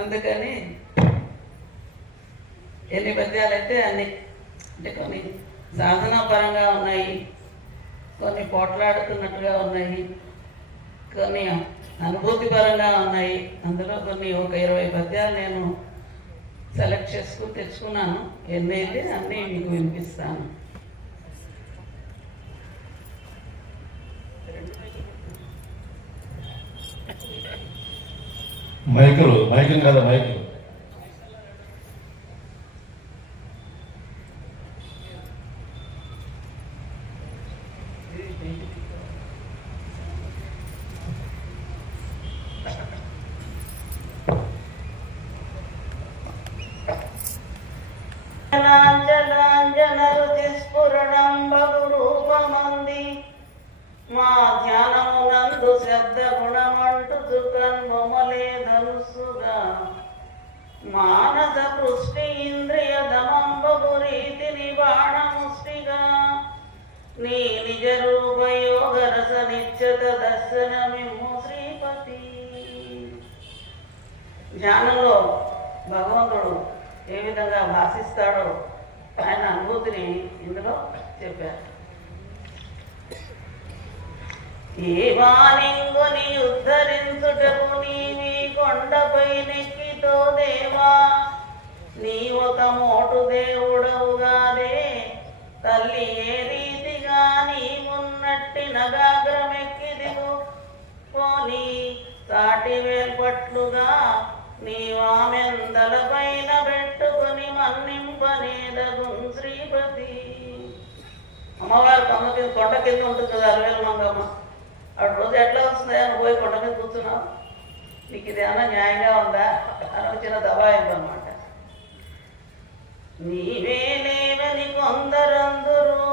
అందుకని ఎన్ని పద్యాలు అయితే అన్ని, అంటే కొన్ని సాధనా పరంగా ఉన్నాయి, కొన్ని పోట్లాడుతున్నట్టుగా ఉన్నాయి, కొన్ని అనుభూతి పరంగా ఉన్నాయి. అందులో కొన్ని ఒక 20 పద్యాలు నేను సెలెక్ట్ చేసుకుని తెచ్చుకున్నాను. ఎన్ని అయితే అన్నీ మీకు వినిపిస్తాను. మైకులు కదా మైకులు. మా ధ్యానమునందు శ్రద్ధ గుణమంటు దుఃఖన్మొమలే ధనుసుగా మానస పృష్టి ఇంద్రియ దమంబగు రీతిని బాణముష్టిగా నీ నిజ రూపయోగ రస నిత్యత దర్శనమిమ్ము శ్రీపతి. ధ్యానంలో భగవంతుడు ఏ విధంగా భాషిస్తాడో ఆయన అనుభూతిని ఇందులో చెప్పారు. ఏ వానింగుని ఉద్ధరించుటకు నీవి కొండపై నెక్కితో దేవా, నీ ఒక మోటు దేవుడవుగాదే తల్లి ఏ రీతిగా నీవున్నట్టి నగాగ్రమెక్కి దిగు పోనీ సాటి వేల్పట్లుగా నీవామెందల పైన పెట్టుకొని మన్నింపనేదగు శ్రీపతి. అమ్మవారు కొండ కింద ఉంటుంది కదా అరవేల మంగమ్మ. అటు రోజు ఎట్లా వస్తుందా నువ్వు పోయి కొండ మీద కూర్చున్నావు, నీకు ఇది ఏమన్నా న్యాయంగా ఉందా అని వచ్చిన దబాయింపు అనమాట. నీవే లేవని కొందరందురు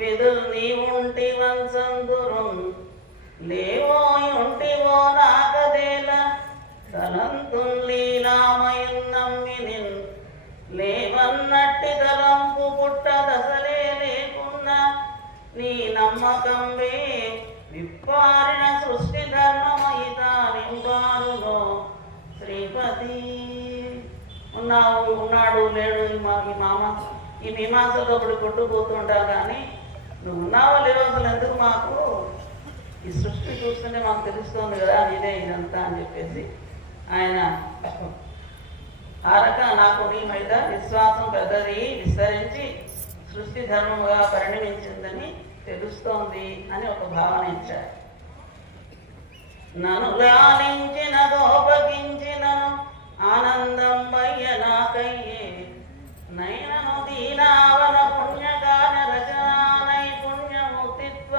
విధులు నీవుంటి వంచందురు, లేవో ఉంటివో నాకదేల తలంతులీలామయున్నమ్మిని, లేవన్నట్టి తలంపు పుట్టదసలే లేకున్నా నీ నమ్మకంబే విప్పారిన సృష్టి ధర్మమయితా నింపారులో శ్రీపతి. ఉన్నాడు లేడు ఈ మీమాంసలో ఒకటి కొట్టుకుపోతుంటావు, కానీ నువ్వు ఉన్నావో లేవో అసలు ఎందుకు మాకు ఈ సృష్టి చూస్తుంటే మాకు తెలుస్తుంది కదా నీదే ఇదంతా అని చెప్పేసి ఆయన ఆ రకంగా నాకు నీ మీద విశ్వాసం పెద్దది విస్తరించి సృష్టి ధర్మముగా పరిణమించిందని తెలుస్తోంది అని ఒక భావన ఇచ్చారు. నన్ను లాలించిన గోపగించినను ఆనందం వయ్య నాకయ్యే, నైనను దీనావన పుణ్యగాన రచనా నైపుణ్యముక్తిత్వ,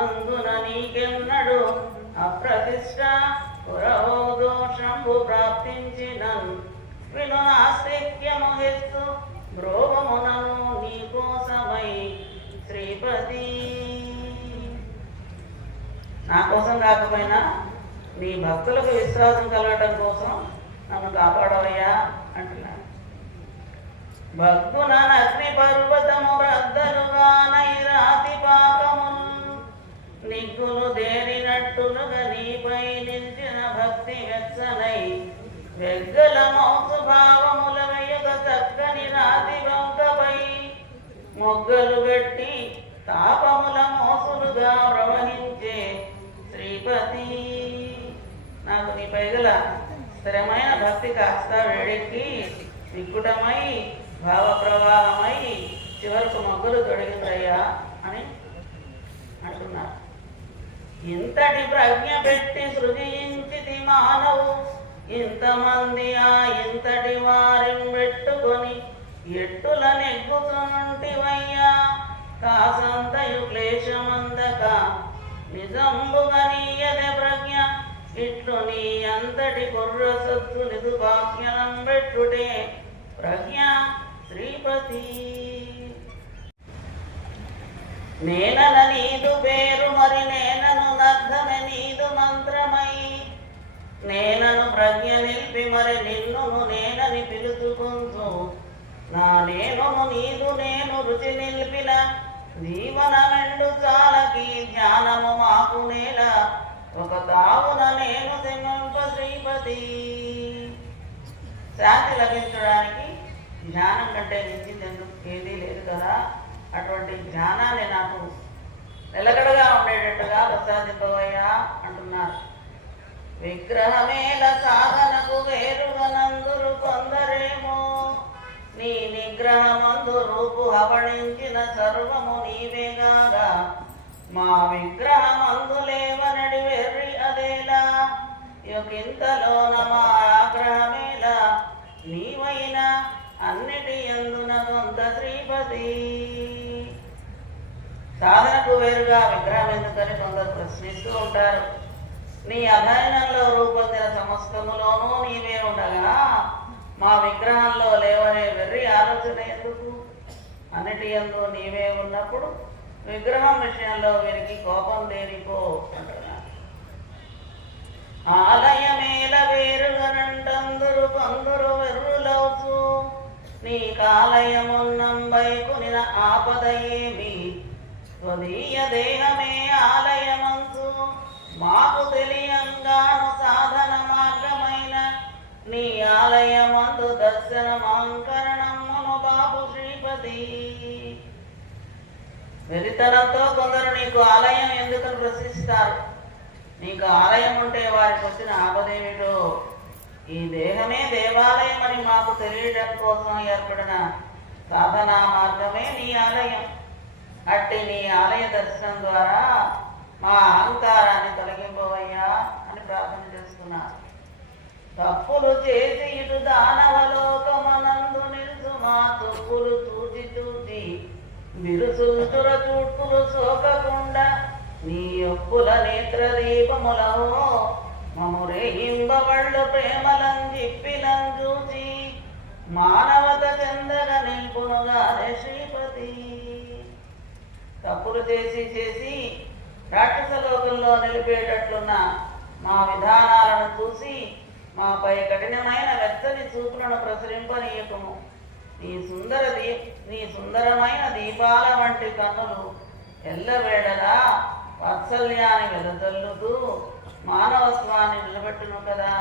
అందున నీకెన్నడు అప్రతిష్ట పురవో దోషంబు ప్రాప్తించినన్, విను నాస్తిక్యము హెచ్చు బ్రోవమునను నీకోసమై శ్రీపతి. నా కోసం కాకపోయినా నీ భక్తులకు విశ్వాసం కలగటం కోసం నన్ను కాపాడవయ్యా అంటున్నాను. భక్తున అగ్ని పర్వతము రద్దలుగా నైరాతి పాకములు, నిగ్గులు దేరినట్టులుగా నీపై నిలిచిన భక్తి వెచ్చనై, వెగ్గల మౌసు భావముల వెయ్యక చక్కని రాతి వంకపై మొగ్గలు పెట్టి తాపముల మోసులుగా ప్రవహించే శ్రీపతి. నాకు నీ పైగల స్థిరమైన భక్తి కాస్త వేడెక్కి విక్కుటమై భావ ప్రవాహమై చివరకు మొగ్గలు తొడిగిందయ్యా అని అంటున్నారు. ఇంతటి ప్రజ్ఞ పెట్టి సృజించితి మానవు, ఇంతమంది ఇంతటి వారిని పెట్టుకొని ఎట్టుల నెగ్గుతుంటివయ్యా, కాసంతయు క్లేశమందక నిజంబుగా నీయదే ప్రజ్ఞ, ఇట్లు నీ అంతటి కుర్రసత్తు నిదుపాఖ్యనం పెట్టుటే ప్రజ్ఞ శ్రీపతి. నేనన నీదు పేరు మరి నేనను నర్ధన నీదు మంత్రమై, నేనను ప్రజ్ఞ నిలిపి మరి నిన్నును నేనని పిలుచుకుంటూ, నా నేనును నీదు నేను రుచి నిలిపిన జీవన మెండు చాలకి ధ్యానము మాకు నేల, ఒక తావున నేను సింహంప శ్రీపతి. శాంతి లభించడానికి ధ్యానం కంటే మించింది ఏదీ లేదు కదా. అటువంటి ధ్యానాన్ని నాకు నిలకడగా ఉండేటట్టుగా ప్రసాదింపవయ్యా అంటున్నారు. విగ్రహమేల సాధనకు వేరుగనందురు కొందరేమో, నీ నిగ్రహమందు రూపు హవణించిన సర్వము నీవేగాగా, మా విగ్రహమందు లేవనడి వెర్రి అదేలా, యొకింతలోన మా ఆగ్రహమేలా, నీవైన అన్నిటి అందున కొంత శ్రీపతి. సాధనకు వేరుగా విగ్రహం ఎందుకని కొందరు ప్రశ్నిస్తూ ఉంటారు. నీ అధ్యయనంలో రూపొందిన సమస్తములోనూ నీవే ఉండగా మా విగ్రహంలో లేవనే వెర్రి ఆలోచన ఎందుకు? అన్నిటి యందు నీవే ఉన్నప్పుడు విగ్రహం విషయంలో వీరికి కోపం దేనికో అంటున్నారు. ఆలయమేల వేరుగనంటందురు కొందరు వెర్రులవుచు, నీ కాలయమున్నంబైకునిన ఆపద ఏమి, స్వదీయ దేహమే ఆలయమంచు, మాకు తెలియంగాను సాధన మార్గమైన నీ ఆలయమందు దర్శనమాంకరణమును బాబు శ్రీపతి. వెరితనంతో కొందరు నీకు ఆలయం ఎందుకని ప్రశ్నిస్తారు. నీకు ఆలయం ఉంటే వారికి వచ్చిన ఆపదేమిటో, ఈ దేహమే దేవాలయం అని మాకు తెలియడం కోసం ఏర్పడిన సాధనా మార్గమే నీ ఆలయం. అట్టి నీ ఆలయ దర్శనం ద్వారా మా అహంకారాన్ని తొలగింపవయ్యా అని ప్రార్థన చేస్తున్నారు. తప్పులు చేసి ఇటు దానవలోకమనందు నిలుసు మా తప్పులు చూచి చూచి బిరుసులు చూడ్పులు సోకకుండా నీ ఒప్పుల నేత్ర దీపములవో మమురేయింబవళ్ళు ప్రేమలంజిప్పిలం చూచి మానవత చెందగ నిల్పునుగానే శ్రీపతి. తప్పులు చేసి చేసి రాక్షస లోకంలో నిలిపేటట్లున్న మా విధానాలను చూసి మాపై కఠినమైన వెచ్చని చూపులను ప్రసరింపనీయకుము. నీ సుందరమైన దీపాల వంటి కన్నులు ఎల్లవేళలా వాత్సల్యాన్ని వెదజల్లుతూ మానవత్వాన్ని నిలబెట్టును కదా.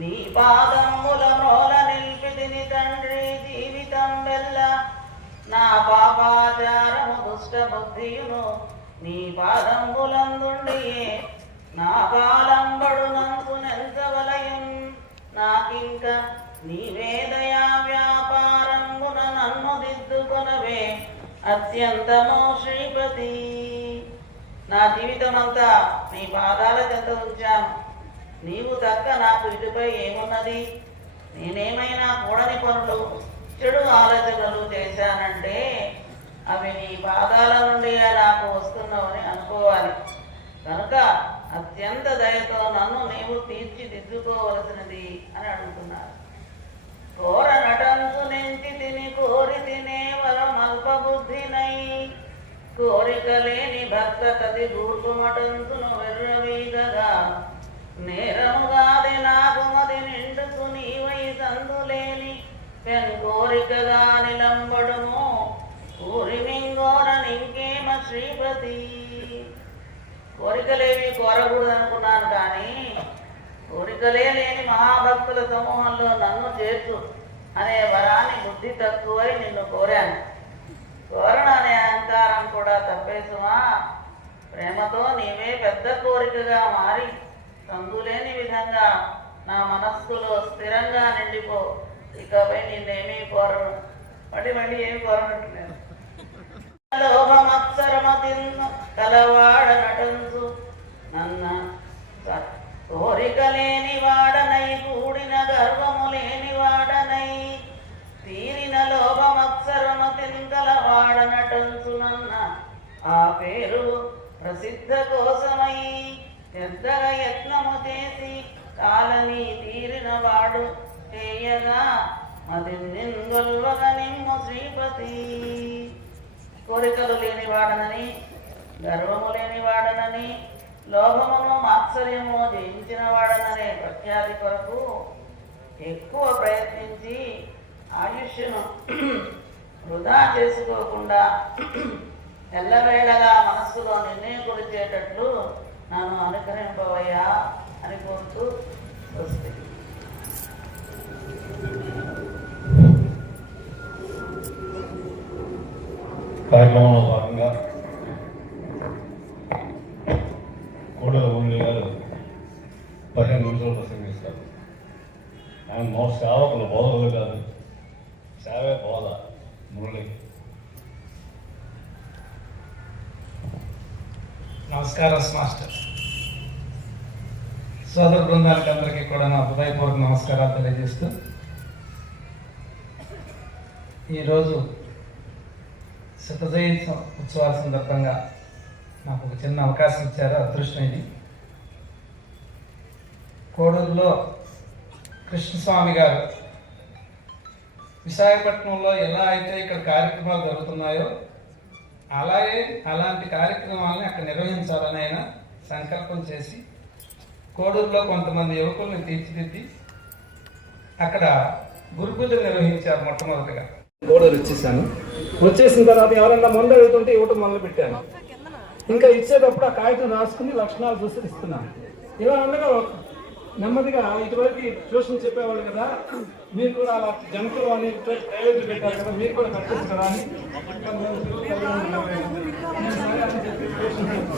నీ పాదముల మ్రోల నిల్పితిని తండ్రి జీవితం వెల్ల నా పాపాచారము దుష్ట బుద్ధియును నీ పాదంబులందుండియే నా పాలంబడు నందు నెంచవలయం నాకింక నీవేదయా వ్యాపారంబున నన్ను దిద్దుకొనవే అత్యంతమో శ్రీపతి. నా జీవితమంతా నీ పాదాల చెంత ఉంచాను. నీవు తక్క నాకు ఇటుపై ఏమున్నది? నేనేమైనా కూడని పనులు చెడు ఆలోచనలు చేశానంటే అవి నీ పాదాల నుండి నాకు వస్తున్నవని అనుకోవాలి. కనుక అత్యంత దయతో నన్ను నీవు తీర్చిదిద్దుకోవలసినది అని అడుగుతున్నారు. కోర నటంతు నెంచి తిని కోరి తినే వరమల్ప బుద్ధినై కోరిక లేని భక్త కది గూర్పుమటంతును వెర్రవీగగా నేరముగాది నాకు మది నిండుకు నీవై సందులేని పెన్ కోరికగా నిలంబడుము ఊరి మింగోర నింకేమ శ్రీపతి. కోరికలేవి కోరకూడదు అనుకున్నాను, కానీ కోరికలే లేని మహాభక్తుల సమూహంలో నన్ను చేర్చు అనే వరాన్ని బుద్ధి తక్కువై నిన్ను కోరాను. కోరణ అనే అహంకారం కూడా తప్పేసుమా. ప్రేమతో నీవే పెద్ద కోరికగా మారి సందులేని విధంగా నా మనస్సులో స్థిరంగా నిండిపో. ఇకపై నిన్నేమీ కోరను. మళ్ళీ ఏమి కోరనట్లేదు. లోభమత్సరమతిన్ను కలవాడ నటంచు నన్న కోరిక లేని వాడనై కూడిన గర్వము లేని వాడనై తీరిన లోభమత్సరమతిన్ కలవాడ నటంచు నన్న ఆ పేరు ప్రసిద్ధ కోసమై పెద్దగా యత్నము చేసి కాలని తీరిన వాడు చేయగా అది నింగొల్వగ నిమ్ము శ్రీపతి. కోరికలు లేనివాడనని గర్వము లేనివాడనని లోభమును మాత్సర్యము జయించిన వాడననే ప్రఖ్యాతి కొరకు ఎక్కువ ప్రయత్నించి ఆయుష్ను వృధా చేసుకోకుండా ఎల్లవేళలా మనస్సులో నిన్నే కొలిచేటట్లు నన్ను అనుకరింపవయ్యా అని కోరుతూ వస్తుంది. కార్యక్రమంలో భాగంగా కోడెల ఊళ్ళి గారు 15 నిమిషాలు ప్రసంగిస్తారు. ఆయన మా సేవకులు బోధకులు కాదు, సేవే బోధ. మురళి. నమస్కారం మాస్టర్. సోదర బృందానికి అందరికీ కూడా నా హృదయపూర్వక నమస్కారాలు తెలియజేస్తూ, ఈరోజు శతజయంతి ఉత్సవాల సందర్భంగా నాకు ఒక చిన్న అవకాశం ఇచ్చారు. అదృష్టం ఇది. కోడూరులో కృష్ణస్వామి గారు విశాఖపట్నంలో ఎలా అయితే ఇక్కడ కార్యక్రమాలు జరుగుతున్నాయో అలాంటి కార్యక్రమాలని అక్కడ నిర్వహించాలని ఆయన సంకల్పం చేసి కోడూరులో కొంతమంది యువకుల్ని తీర్చిదిద్ది అక్కడ గురు పూజలు నిర్వహించారు. మొట్టమొదటిగా కోడూరు వచ్చేసిన తర్వాత ఎవరన్నా మందు అడుగుతుంటే ఇవ్వటం మొదలు పెట్టాను. ఇంకా ఇచ్చేటప్పుడు ఆ కాగితం రాసుకుని లక్షణాలు చూసి ఇస్తున్నాను. ఇలా ఉండగా నెమ్మదిగా ఇటువైపు ట్యూషన్ చెప్పేవాళ్ళు కదా, మీరు కూడా అలా జంతువు అని ప్రైవేట్ పెట్టారు కదా, మీరు కూడా కట్టేసి కదా అని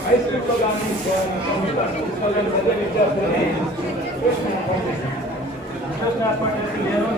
హై స్కూల్లో కానీ ట్యూషన్ ఏర్పాటు చేసి నేను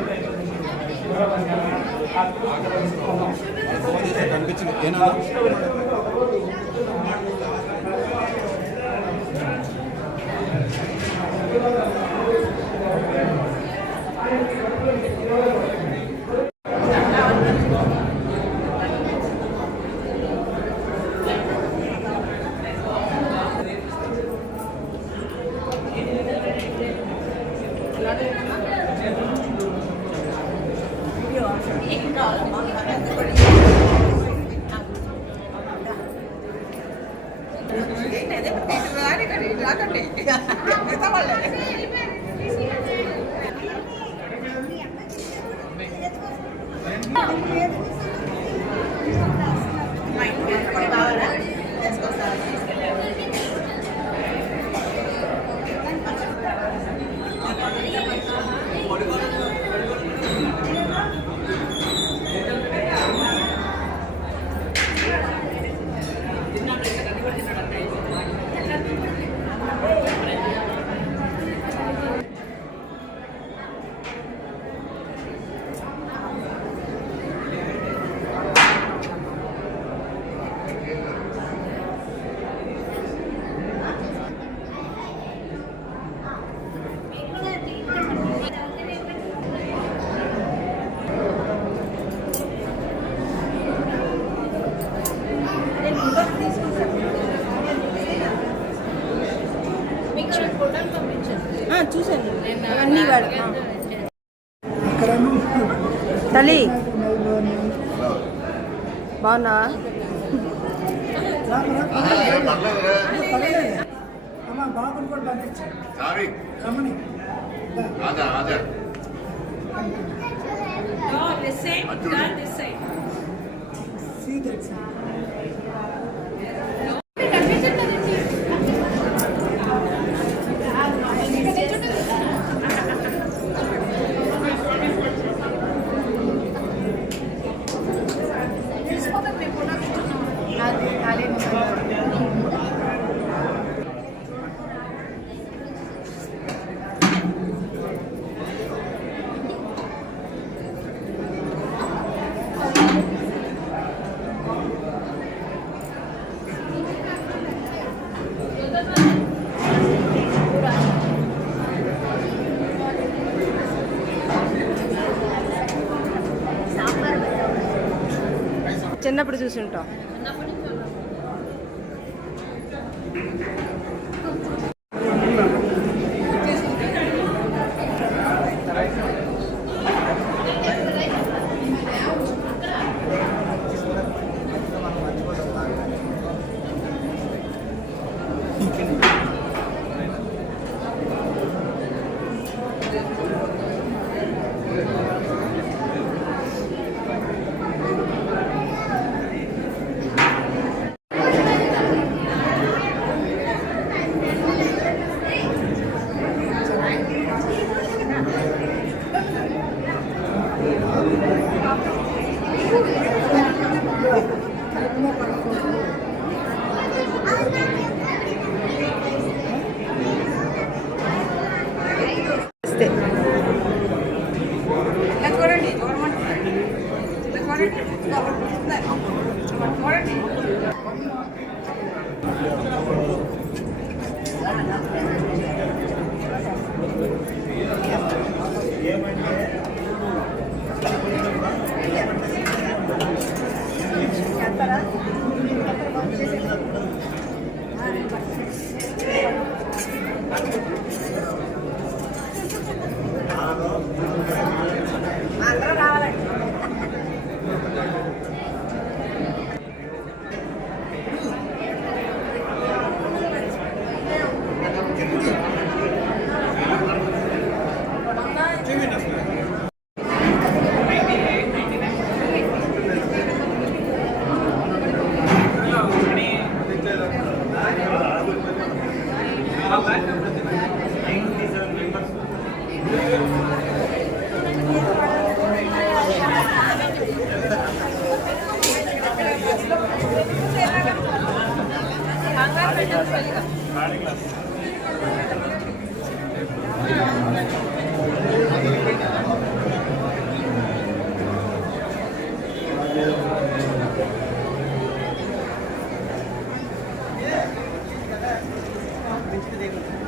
చూసాను అవన్నీ వాడు తల్లి బాగున్నా బాబుని కూడా పంపించాను. చిన్నప్పుడు చూసి ఉంటాం.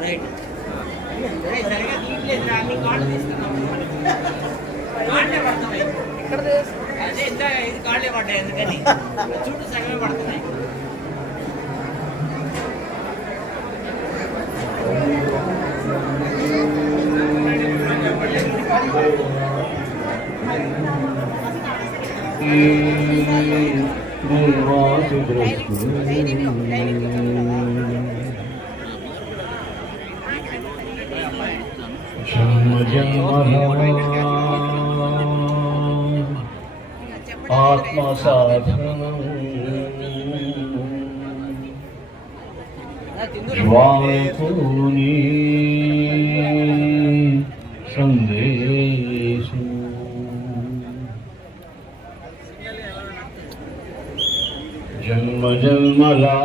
రైట్ ఆత్మసాధనం జ్వాలతోని సందేశం జన్మ జన్మలా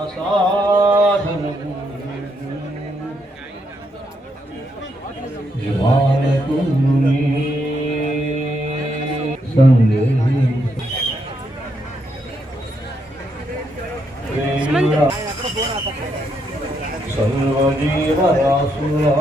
ఆత్మసాధనం జ్వాలతోని సర్వజీవరాసులా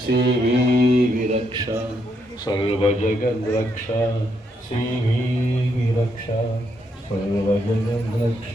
సేవీ విరక్ష సర్వజగద్రక్ష సేవీ విరక్ష సర్వజగద్రక్ష